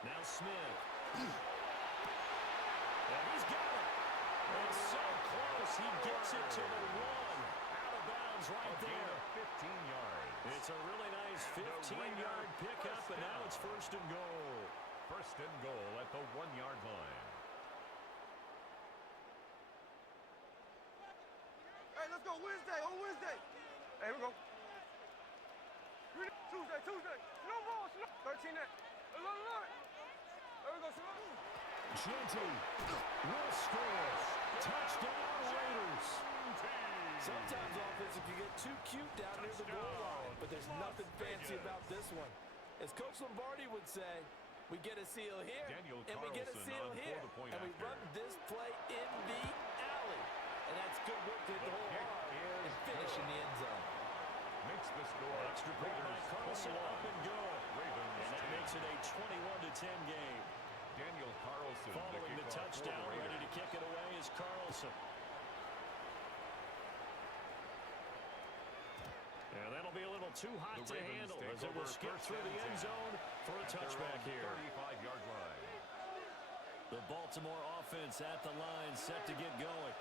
Now Smith. And he's got it. It's so close. He gets it to the 1. Out of bounds right there. 15 yards. It's a really nice 15-yard pickup, and now it's 1st and goal. 1st and goal at the 1-yard line. Hey, let's go Wednesday. On Wednesday. Hey, here we go. Tuesday. Slow ball. 13 next. There we go. Genty will score. Touchdown, Raiders. Sometimes offense, if you get too cute down near the goal line, but there's nothing fancy about this one. As Coach Lombardi would say, we get a seal here, and we get a seal here, and we run this play in the alley. And that's good work to hit the whole hard and finish in the end zone. Makes the score. Extra point by Carlson, up and go. Ravens, and that makes it a 21-10 game. Daniel Carlson following the touchdown, ready to kick it away is Carlson. And that'll be a little too hot to handle as it will skip through the end zone for a touchback here. 35-yard line. The Baltimore offense at the line, set to get going.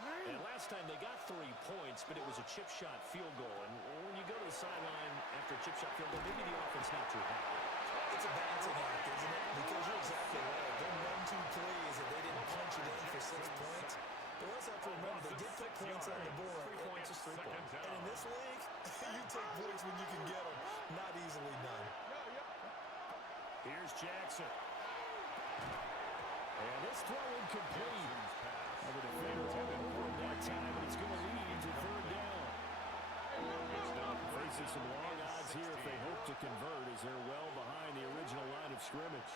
And last time they got 3 points, but it was a chip shot field goal. And when you go to the sideline after a chip shot field goal, maybe the offense not too happy. It's a balancing act, isn't it? Because you're exactly right. They're 1-2 plays and they didn't punch it in for 6 points. But let's have to remember, they did put points on the board. 3 points is 3 points. And in this league, you take points when you can get them. Not easily done. Here's Jackson. And this throw incomplete. The defender didn't for that time, but it's going to lead to 3rd down. Facing some long odds here if they hope to convert, as they're well behind the original line of scrimmage.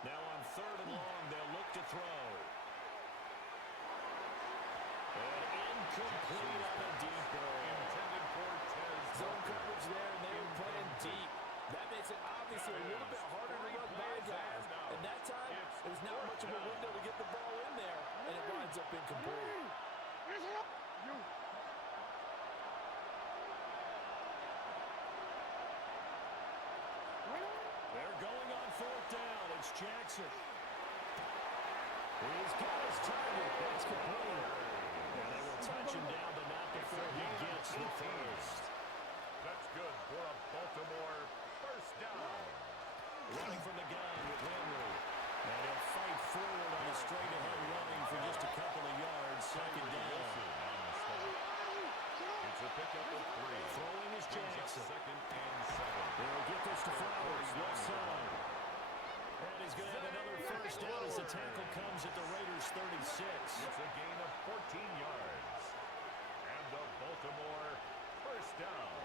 Now on 3rd and long, they'll look to throw. And incomplete on a deep ball. Intended for Zone coverage there, and they were playing deep. That makes it obviously a little bit harder to run by guys. And that time, it was not much of a window to get the ball in there, and it ends up incomplete. They're going on fourth down. It's Jackson. He's got his target. That's complete. And they will touch him down, but not before he gets the first. That's good for a Baltimore first down. Running from the gun with Henry. And he'll fight forward on a straight-ahead running for just a couple of yards. Second down. It's a pickup of 3. Throwing is Jackson. Second and 7. They'll get this to Flowers, left side. And he's going to have another first down as the tackle comes at the Raiders' 36. It's a gain of 14 yards. And the Baltimore first down.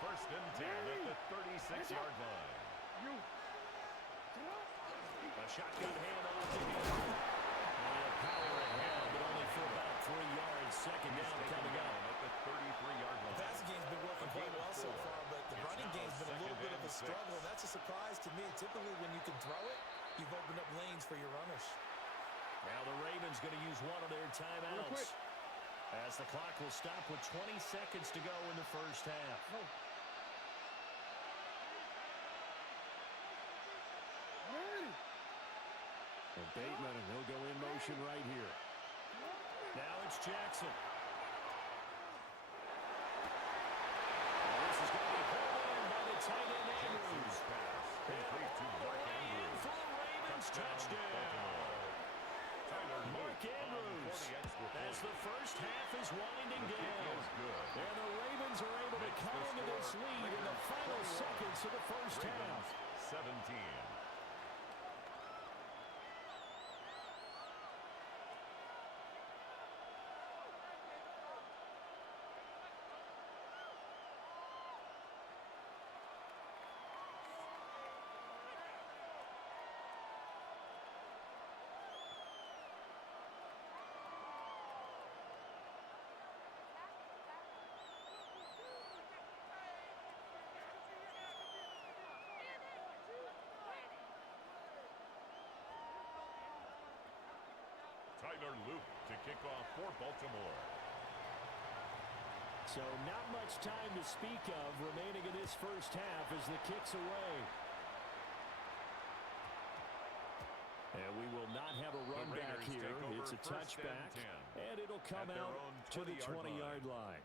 First and 10 at the 36-yard line. A shotgun handoff to him. And power ahead, but only for about 3 yards. Second down coming up at the 33-yard line. The passing game's been working quite well so far, but the running game's been a little bit of a struggle, and that's a surprise to me. Typically, when you can throw it, you've opened up lanes for your runners. Now the Ravens going to use one of their timeouts as the clock will stop with 20 seconds to go in the first half. And Bateman, and he'll go in motion right here. Now it's Jackson. And this is going to be pulled in by the tight end Andrews. Complete to Mark Andrews. For the Ravens, touchdown. Mark Andrews as the first half is winding down. And the Ravens are able to come into this lead in the final seconds of the first half. 17. Tyler Loop to kick off for Baltimore. So not much time to speak of remaining in this first half as the kick's away. And we will not have a run back here. It's a touchback, and it'll come out to the 20-yard line.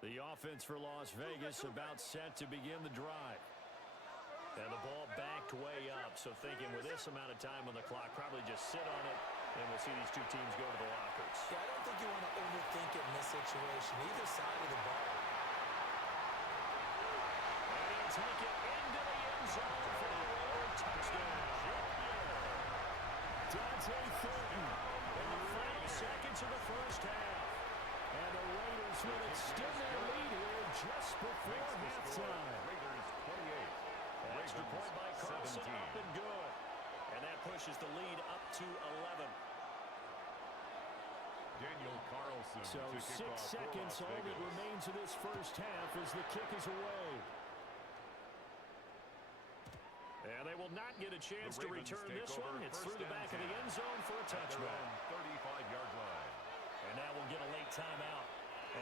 The offense for Las Vegas about set to begin the drive. And the ball backed way up, so thinking with this amount of time on the clock, probably just sit on it, and we'll see these two teams go to the lockers. Yeah, I don't think you want to overthink it in this situation, either side of the ball. And he'll take it into the end zone for the Raider touchdown. Dante Thornton in the final seconds of the first half. And the Raiders will extend their lead here just before halftime. Raiders 28. Extra point by Carlson, up and good. And that pushes the lead up to 11. Daniel Carlson So to kick 6 off for seconds, Las all that Vegas. remains of this first half as the kick is away. And they will not get a chance to return this one. It's through the back of the end zone for a touchback. 35-yard line. And now we'll get a late timeout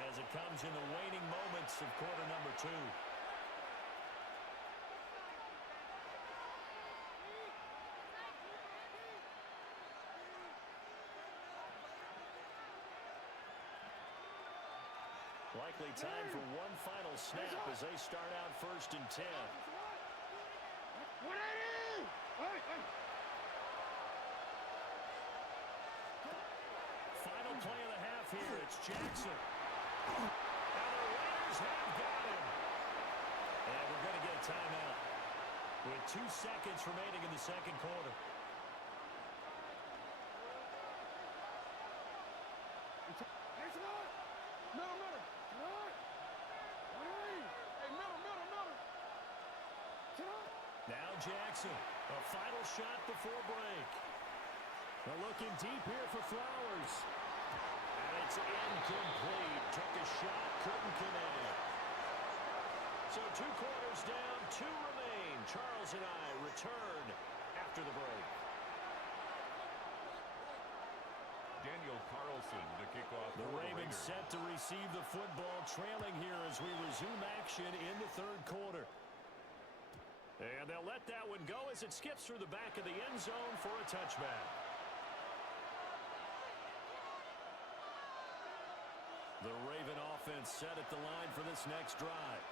as it comes in the waning moments of quarter number 2. Likely time for one final snap as they start out first and 10. Final play of the half here. It's Jackson. And the Raiders have got him. And we're going to get a timeout with 2 seconds remaining in the second quarter. Now Jackson, a final shot before break. They're looking deep here for Flowers. Incomplete. Took a shot. Couldn't connect. So 2 quarters down. 2 remain. Charles and I return after the break. Daniel Carlson to kick off. The Ravens set to receive the football, trailing here as we resume action in the 3rd quarter. And they'll let that one go as it skips through the back of the end zone for a touchback. The Raven offense set at the line for this next drive.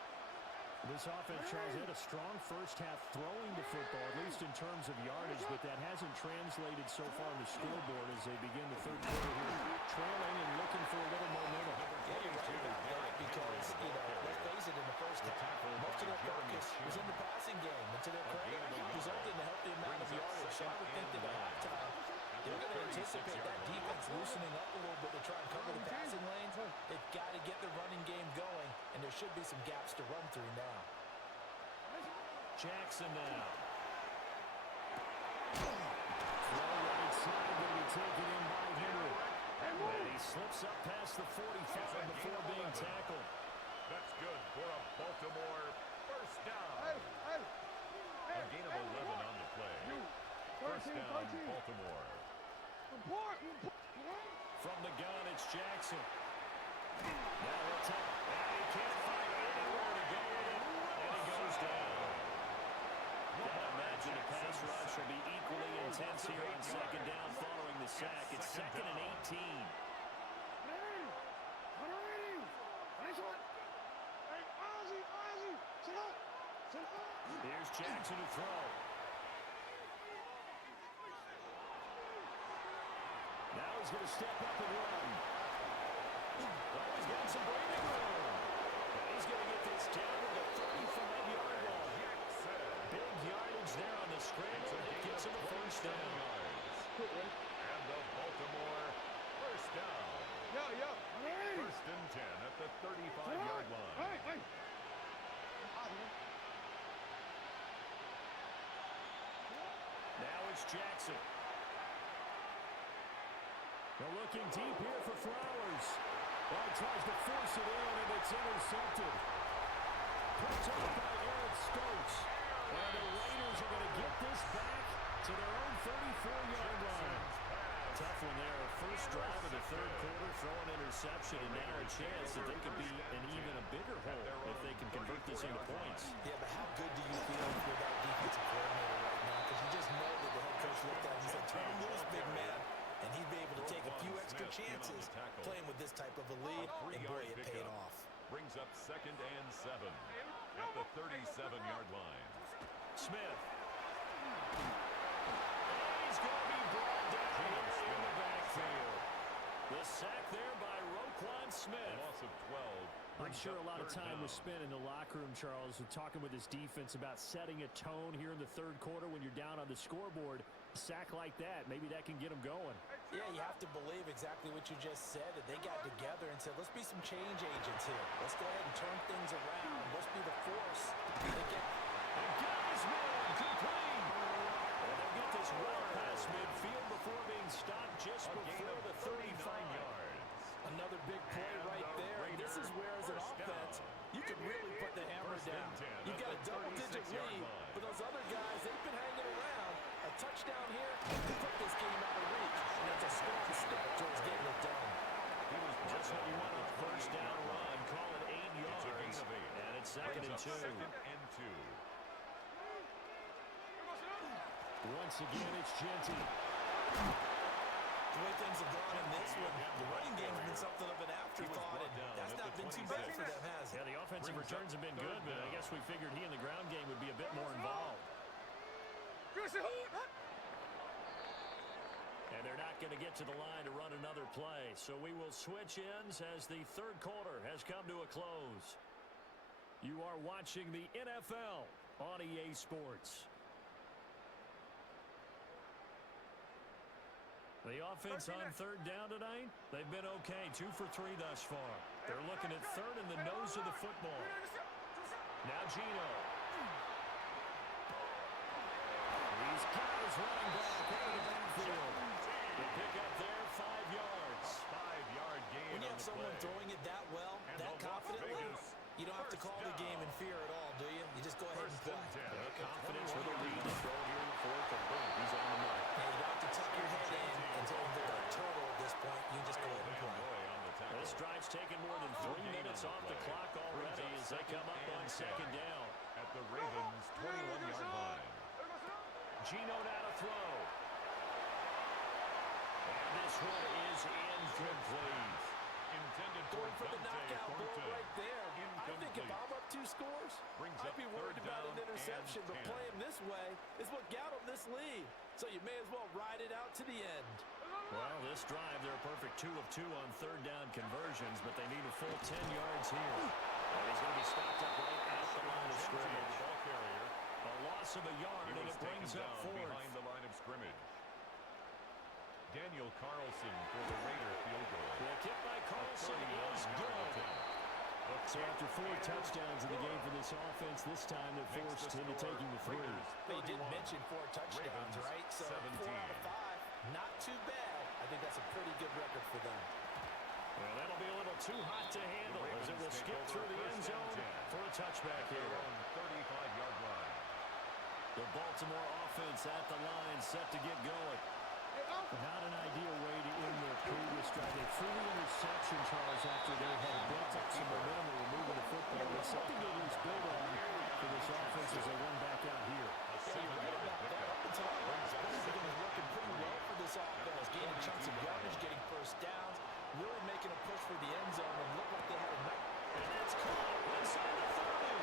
This offense, Charles, had a strong first half throwing the football, at least in terms of yardage, but that hasn't translated so far on the scoreboard as they begin the 3rd quarter here, trailing and looking for a little momentum. Yeah, you're right about that because, let's face it, in the first half, most of their focus was in the passing game, and to their credit, resulted in a healthy amount of yardage. So I would think that at halftime, they're going to anticipate that defense loosening up a little bit to try and cover the passing lanes. They've got to get the running game going, and there should be some gaps to run through now. Jackson now. Throw right side going to be taken in by Henry. And he slips up past the 45 before being tackled. That's good for a Baltimore first down. A gain of 11 on the play. First down, Baltimore. From the gun, it's Jackson. Now he'll take. And he can't find anywhere to go with it. And he goes down. Gotta imagine the pass rush will be equally intense here on 2nd down following the sack. It's 2nd and 18. Here's Jackson to throw. Now he's going to step up and run. Oh, he's got some breathing room. And he's going to get this down to the 35-yard line. Big yardage there on the scramble. It gets him a first down. And the Baltimore first down. First and 10 at the 35-yard line. Now it's Jackson. They're looking deep here for Flowers. Well, tries to force it in, and it's intercepted. Picked up by Eric Stokes. And the Raiders are going to get this back to their own 34-yard line. Tough one there. First drive of the 3rd quarter, throw an interception, and now a chance that they could be in even a bigger hole if they can convert this into points. Yeah, but how good do you feel for that defensive coordinator right now? Because you just know that the head coach looked at him and said, turn him loose, big man. And he'd be able to take a few extra chances playing with this type of a lead, and boy, it paid off. Brings up 2nd and 7 at the 37-yard line. Smith. And he's going to be brought down here in the backfield. The sack there by Roquan Smith. A loss of 12. I'm sure a lot of time was spent in the locker room, Charles, talking with his defense about setting a tone here in the 3rd quarter when you're down on the scoreboard. A sack like that, maybe that can get them going. Yeah, you have to believe exactly what you just said, that they got together and said, let's be some change agents here. Let's go ahead and turn things around. Let's be the force. And Gaisman complete. And they'll get this well past midfield before being stopped just before the 35 yards. Another big play right there. And this is where, as an offense, you can really put the hammer down. You've got a double-digit lead, but those other guys, they've been hanging around. A touchdown here to put this game out of reach. And it's a strong step towards getting it done. Just what you want on a first down run. Call it 8 yards. And it's 2nd and 2. Once again, it's Genty. The way things have gone in this one, the running game's been something of an afterthought, and that's not been too bad for them, has it? Yeah, the offensive returns have been good, but I guess we figured he in the ground game would be a bit more involved. And they're not going to get to the line to run another play, so we will switch ends as the 3rd quarter has come to a close. You are watching the NFL on EA Sports. The offense on 3rd down tonight, they've been okay, 2 for 3 thus far. They're looking at 3rd in the nose of the football. Now Gino. He's got his running back out of the backfield. The pick up there, 5 yards. 5-yard gain. When you have so You don't have to call the game in fear at all, do you? You just go ahead and play. Confidence with a lead to throw here in the fourth, and boom, he's on the mark. Yeah, you don't have to tuck your head in and take the total at this point. You just go ahead and play. This drive's taken more than 3 minutes off the clock already as they come up on second down. At the Ravens' 21-yard line. Gino now to throw. And this one is incomplete. Intended Going for the Dante knockout blow Thornton. right there. I think if I'm up 2 scores, I'd be worried about an interception, but playing this way is what got them this lead. So you may as well ride it out to the end. Well, this drive, they're a perfect 2 of 2 on third down conversions, but they need a full 10 yards here. And he's going to be stopped up right at the line of scrimmage. Ball carrier. A loss of a yard, and it brings up fourth. Behind the line of scrimmage. Daniel Carlson for the Raider field goal. The kick by Carlson is good. So after 4 touchdowns in the game for this offense, this time they're forced into taking the 3. But you did mention 4 touchdowns, right? So 4 out of 5, not too bad. I think that's a pretty good record for them. Well, that'll be a little too hot to handle as it will skip through the end zone for a touchback here. 35-yard line. The Baltimore offense at the line, set to get going. Not an ideal way to end their previous drive. They threw the interception, Charles, after they had built up some momentum and moving the football. It's something they lose build on for this offense as they run back out here. Yeah, you're right about that. Up until that last play, they've been working pretty well for this offense, gaining chunks of yardage, getting first downs, really making a push for the end zone, and look like they had a nice. And it's caught inside the 30.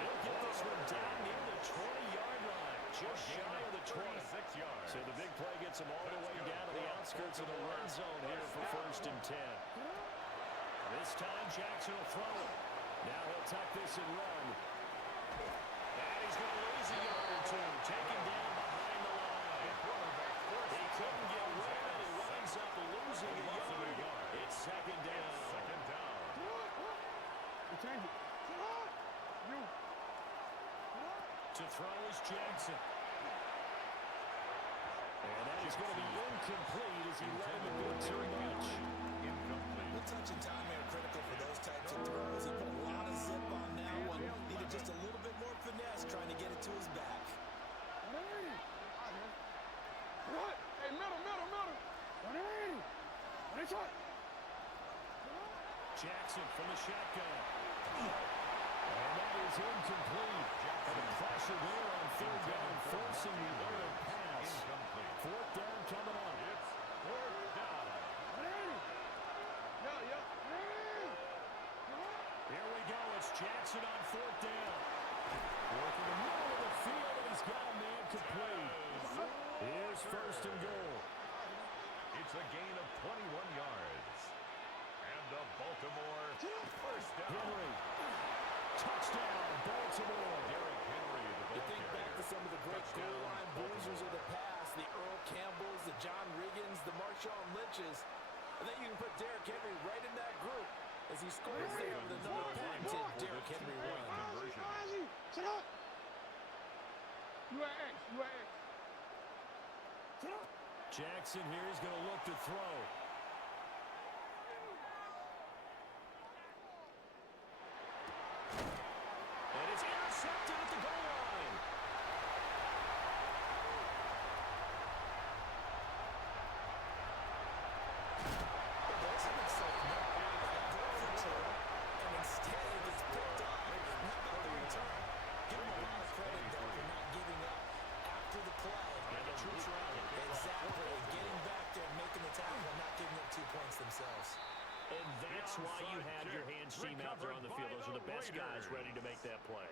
They'll get this one down near the 20-yard line, just shy of the 20. So the big play gets them all the way down to the outskirts of the red zone here for first and 10. This time Jackson will throw it. Now he'll tuck this and run. And he's going to lose a yard or 2. Taken down behind the line. He couldn't get rid of it. He winds up losing a yard. It's second down. To throw is Jackson. And that is going to be incomplete as he let him a bit too much. The touch and time are critical for those types of throws. He put a lot of zip on that one. Needed just a little bit more finesse trying to get it to his back. What? Hey, middle. Jackson from the shotgun. And that is incomplete. And the pressure there on third down, forcing the errant pass. Fourth down coming up. It's fourth down. Here we go. It's Jackson on fourth down. Working the middle of the field, and he's got a man complete. Here's first and goal. It's a gain of 21 yards. And the Baltimore first down. Henry. Touchdown, Baltimore. Derrick Henry, the You ball think back to some of the great goal line bruisers of the past, the Earl Campbells, the John Riggins, the Marshawn Lynches. I think you can put Derrick Henry right in that group as he scores there with another patented Derrick Henry run. Shut up. You at X. Jackson here is going to look to throw. And it's intercepted at the goal line. There's an excitement. Goal for two, and instead it gets picked off. Not about the return. Give him a lot of credit, though, for not giving up after the play. And the troops rally. Exactly. Getting back there, making the tackle, and not giving up 2 points themselves. And that's why you had your hands team out there on the field. Those are the best guys ready to make that play.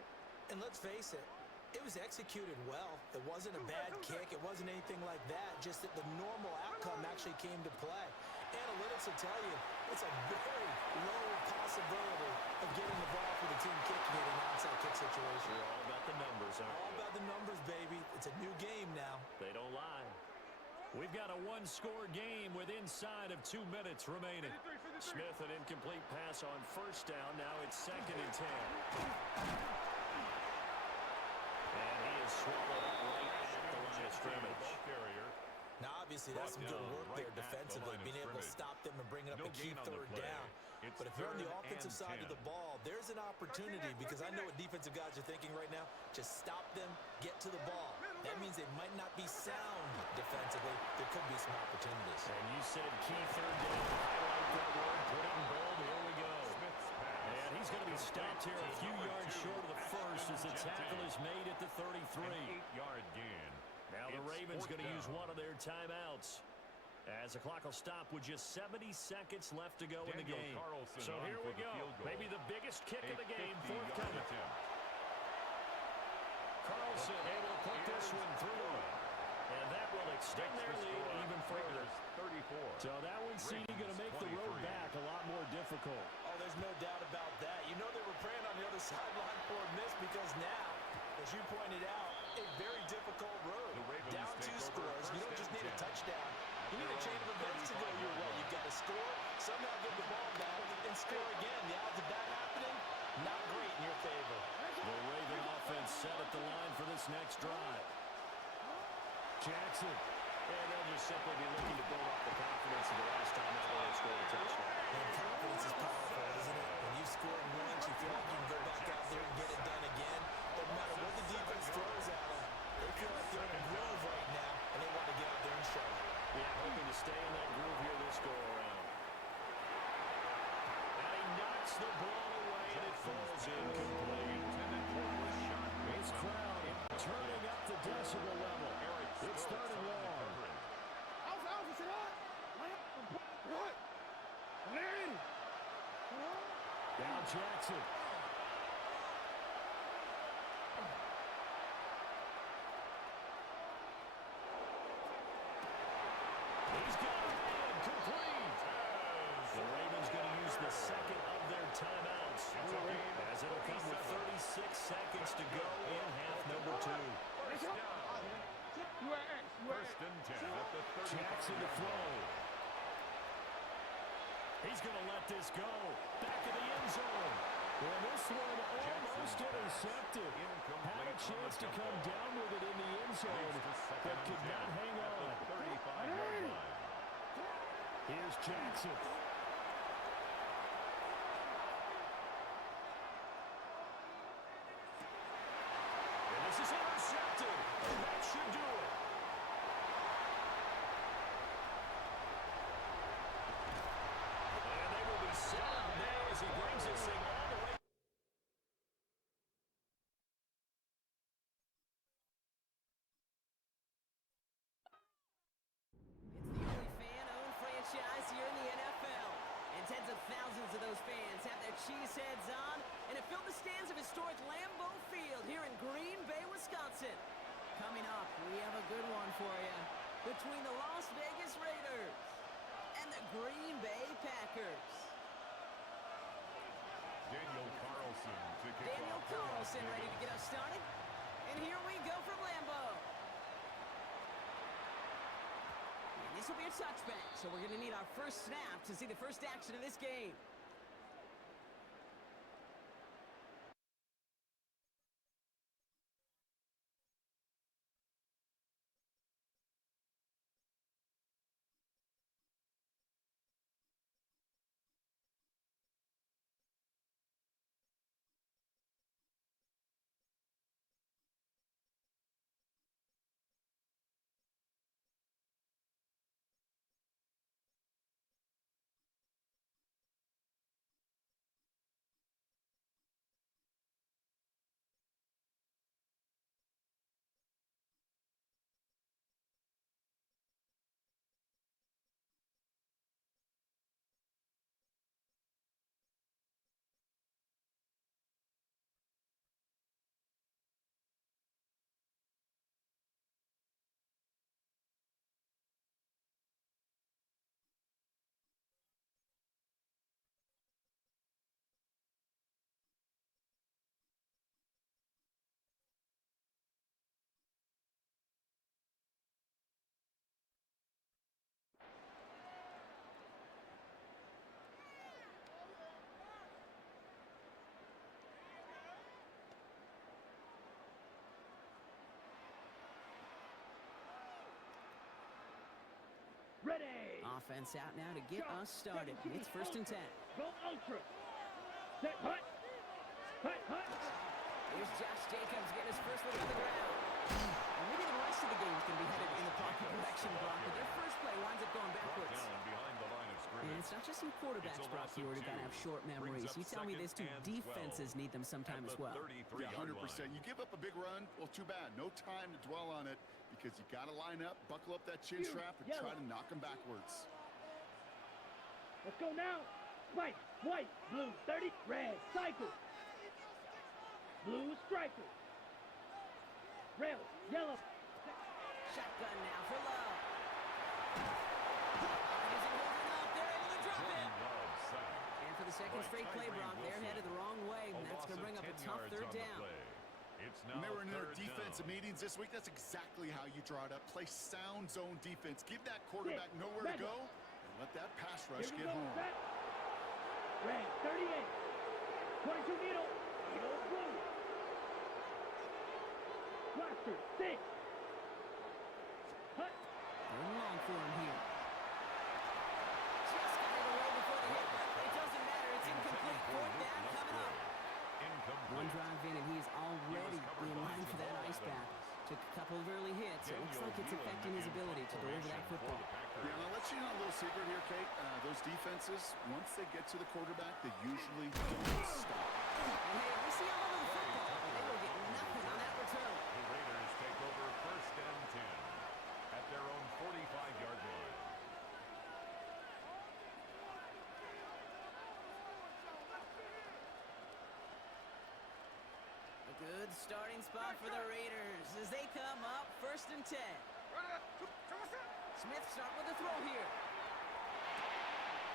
And let's face it, it was executed well. It wasn't a bad kick. It wasn't anything like that. Just that the normal outcome actually came to play. Analytics will tell you it's a very low possibility of getting the ball for the team kicking it in an outside kick situation. We're all about the numbers, aren't All we? about the numbers, baby. It's a new game now. They don't lie. We've got a one-score game with inside of 2 minutes remaining. Smith, an incomplete pass on first down. Now it's second and 10. And he is swallowed up right at the line of scrimmage. Now, obviously, that's some good work there defensively, being able to stop them and bring it up a key third down. It's But if you're on the 3rd offensive and side 10. of the ball, there's an opportunity because I know what defensive guys are thinking right now. Just stop them, get to the ball. That means they might not be sound defensively. There could be some opportunities. And you said key 3rd down. Highlight that word. Put it in bold. Here we go. Smith's pass. And he's going to be stopped here a few yards short of the first as the tackle is made at the 33. An 8-yard gain. Now the It's Ravens 4th going to use down. one of their timeouts as the clock will stop with just 70 seconds left to go in the Daniel game. Carlson So on here for we the go. field goal. Maybe the biggest kick A of the game 50-yard forthcoming. attempt. Carlson able to put this one through. And that will extend Makes their the lead score even further. Raiders 34. So that one, CD, going to make the road 23. back a lot more difficult. Oh, there's no doubt about that. You know they were praying on the other sideline for a miss because now, as you pointed out, a very difficult road. The Ravens Down take 2 over scores. You don't just need a 1st and 10. touchdown. You need a chain of events to go your way. You've got to score, somehow get the ball back, and score again. The odds of that happening, not great in your favor. The Raven offense set at the line for this next drive. Jackson. And they'll just simply be looking to build up the confidence of the last time that they scored a touchdown. And confidence is powerful, isn't it? When you've scored once, you feel like you can go back out there and get it done again. Doesn't matter what the defense throws at them. They feel like they're in a groove right now, and they want to get out there and show it. Yeah, hoping to stay in that groove here this go-around. And he knocks the ball away, and it falls incomplete. This crowd turning up the decibel level. It's 3rd and long. Now Jackson. He's got it in, complete. The Ravens going to use the second of their timeouts as it'll come with 36 seconds to go in half number 2. First down. 1st and 10 at the 30. Jackson to throw. He's going to let this go. Back in the end zone. And this one almost intercepted. Had a chance to come down with it in the end zone, but could not hang on. 35-yard line. Here's Jackson. And this is intercepted. And that should do it. And they will be set up now as he brings this thing all the way. It's the only fan-owned franchise here in the NFL. And tens of thousands of those fans have their cheeseheads on and have filled the stands of historic Lambeau Field here in Green Bay, Wisconsin. Coming up, we have a good one for you. Between the Las Vegas Raiders and the Green Bay Packers. Daniel Carlson to kick Daniel off. Carlson ready to get us started. And here we go from Lambeau. And this will be a touchback, so we're going to need our first snap to see the first action of this game. Ready. offense out now to get us started. It's 1st and 10. Go ultra. Set, hut. Hut, hut. Here's Josh Jacobs getting his first look at the ground. And maybe the rest of the game is going to be headed in the proper direction, Brock, but their first play winds up going backwards. Down behind the line of scrimmage. And it's not just some quarterbacks, Brock, you already got to have short memories. You tell me this too, defenses need them sometime as well. Yeah, 100%. You give up a big run, well, too bad. No time to dwell on it because you got to line up, buckle up that chin strap, and try to knock them backwards. Let's go now. White, white, blue, 30, red, cycle. Blue striker. Red, yellow. Shotgun now for Love. Isn't holding up. They're able to drop it. And for the second straight play, Brock, they're headed the wrong way, and that's going to bring up a tough 3rd down. When they were in their defensive meetings this week, that's exactly how you draw it up. Play sound zone defense. Give that quarterback nowhere to go, and let that pass rush get home. Red, 38. 22 needle. Needle blue. Blaster, 6. Hut. They're long for him here. Just got it away before the hit. It doesn't matter. It's incomplete. 4th down coming up. One drive in, and he's already in line for that ice bath. Took a couple of early hits. It looks like it's affecting his ability to deliver that football. Yeah, and I'll let you know a little secret here, Kate. Those defenses, once they get to the quarterback, they usually don't stop. And hey, we see all over the football, but they will get nothing on that return. The Raiders take over 1st and 10 at their own 45-yard line. A good starting spot for the Raiders as they come up 1st and 10. Smith start with the throw here.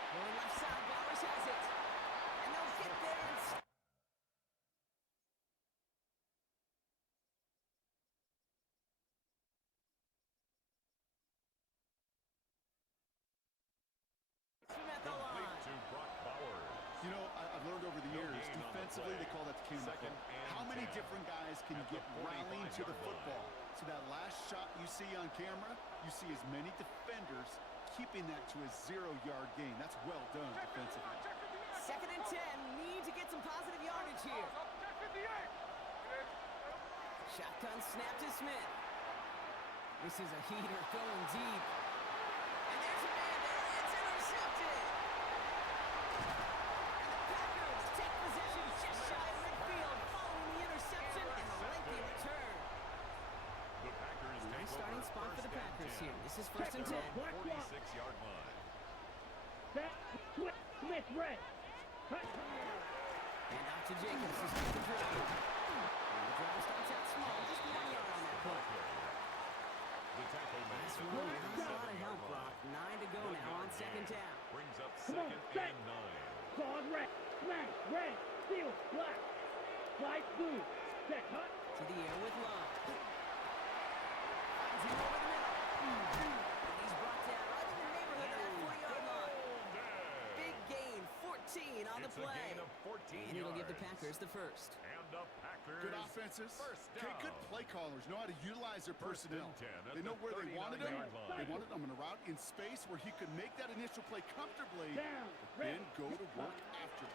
Going left side, Bowers has it. And they'll get there and Smith alive. To Brock Bowers. You know, I've learned over the years, defensively, they call that the camel club. How many different guys can you get rallying to the football? So that last shot you see on camera, you see as many defenders keeping that to a 0-yard gain. That's well done defensively. 2nd and 10, need to get some positive yardage here. Shotgun snap to Smith. This is a heater going deep. And there's a man there. It's intercepted. And the Packers take possession just shy of midfield following the interception and the lengthy return. The Packers Nice starting spot for the Packers here. This is 1st and 10. 46-yard line. Set, Smith, red. Hut. And out to Jacobs to start the drive. And the drive starts out small, just 1 yard on that play. The tackle Nice makes run, not a lot of help, Brock. 9 to go now on 2nd down. brings up Come on, 2nd set. and 9. Claws red. Smash, red. Steel, black. Slide blue. Set, hut. To the air with Love. Finds him over the middle. And he's brought down right in the neighborhood of that 40-yard line. Big gain, 14 on the It's a play. gain of 14 And it'll give the yards. Packers the first. And the Packers. Good offenses. First Okay, down. good play callers know how to utilize their 1st and personnel. 10 at They know the where they wanted him. 39-yard line. They wanted him in a route in space where he could make that initial play comfortably, Down. then Red. go to work after.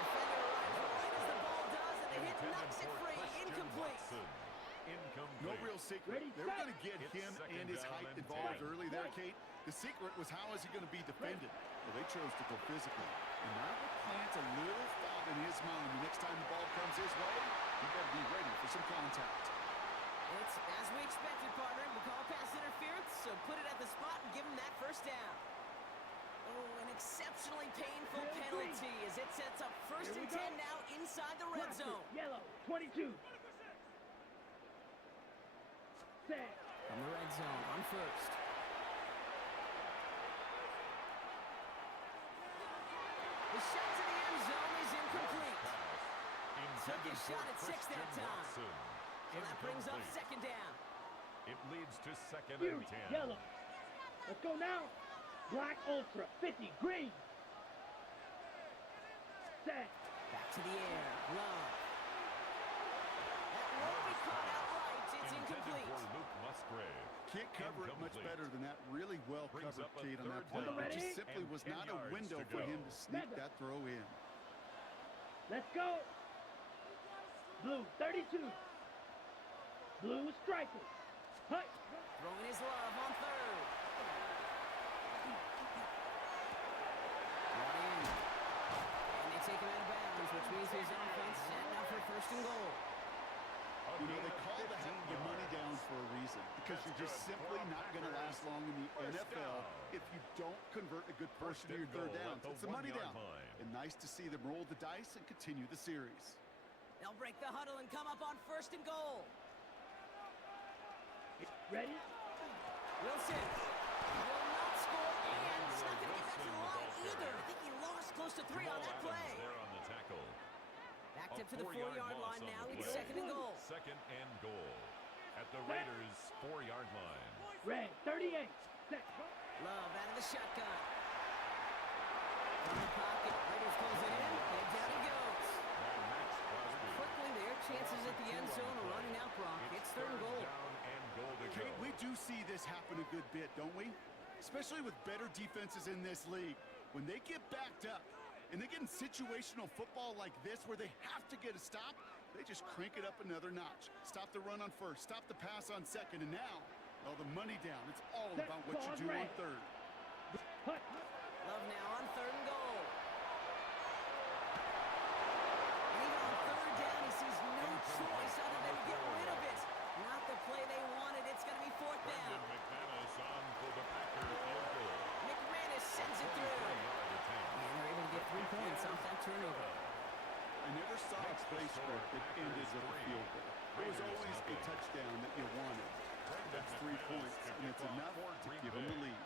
Defender arrives right as the ball does, and the hit Intended knocks it for free. Christian Incomplete. Watson. Incomplete. No real secret. Ready, They were set. going to get It's him 2nd and his down height and involved 10. early there, Kate. The secret was how is he going to be defended? Well, they chose to go physical. And that will plant a little thought in his mind. The next time the ball comes his way, he better be ready for some contact. It's as we expected, partner. We call pass interference, so put it at the spot and give him that 1st down. Oh, an exceptionally painful penalty as it sets up 1st Here we and go. 10 now inside the red Blaster, zone. yellow, 22. Set. From the red zone on 1st. The shot to the end zone is incomplete. Took his shot at 6 that time. So that brings up 2nd down. It leads to 2nd Fury, and 10. yellow. Let's go now. Black Ultra, 50, green. Set. Back to the air. Love. That won't be caught outright. It's Intended incomplete. for Luke Musgrave. Can't cover it much Incomplete. better than that. Really well Brings covered, up a Kate, on that third play. down It just simply and was 10 not a yards window to for go. him to sneak that throw in. Let's go. Blue, 32. Blue striking. Hut. Throwing his love on third. Brought in. And they take him out of bounds, which means his offense setting up for first and goal. You know, they call that the money down for a reason, because you're just simply not going to last long in the NFL if you don't convert a good portion of your third downs. It's the money down. And nice to see them roll the dice and continue the series. They'll break the huddle and come up on first and goal. Ready? Wilson will not score, and he's not going to get back to the line either. I think he lost close to 3 on that play. There on the tackle. Backed up to the 4-yard line now. It's second and goal. Second and goal at the Raiders' 4-yard line. Red, 38. Set. Love out of the shotgun. From the pocket, Raiders close it in, and down he goes. Quickly, their chances at the end zone are running out, Brock. It's third and goal. Down and goal to go. Kate, we do see this happen a good bit, don't we? Especially with better defenses in this league. When they get backed up, and they get in situational football like this where they have to get a stop, they just crank it up another notch. Stop the run on first, stop the pass on second, and now, well, the money down. It's all about what you do on third. Hut. Love now on third and goal. And even on third down, he sees no choice other than to get rid of it. Not the play they wanted. It's going to be fourth down. McManus on for the Packers field goal. McManus sends it through. And they're able to get 3 points off that turnover. I never saw a play script that ended with a field goal. There was always a touchdown that you wanted. That's 3 points, and it's enough to give them the lead.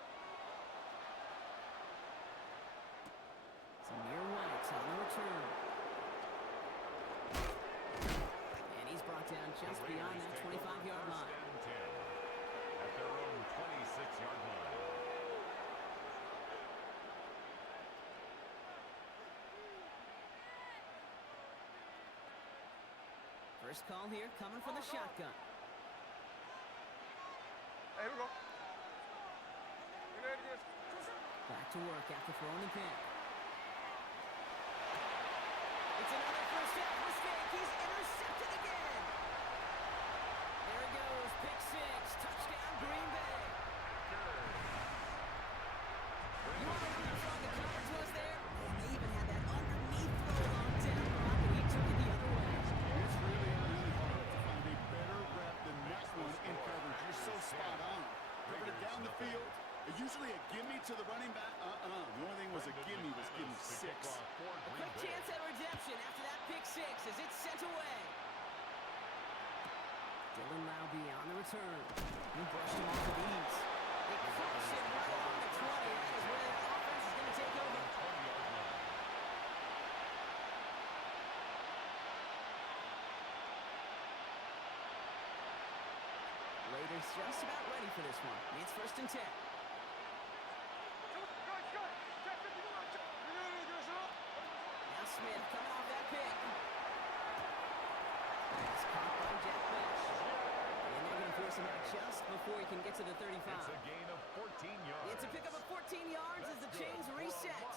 Samir White on the return. And he's brought down just beyond that 25-yard line. At their own 26-yard line. First call here coming from the shotgun. Hey, here we go. Back to work after throwing the pick. It's another first half mistake. He's intercepted again. There he goes. Pick 6. Touchdown, Green Bay. You want to know how strong the coverage was there? And they even had that underneath throw locked down, Brock, and he took it the other way. It's really, really hard to find a better rep than that one in coverage. You're so spot on. Covered it down the field. Usually a gimme to the running back. The only thing was a gimme 6. A quick chance at redemption after that pick 6 as it's sent away. Dylan Laube on the return. He brushed him off with ease. They cross it right along the 20. That is where their offense is going to take over. Raiders just about ready for this one. It's first and 10. Now Smith coming off that pick. Pass caught by Jack Bush. And they're going to force him out just before he can get to the 35. It's a gain of 14 yards. It's a pickup of 14 yards as the chains reset.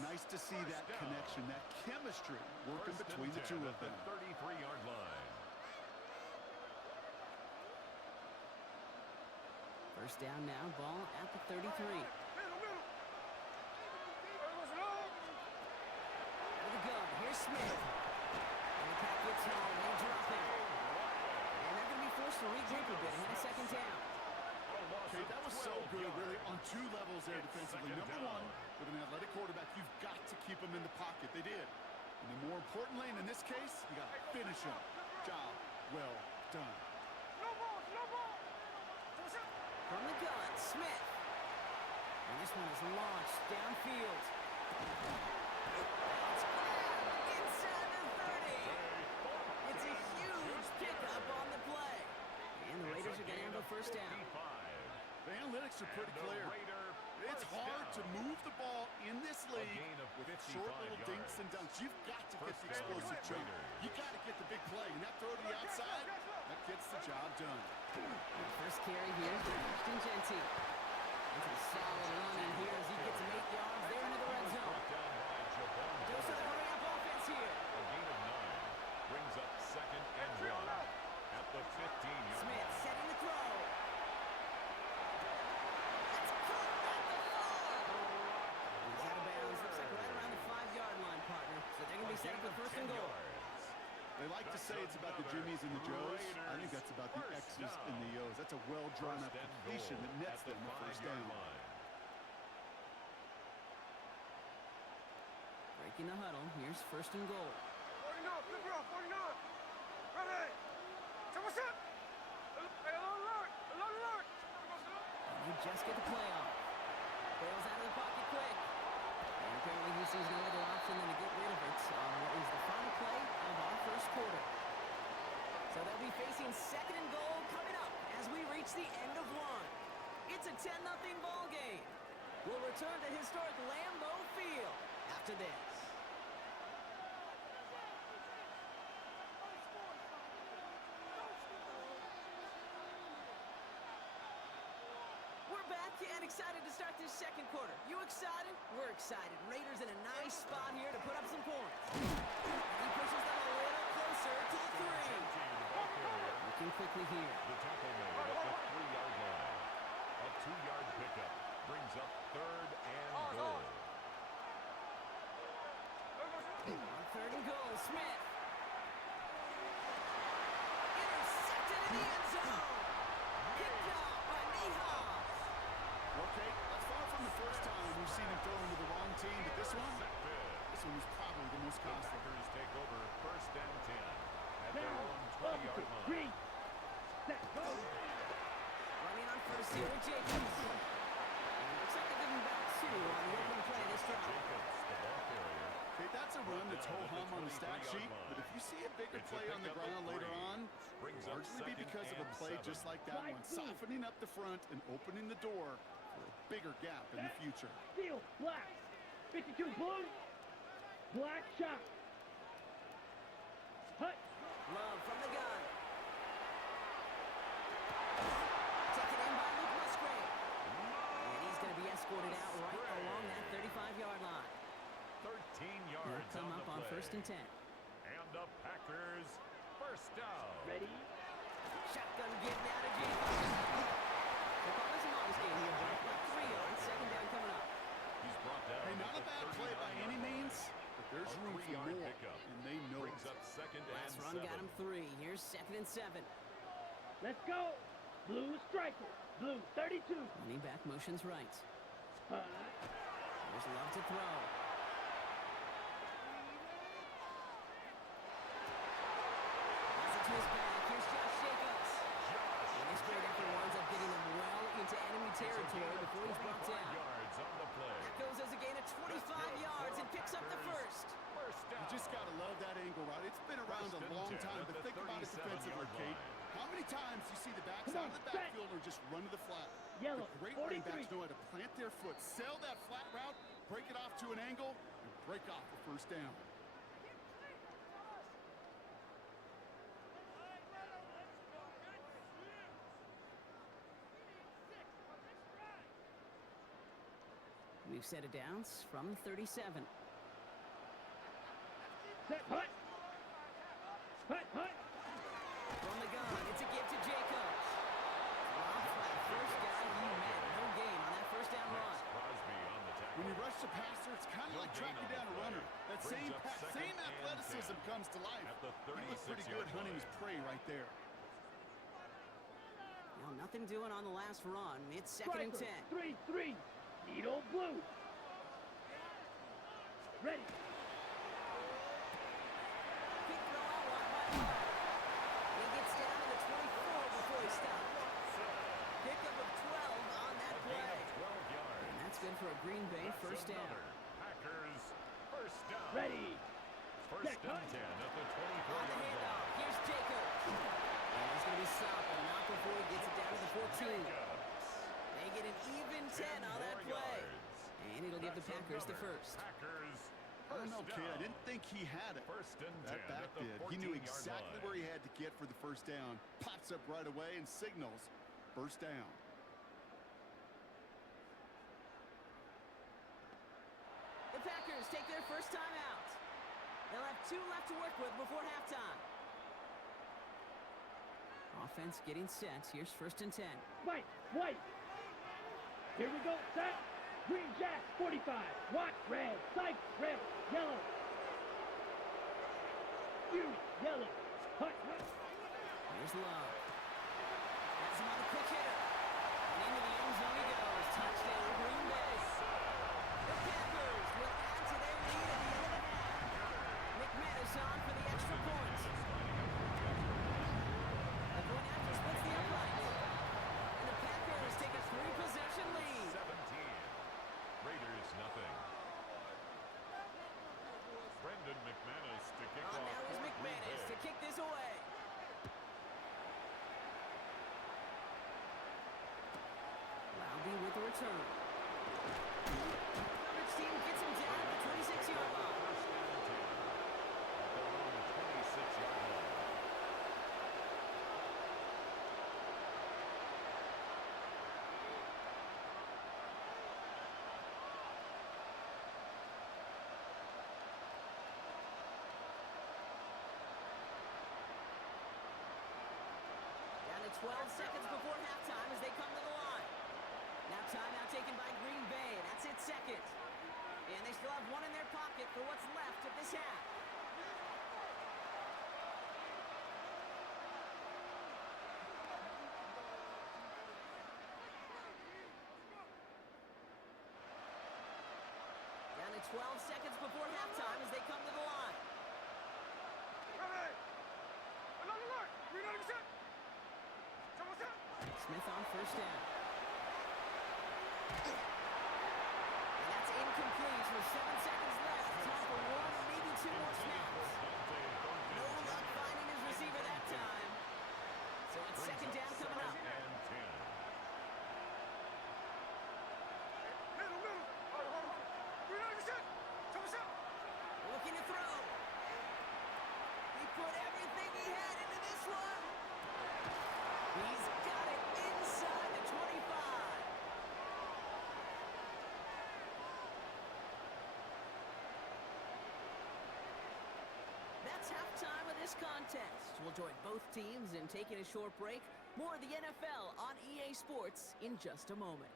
Nice to see that connection, that chemistry working between the two of them. 33-yard line. First down now, ball at the 33. Out of the gun, here's Smith. And the pack gets home, they drop it. And they're going to be forced to regroup a bit in second down. Okay, that was so good, really, on 2 levels there defensively. Number 1, with an athletic quarterback, you've got to keep him in the pocket. They did. And then more importantly, and in this case, you got to finish him. Job well done. From the gun, Smith. And this one is launched downfield. It's grabbed inside the 30. It's a huge pickup on the play. And the Raiders are going to have a first down. The analytics are pretty clear. It's hard to move the ball in this league gain of with 55 short little dinks yards. and dunks. You've got to get First the down, explosive jump. Raiders. You got to get the big play, and that throw to the outside, that gets the job done. First carry here is Christian Genti. It's a solid run in here as he gets him 8 yards there into the red zone. Brought down by Jabon. Goes to the hurry-up offense here. A gain of 9 brings up 2nd and 1 at the 15-yard Smith line. setting the throw. That's caught at the 4. He's out of bounds. Looks like right around the 5-yard line, partner. So they're going to be set up with first and goal. They like to say it's about the Jimmies and the Joes. I think that's about the X's and the O's. That's a well-drawn-up completion that nets them the first down. Breaking the huddle. Here's first and goal. 49, flip it off, 49. Ready. What's up? Hey, alert. And they just get the play off. Bails out of the pocket quick. And apparently he sees no other option than to get rid of it on what is the final play of our first quarter. So they'll be facing second and goal coming up as we reach the end of one. It's a 10-0 ball game. We'll return to historic Lambeau Field after this. We're back and excited to start this second quarter. You excited? We're excited. Raiders in a nice spot here to put up some points. He pushes them a little closer to the 3. Looking quickly here. The tackle made at the 3-yard line. A 2-yard pickup brings up 3rd and goal. On 3rd and goal, Smith. Intercepted in the end zone. Picked up by Nihas. Okay, that's far from the first time we've seen him throwing to the wrong team, but this one was probably the most costly. Packers take over 1st and 10 at their Now, own 20-yard line. 3, set, go. Running on first here with Jacobs. And it looks like they give him back 2 on the opening play this drive. Jacobs, the ball carrier. Okay, that's a run that's ho-hum on the stat sheet, but if you see a bigger play on the ground later on, Brings it'll up largely be 2nd because of a and play 7. just like that one, softening up the front and opening the door for a bigger gap in the future. Steel, black. 52, blue. Black shot. Hut. Love from the gun. Taken in by Luke Musgrave. And he's going to be escorted out right along that 35-yard line. 13 He'll yards come on up the on play. 1st and 10. And the Packers first down. Ready. Shotgun getting out of Jacobs. They're calling some modest game here, Brent. About 3 yards, 2nd down coming up. He's brought down. Hey, not at a the bad play by 39-yard any line. means, but there's A room for 3-yard more, pickup and they know brings it. up 2nd Last and run 7. got him 3. Here's 2nd and 7. Let's go. Blue striker. Blue 32. Running back motions right. Hut. There's Love to throw. Pass it to his back. Here's Josh Jacobs. And this great effort winds up getting him well into enemy territory before he's brought 25 down. yards on the play. That goes as a gain of 25 yards and picks up the first. First down. You just got to love that angle, right? It's been around First a and long 10 time, at but the think about it 37-yard defensively, Kate. line. How many times you see the backside Come on, of the set. backfielder just run to the flat? Yellow, The great 43. running backs know how to plant their foot, sell that flat route, break it off to an angle, and break off the first down. We've set it down from 37. Set. Hut. Hut. Hut. From the gun, it's a give to Jacobs. Dropped by the first guy he met. No gain on that first down run. Crosby on the tackle. When you rush the passer, it's kind of No like gain tracking on the down a play. runner. That Brings same up pass, 2nd same and athleticism 10 comes to life. at the He looked pretty 36-yard good hunting line. his prey right there. Well, nothing doing on the last run. It's 2nd and 10. 3-3. Needle blue. Ready. Quick throw out wide by Love. He gets down to the 24 before he stops. Pickup of 12 on that A gain play. of 12 yards. And that's good for a Green Bay That's first down. another Packers first down. Ready. First Set. and 10 at the On the 24-yard handoff, line. here's Jacobs. And he's going to be stopped, but not before he gets it down to the 14. Jacobs. They get an even 10 on that 10 more play. give the Packers the first. Packers. I don't know, First kid. I down. didn't think he had it. First and 10 That back at the did. He knew 14-yard exactly line. where he had to get for the first down. Pops up right away and signals first down. The Packers take their first time out. They'll have 2 left to work with before halftime. Offense getting set. Here's first and 10. White, white. Here we go, set. Green Jack, 45. White, red, sight, red, yellow. You, yellow. Hut. Here's Love. Has him on a quick hitter. And into the end zone he goes. Touchdown, Green Bay. The Packers will add to their lead at the end of the half. McManus on for the extra point. The point after splits the uprights. And the Packers take a 3-possession lead. 17. Raiders nothing. Brendan McManus to kick On off. now is for Green McManus to Bay. kick this away. Loudby with the return. Coverage team gets him down at the 26-yard line. First and 10 at their own 26-yard line. Down to 12 seconds before halftime as they come to the line. Now timeout taken by Green Bay. That's its second. And they still have 1 in their pocket for what's left of this half. Down to 12 seconds before halftime as they come to the line. Smith on first down. And that's incomplete with 7 seconds left. Time for 1, maybe 2 more snaps. No luck finding his receiver that time. So it's second down coming up. And 10. Looking to throw. He put everything he had into this one. He's got it inside the 25. That's halftime of this contest. We'll join both teams in taking a short break. More of the NFL on EA Sports in just a moment.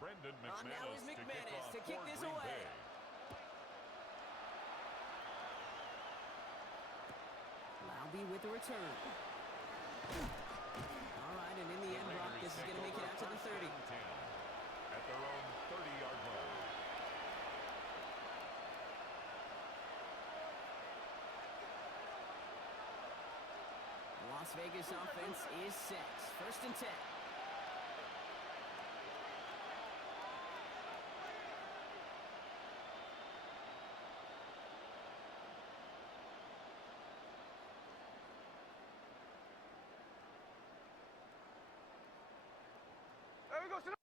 Brendan On now is McManus McManus to kick for this Green away. Bay. Loudby with the return. All right, and in the end, Brock, this is going to make it out to the 30. At their own 30-yard line. Las Vegas offense is set. First and 10. There we go. Sit up.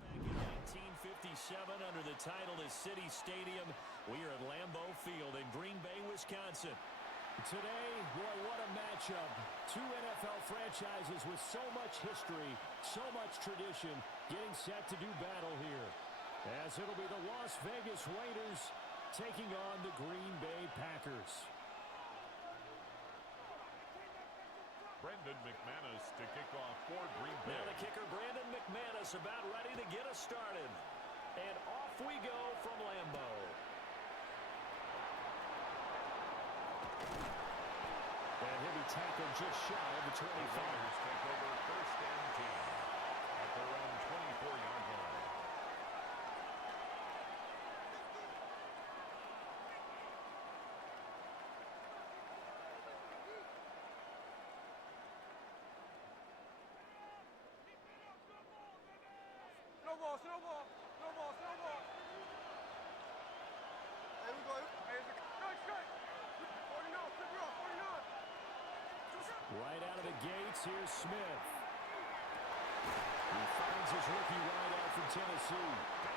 Back in 1957 under the title of City Stadium. We are at Lambeau Field in Green Bay, Wisconsin. Today, boy, what a matchup. 2 NFL franchises with so much history, so much tradition, getting set to do battle here. As it'll be the Las Vegas Raiders taking on the Green Bay Packers. Brendan McManus to kick off for Green Bay. Now the kicker, Brandon McManus, about ready to get us started. And off we go from Lambeau. And he'll be tackled just shy of the 25. The Raiders take over first and 10 at their own 24-yard line. Snowball, snowball. Snowball, snowball. Hey, we go. Hey, it's a strike. 49, flip it off, 49. Right out of the gates, here's Smith. He finds his rookie wideout from Tennessee.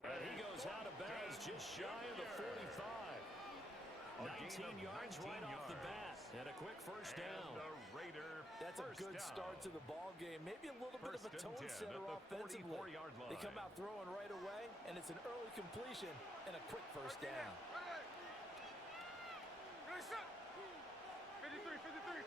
And he goes out of bounds just shy of the 45. 19 yards right off the bat. And a quick first down. That's a good start to the ball game. Maybe a little bit of a tone setter offensively. They come out throwing right away, and it's an early completion and a quick first down. 53, 53.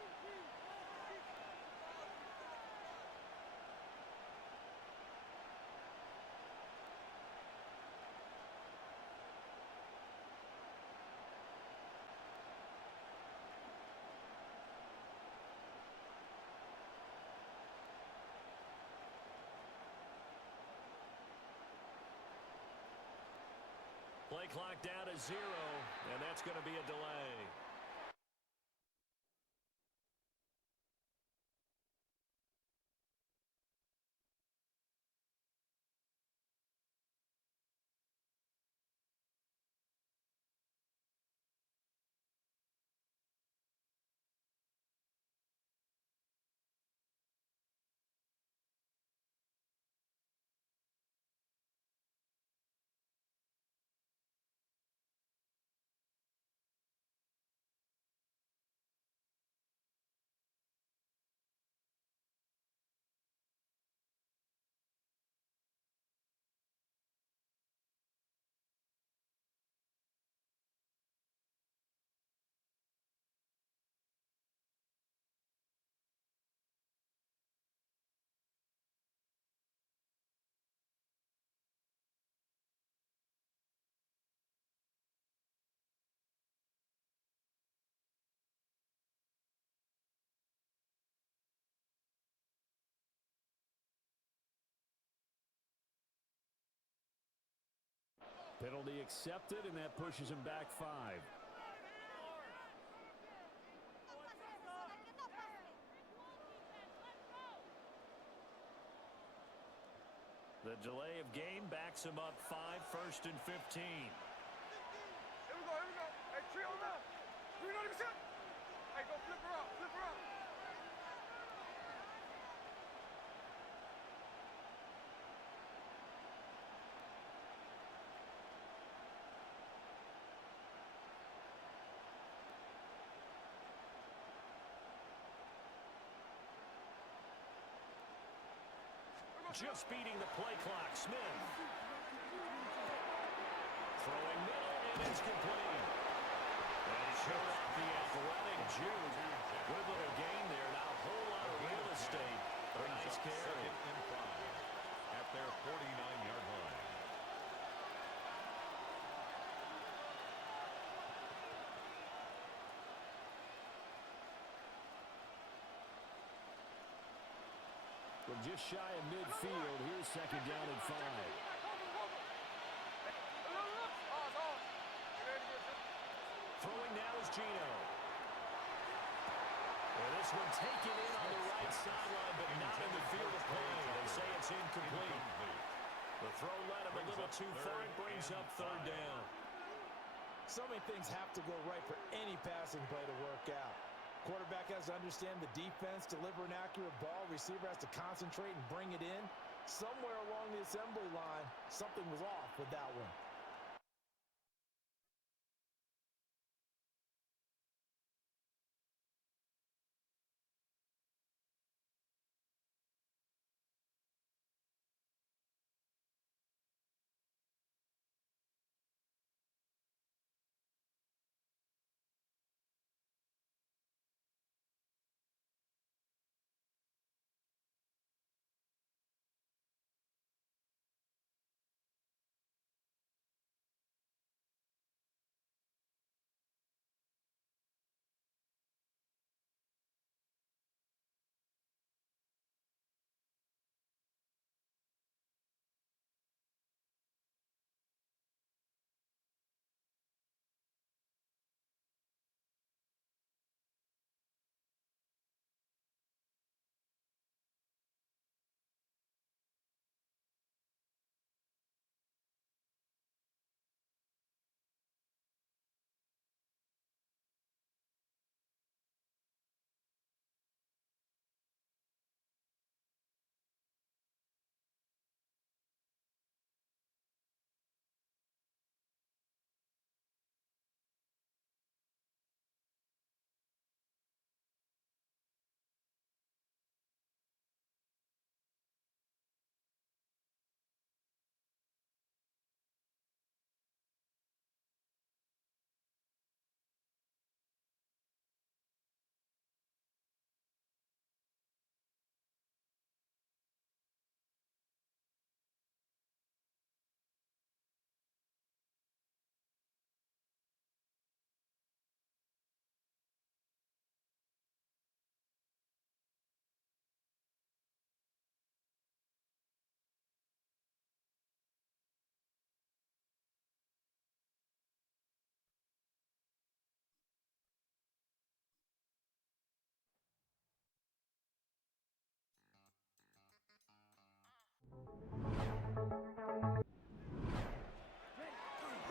Play clock down to 0, and that's going to be a delay. Penalty accepted, and that pushes him back 5. The delay of game backs him up 5, 1st and 15. Here we go. Hey, tree on up. 300%. Hey, go flip her up. Just beating the play clock. Smith. Throwing middle, and it's complete. And he showed off the athletic juke. Good little gain there. Now a whole lot of real estate. A nice carry. 2nd and 5 at their 49-yard line. From just shy of midfield, here's second down and 5. Throwing now is Gino. And this one taken in on the right sideline, but not in the field of play. They say it's incomplete. The throw led him a little too far. It brings up third down. So many things have to go right for any passing play to work out. Quarterback has to understand the defense, deliver an accurate ball. Receiver has to concentrate and bring it in. Somewhere along the assembly line, something was off with that one.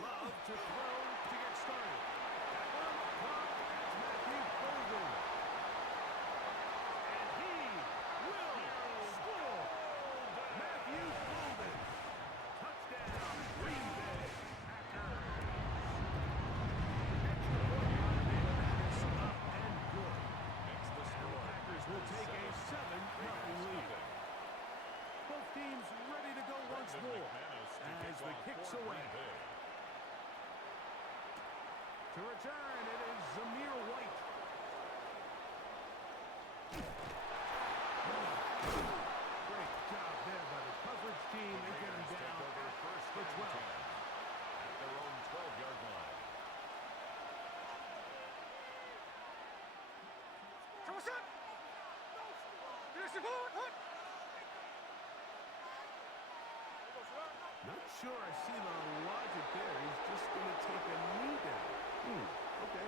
Love to throw to get started. On the clock, that's Matthew Golden. And he will score. Matthew Golden. Touchdown, Green Bay Packers. Extra point line, and that is up and good. Makes the And the score. Packers will take a 7-0 lead. Both teams ready to go once more as the kick's away. To return, it is Zamir White. Great job there by the coverage team. They get him down at the 12. At their own 12-yard line. Not sure I see the logic there. He's just going to take a knee down. Okay.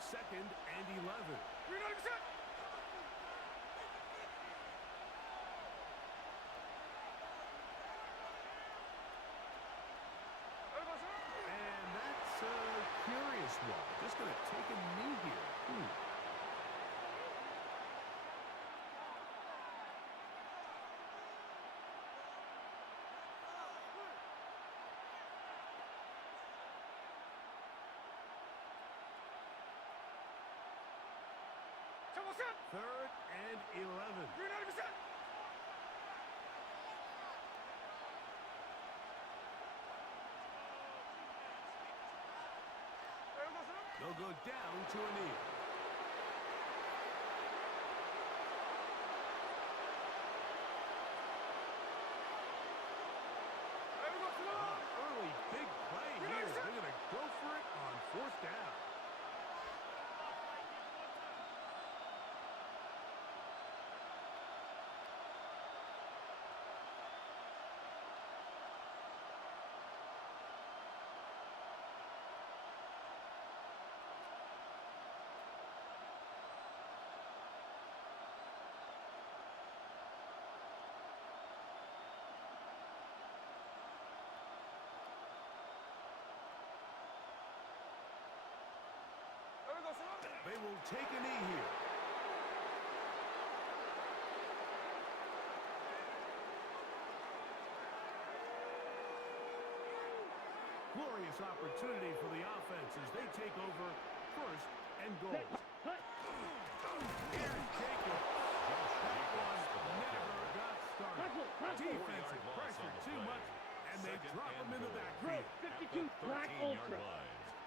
Second and 11. And that's a curious one. Just going to take a knee here. Third and 11. They'll go down to a knee. Early big play here. They're going to go for it on fourth down. will take a knee here. Glorious opportunity for the offense as they take over first and goal. Here's Jacob. That one never got started. Defensive pressure too much, and they drop him in the backfield. 52, Black Ultra.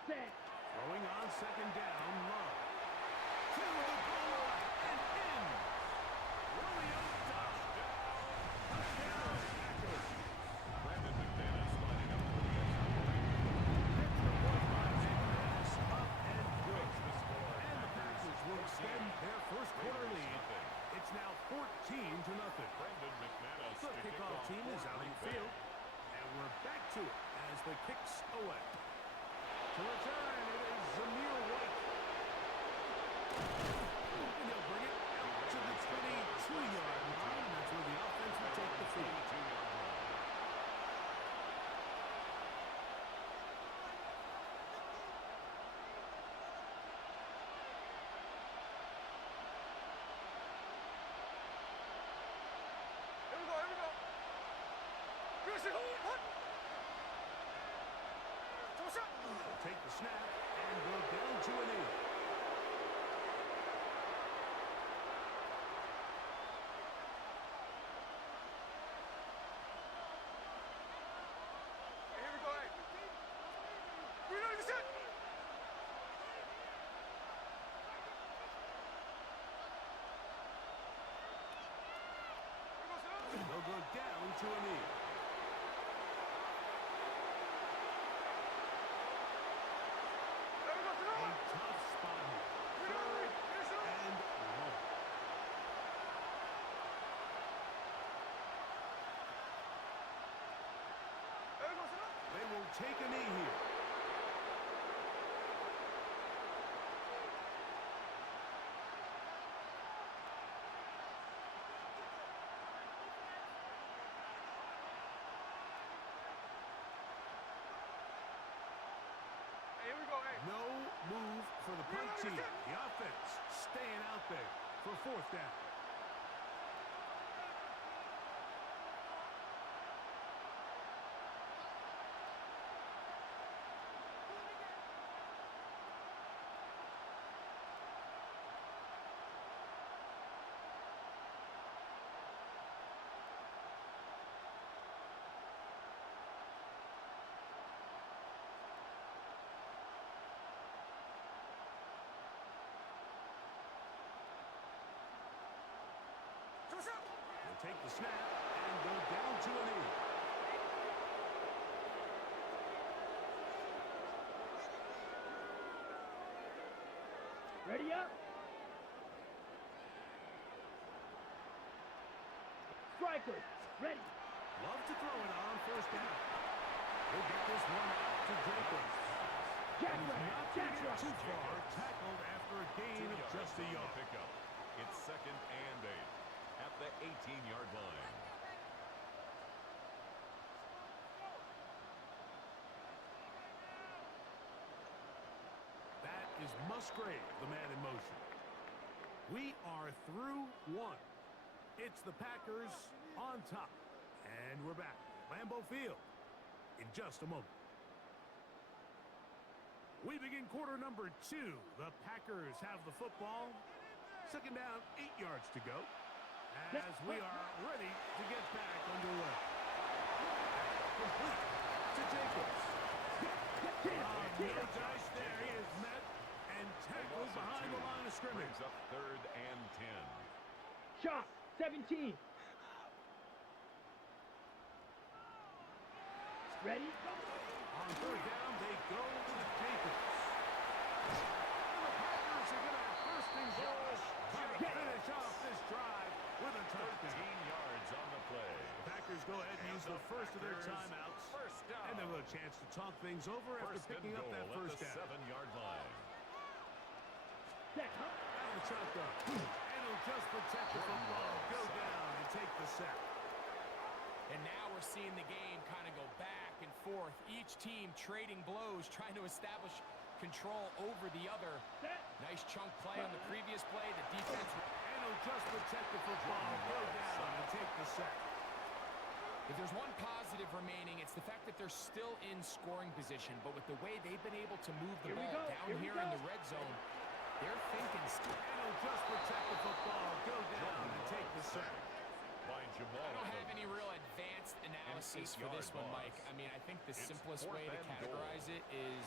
Set. Throwing on second down, Love. To the goal line and in. Romeo touchdown. Touchdown, Packers. Brandon McManus lining up for the extra point. Extra point by McManus, up and good. And the Packers will extend their first quarter lead. It's now 14-0. Brandon McManus The kickoff team is out on the field, and we're back to it as the kicks away. To return, it is Zamir White. And he'll bring it out to the 22-yard line, and that's where the offense will take the field. Take the snap and go down to a knee. They'll go down to a knee. A tough spot here. Third and long. They will take a knee here. No move for the punt team. The offense staying out there for fourth down. They'll take the snap and go down to a knee. Ready up. Strikers, ready. Love to throw it on first down. We'll get this one out to Jacobs. Jack He's right, not Jack going to get right. too far. Tackled after a gain of just a yard. Pickup. It's 2nd and 8 at the 18-yard line. That is Musgrave, the man in motion. We are through one. It's the Packers on top. And we're back. Lambeau Field in just a moment. We begin quarter number 2. The Packers have the football. Second down, 8 yards to go. As we are ready to get back underway. Complete to Jacobs. No dice there. He is met and tackled behind the line of scrimmage. Brings up 3rd and 10. Shot, 17. Ready? On third down, they go to Jacobs. And the Packers are going to have first and goal to finish off this drive with a touchdown. 13 yards on the play. The Packers go ahead and use the first of their timeouts. First down. And they'll have a chance to talk things over after First picking and up that goal first at the down. 7-yard line. Set, huh? Out of the shotgun. And he'll just protect the football, go down, and take the sack. And now we're seeing the game kind of go back and forth. Each team trading blows, trying to establish control over the other. Nice chunk play on the previous play. The defense... And he'll just protect the football, go down and take the sack. If there's one positive remaining, it's the fact that they're still in scoring position. But with the way they've been able to move the ball down here in the red zone, they're thinking... And he'll just protect the football, go down and take the sack. I don't have any real advanced analysis for this one, Mike. I mean, I think the simplest way to categorize it is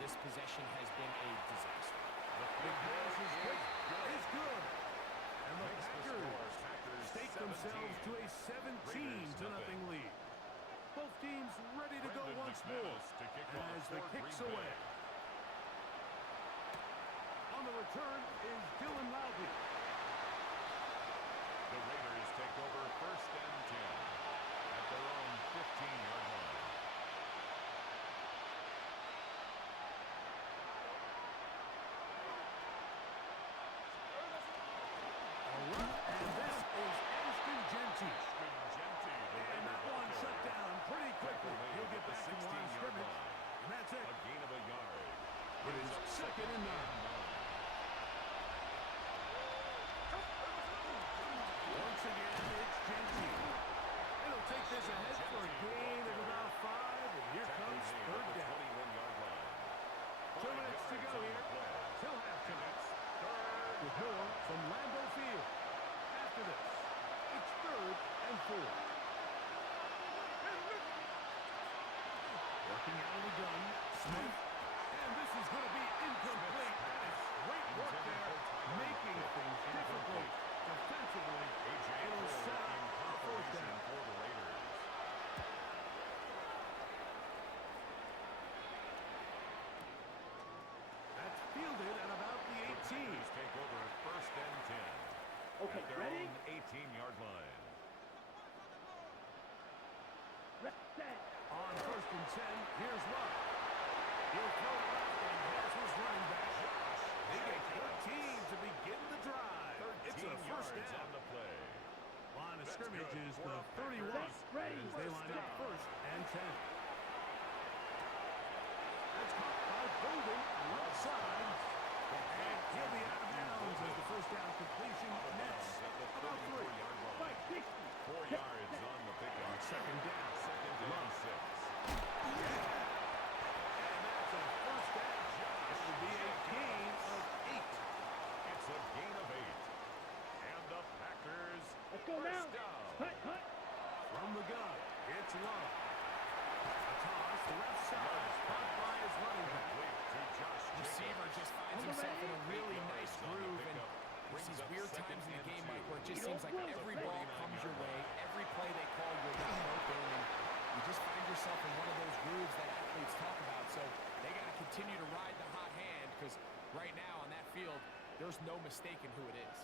this possession has been a disaster. The pass is good. And the Packers stake themselves to a 17-0 lead. Both teams ready to go once more as the kick's away. On the return is Dylan Loudby. The Raiders take over 1st and 10 at their own 15-yard line. And this is Ashton Genty. And that one shut down pretty quickly. He'll get back to line of scrimmage. And that's it. A gain of a yard. It is 2nd and 9. Once again, it's Genty. It'll take this ahead for a gain of about 5, and here comes 3rd down. 2 minutes to go here till halftime. With more from Lambeau Field. After this, it's 3rd and 4. Working out of the gun, Smith. And this is going to be incomplete. That is great work there, making things difficult defensively. It'll set up a 4th down for the Raiders. That's fielded at about the 18. Take over at 1st and 10. Okay, at their ready? own 18-yard line. Set. On 1st and 10, here's Love. He'll throw it out and has his running back. They get 13 to begin the drive. It's a 1st down on the play. Line of scrimmage is the 31 as they line up 1st and 10. That's caught by Bolden, left side. And he'll be out of bounds as the 1st down completion nets about 3. 4 yards on the pickup. 2nd down. 6. Yeah. And that's a 1st down. It will be a gain of 8. It's a gain of 8. And the Packers Let's go now. down. Hut. From the gun, it's Love. A toss, left side, caught by his running back. Receiver just finds himself in a really nice groove, and there's these weird times in the game, Mike, where it just seems like every ball comes your way, every play they call you're wide open, and you just find yourself in one of those grooves that athletes talk about. So they got to continue to ride the hot hand, because right now on that field, there's no mistaking who it is.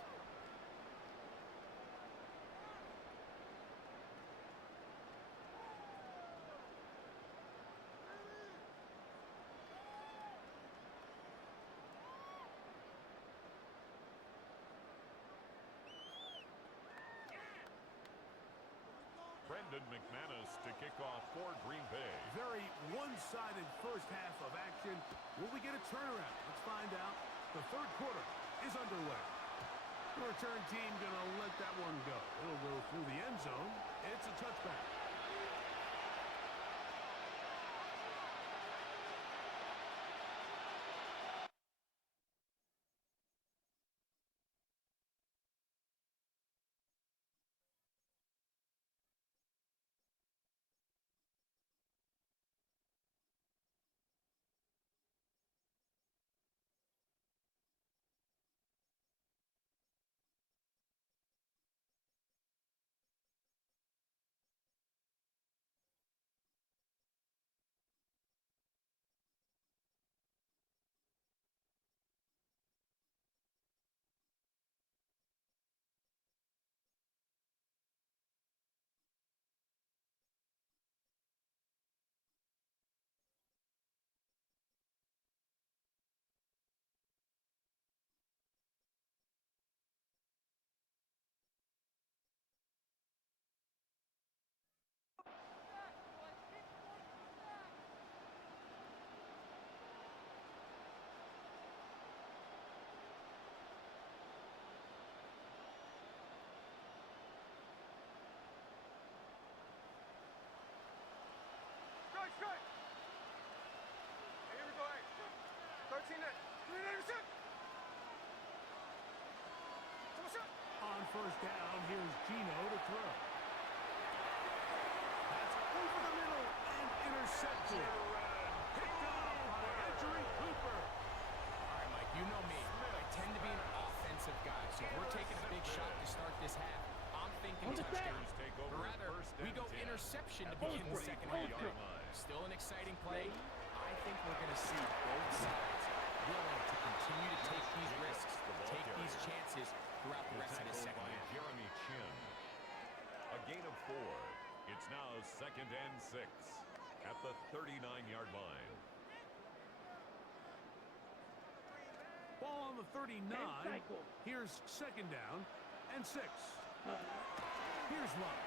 Brendan McManus to kick off for Green Bay. Very one-sided first half of action. Will we get a turnaround? Let's find out. The 3rd quarter is underway. The return team going to let that one go. It'll go through the end zone. It's a touchback. first down. Here's Gino to throw. That's over the middle and intercepted. Picked off by Edgerrin Cooper. All right, Mike, you know me. I tend to be an offensive guy, so if we're taking a big shot to start this half, I'm thinking touchdown. But rather, we go interception to begin the second half. Still an exciting play. I think we're going to see both sides willing to continue to take these risks, take these chances throughout the rest of this second half. Jeremy Chin. A gain of 4. It's now 2nd and 6 at the 39-yard line. Ball on the 39. Here's second down and 6. Here's Love.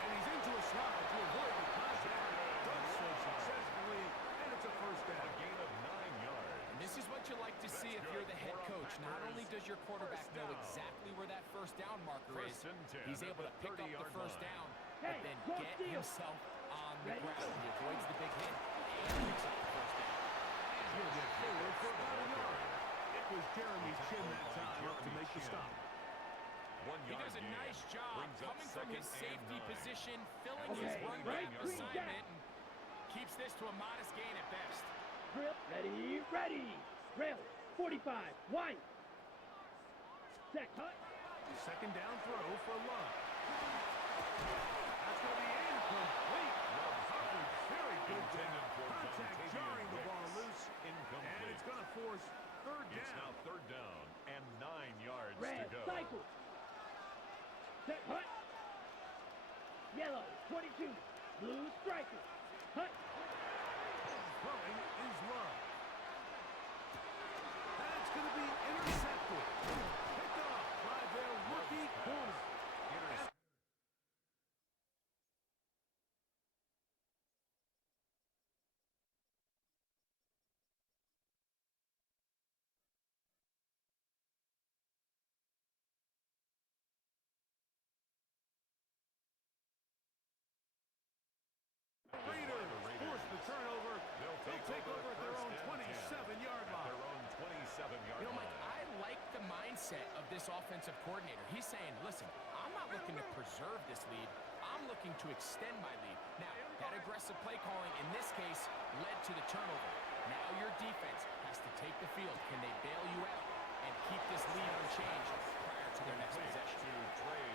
And he's into a slide to avoid the contact. Does so successfully, and it's a first down. A gain of 9 yards. And this is what you like to see if you're the head coach. Not only does your quarterback know exactly where that first down marker is, he's able to pick up the first down, but then get himself on the ground. He avoids the big hit and picks up the first down. And he'll get forward for about a yard. It was Jeremy Chin that time up to make the stop. He does a nice job coming from his safety position, filling his run back assignment, and keeps this to a modest gain at best. Drill, ready. Drill, 45, wide. Set, cut. Second down throw for Love. That's going to be incomplete. Coverage, very good down. Contact jarring the ball loose. And it's going to force third down. It's now 3rd down and 9 yards Red, to go. cycle. Set, cut. Yellow, 22. Blue, striker. Cut. Throwing is Love. That's going to be intercepted. Picked off by their rookie corner. Raiders force the turnover. They'll take over at their own 27-yard line. You know, Mike, I like the mindset of this offensive coordinator. He's saying, listen, I'm not looking to preserve this lead. I'm looking to extend my lead. Now, that aggressive play calling in this case led to the turnover. Now your defense has to take the field. Can they bail you out and keep this lead unchanged prior to their next possession?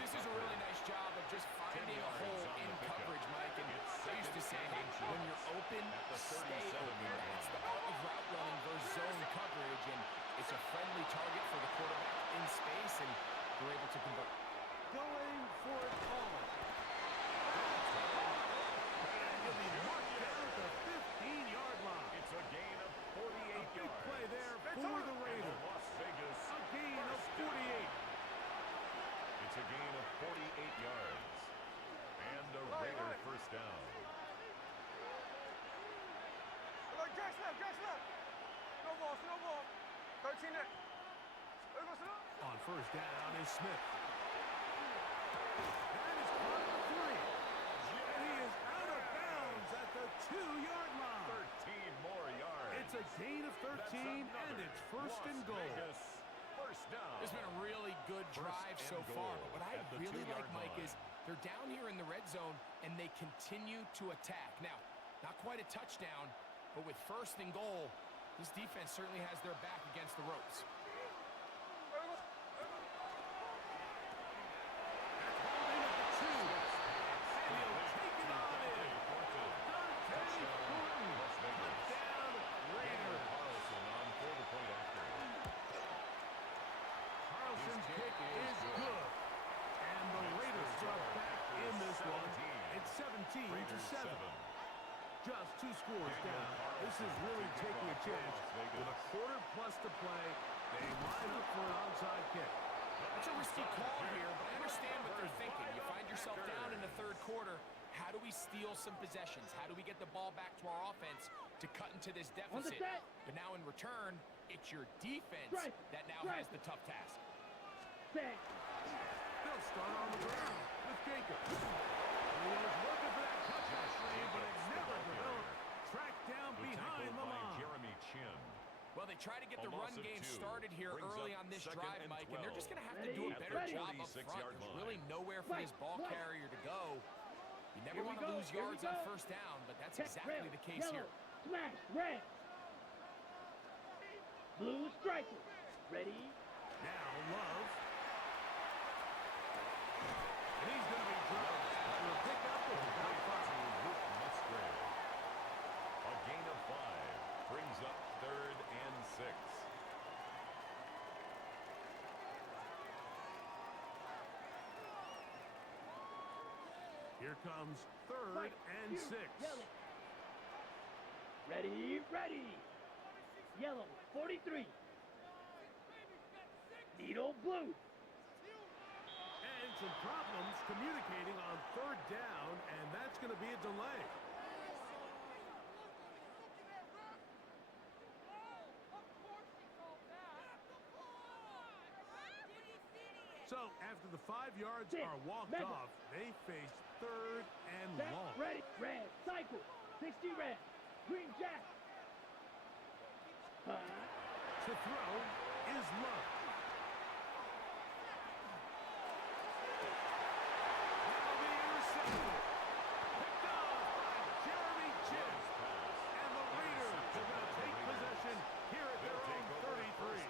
This is a really nice job of just finding a hole in coverage, Mike. And I used to say, hey, when you're open, stay open. That's the art of route running versus zone coverage. And it's a friendly target for the quarterback in space, and they're able to convert. Going for it all. And he'll be marked down at the 15-yard line. It's a gain of 48 yards. A big play there for the Raiders. Las Vegas. A gain of 48. It's a gain of 48 yards. And a Raider first down. Dress left. No ball. 13 there. On first down is Smith. That is caught at the 3. And he is out of bounds at the 2-yard line. 13 more yards. It's a gain of 13, and it's first and goal. Vegas, first down. This has been a really good drive so far. But what I really like, Mike, is they're down here in the red zone, and they continue to attack. Now, not quite a touchdown, but with first and goal, this defense certainly has their back against the ropes. Carlson's kick is good. And the Raiders are back in this one. It's 17-7. Just 2 scores down. This is really taking a chance. With a quarter plus to play, they line up for an onside kick. It's a risky call here, but I understand what they're thinking. You find yourself down in the third quarter. How do we steal some possessions? How do we get the ball back to our offense to cut into this deficit? But now in return, it's your defense that now has the tough task. They'll start on the ground with Jacobs. He was looking for that touchdown screen, but it never developed. Tracked down behind the line. Jeremy Chin. Well, they they try to get A the loss run of game 2 started here brings early up on this 2nd drive, and Mike, and they're just going to have to do a Ready, better ready. job up 46 front. yard There's line. really nowhere for this ball Right. carrier to go. You never Here we want to go, lose here we yards on go. first down, but that's Check, exactly red, the case yellow, here. smash, red. Blue striker. Ready? Now Love. And he's going to be dropped after a pickup of about 5. Musgrave. A gain of 5 brings up 3rd and 6. Here comes 3rd Right, and you, 6. Yellow. Ready, ready. Yellow, 43. Needle blue. And some problems communicating on 3rd down, and that's going to be a delay. So after the 5 yards Six, are walked mega. off, they face 3rd and Set, long. ready, red, cycle. 60 red. Green jack. To throw is Love. That'll be intercepted. Picked off by Jeremy Chinn. And the Raiders are going to take possession here at their own 33.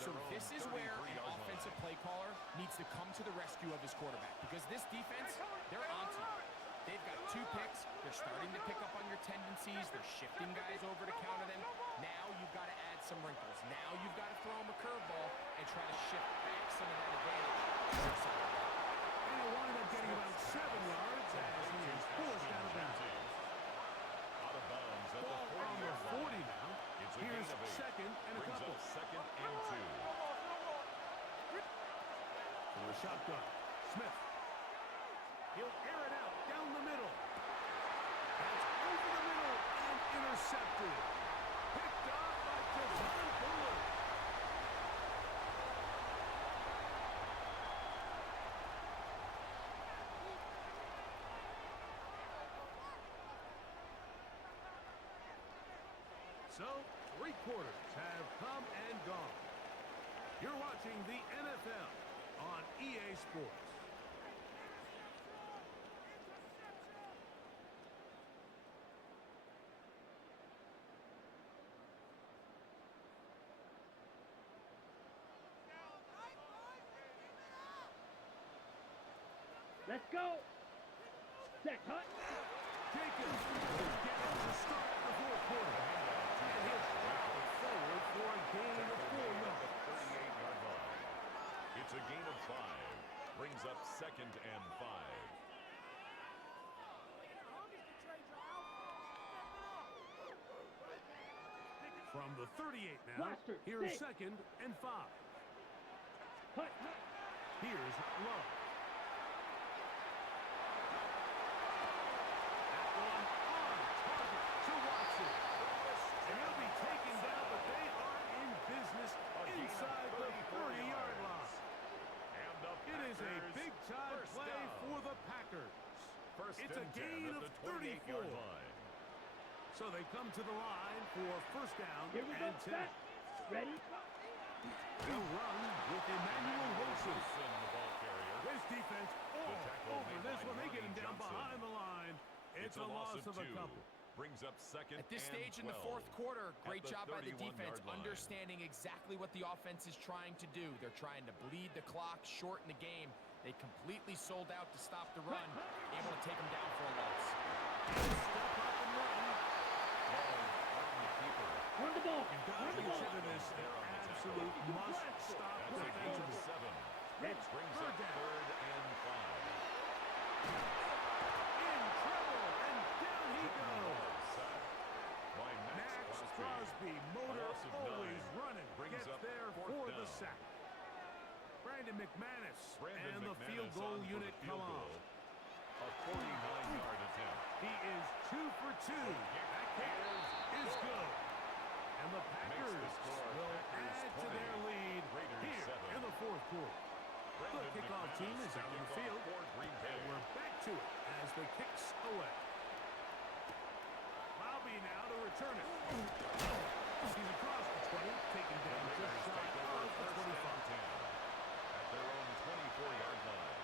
So this is where an offensive play caller needs to come to the rescue of his quarterback, because this defense, they're onto you. They've got 2 picks. They're starting to pick up on your tendencies. They're shifting guys over to counter them. Now you've got to add some wrinkles. Now you've got to throw them a curveball and try to shift back some of that advantage. And he'll wind up getting about 7 yards as he is forced out of bounds. Out of bounds at Ball the on the 40-yard line. 40 now. It's a Here's gain of 8. 2nd and a Brings couple. up 2nd and 2. From the shotgun, Smith. He'll air it out down the middle. That's over the middle and intercepted. Picked off by Javon Bullard. So, 3 quarters have come and gone. You're watching the NFL on EA Sports. Let's go. Set, cut. Jacobs will get it to start the 4th quarter. And he'll travel forward for a gain of 4 yards. 38-yard line. It's a gain of 5. Brings up 2nd and 5. From the 38 now, Blaster, here's 6. 2nd and 5. Cut. Here's Love. That one on target to Watson. And he'll be taken down, but they are in business inside the 30-yard line. It is a big-time play for the Packers. It's a gain of 34. So they come to the line for first down Here we go. and 10. Set. Ready? They'll run with Emmanuel Wilson. This defense all over this one. They get him down behind the line. It's a loss of a 2. couple. Brings up 2nd At this and stage in the 12 4th quarter, great at the job by the 31-yard defense, line. understanding exactly what the offense is trying to do. They're trying to bleed the clock, shorten the game. They completely sold out to stop the run, able to take them down for a loss. Step up and run. Run the ball. You've got Run to the ball. consider this an absolute must-stop That's a gain of defensively. 7. It brings up 3rd and 5. In trouble, and down he goes. Sack by Max Crosby, motor loss of always 9 running, brings gets up there 4th for the down. sack. Brandon McManus Brandon and the McManus field goal on for unit the field come on. goal. A 49-yard attempt. He is 2 for 2. That kick is good. And the Packers the score will Packers add to 20, their lead Raiders here 7. in the 4th quarter. The Brandon kickoff team McManus is out to on the kick off field, for Green Bay. and we're back to it as the kicks away. Bobby now to return it. He's across the 20, taken down just shy of the 25. 10 at their own 24-yard line.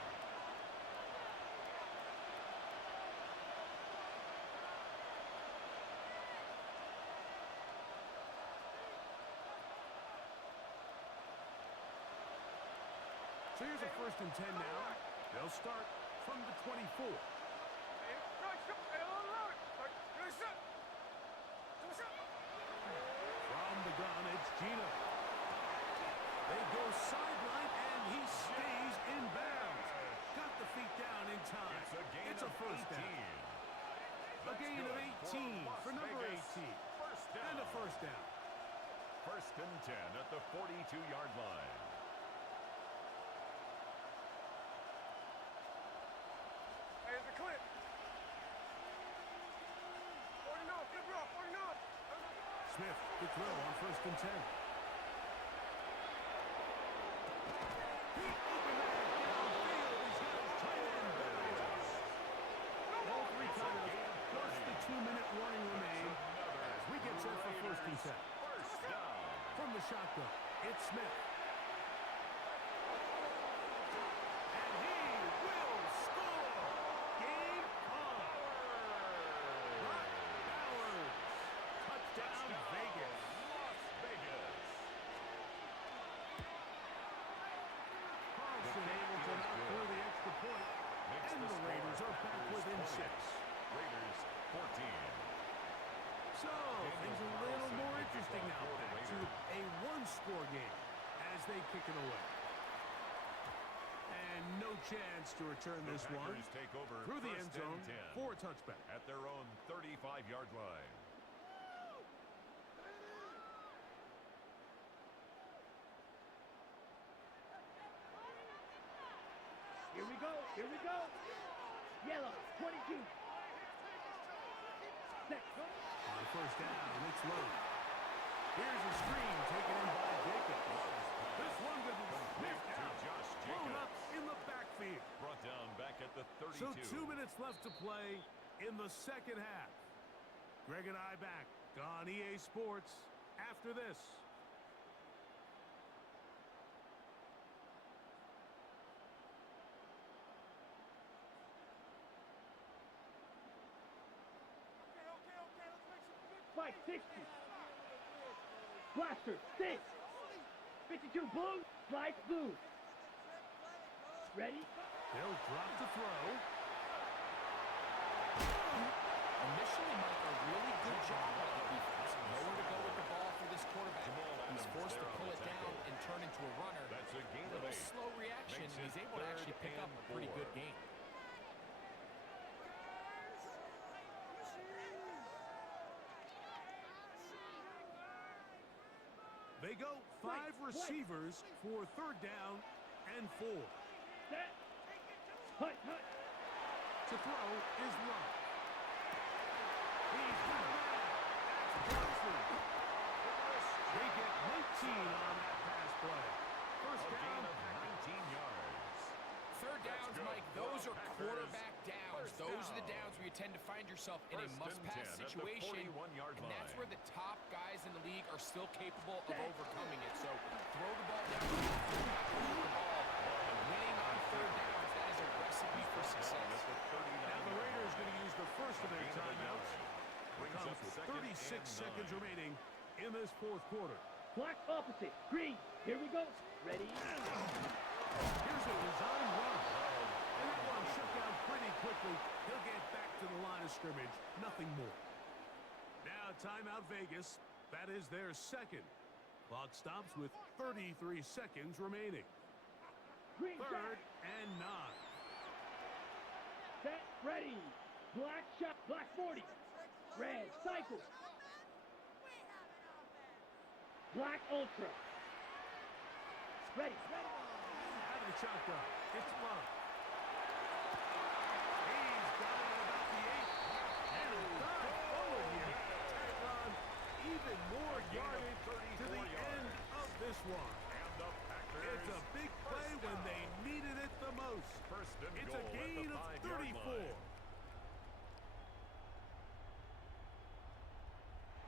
So here's a 1st and 10 now. They'll start from the 24. From the gun, it's Gino. They go sideline, and he stays in bounds. Got the feet down in time. It's a first down. A gain of 18 for number 18. And a first down. 1st and 10 at the 42-yard line. Here's the clip. 49, good bro, 49. Smith, the throw on 1st and 10. He opened that downfield. He's got his tight end back. All 3 timeouts, plus the 2-minute warning remain as we get set for 1st and 10. First down. From the shotgun, it's Smith. And he will score. Game on. Brock Bowers. Touchdown, Vegas. Las Vegas. Carlson able to knock through the extra point. And the Raiders are back within 6. Raiders 14. So, things a little more interesting now. Back to a 1-score game as they kick it away. And no chance to return this one. Take over Through the end 1st zone and 10 for a touchback. at their own 35-yard line. Here we go. Here we go. Yellow, 22. Next. On 1st down, it's low. Here's a screen taken in by Jacobs. This one didn't sniff out. Josh Blown Jacobs. up in the backfield. Brought down back at the 32. So 2 minutes left to play in the second half. Greg and I back on EA Sports after this. Mike, 60. Blaster, 6. 52 blue, slice blue. Ready? They'll drop the throw. Initially, Mike, a really good job by the defense. Nowhere to go with the ball for this quarterback. He's forced to pull it down and turn into a runner. That's a gain of Little 8. slow reaction, and he's able to actually pick up a pretty good game. They go 5 receivers for 3rd down and 4. Set. Hut, hut. To throw is Love. He's got a man. That's Johnson. They get 19 on that pass play. First down, Gain of 19 yards. 3rd downs, Mike, those are quarterback downs. Those are the downs where you tend to find yourself in a 1st and must-pass 10 at the situation. 41-yard And that's line. where the top guys in the league are still capable of overcoming it. So throw the ball down, throw the ball. And winning on 3rd downs, that is a recipe for success. Now the Raiders going to use the first of their timeouts. Brings Comes up with 2nd 36 and 9. seconds remaining in this 4th quarter. Black opposite. Green. Here we go. Ready? Here's a design run. And that one shut down pretty quickly. He'll get back to the line of scrimmage. Nothing more. Now timeout Vegas. That is their 2nd. Clock stops with 33 seconds remaining. Green 3rd shot. and 9. Set. Ready. Black shot. Black 40. Red. Cycle. Black ultra. Ready. Ready. Out of the shotgun. It's Love. He's got it at about the 8. And a dive forward here. Tack on even more yardage to the end of this one. And the Packers. It's a big play when they needed it the most. First and It's goal a gain of at the 5-yard 34. line.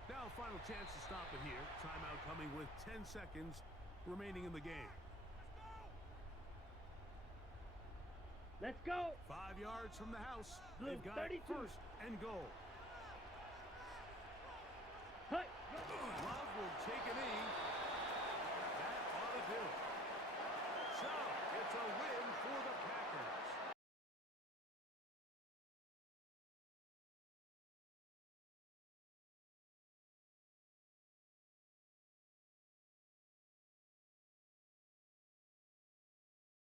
Now final chance to stop it here. Timeout coming with 10 seconds remaining in the game. Let's go. 5 yards from the house. Blue, They've got 32. first and goal. Hey. Love will take it in.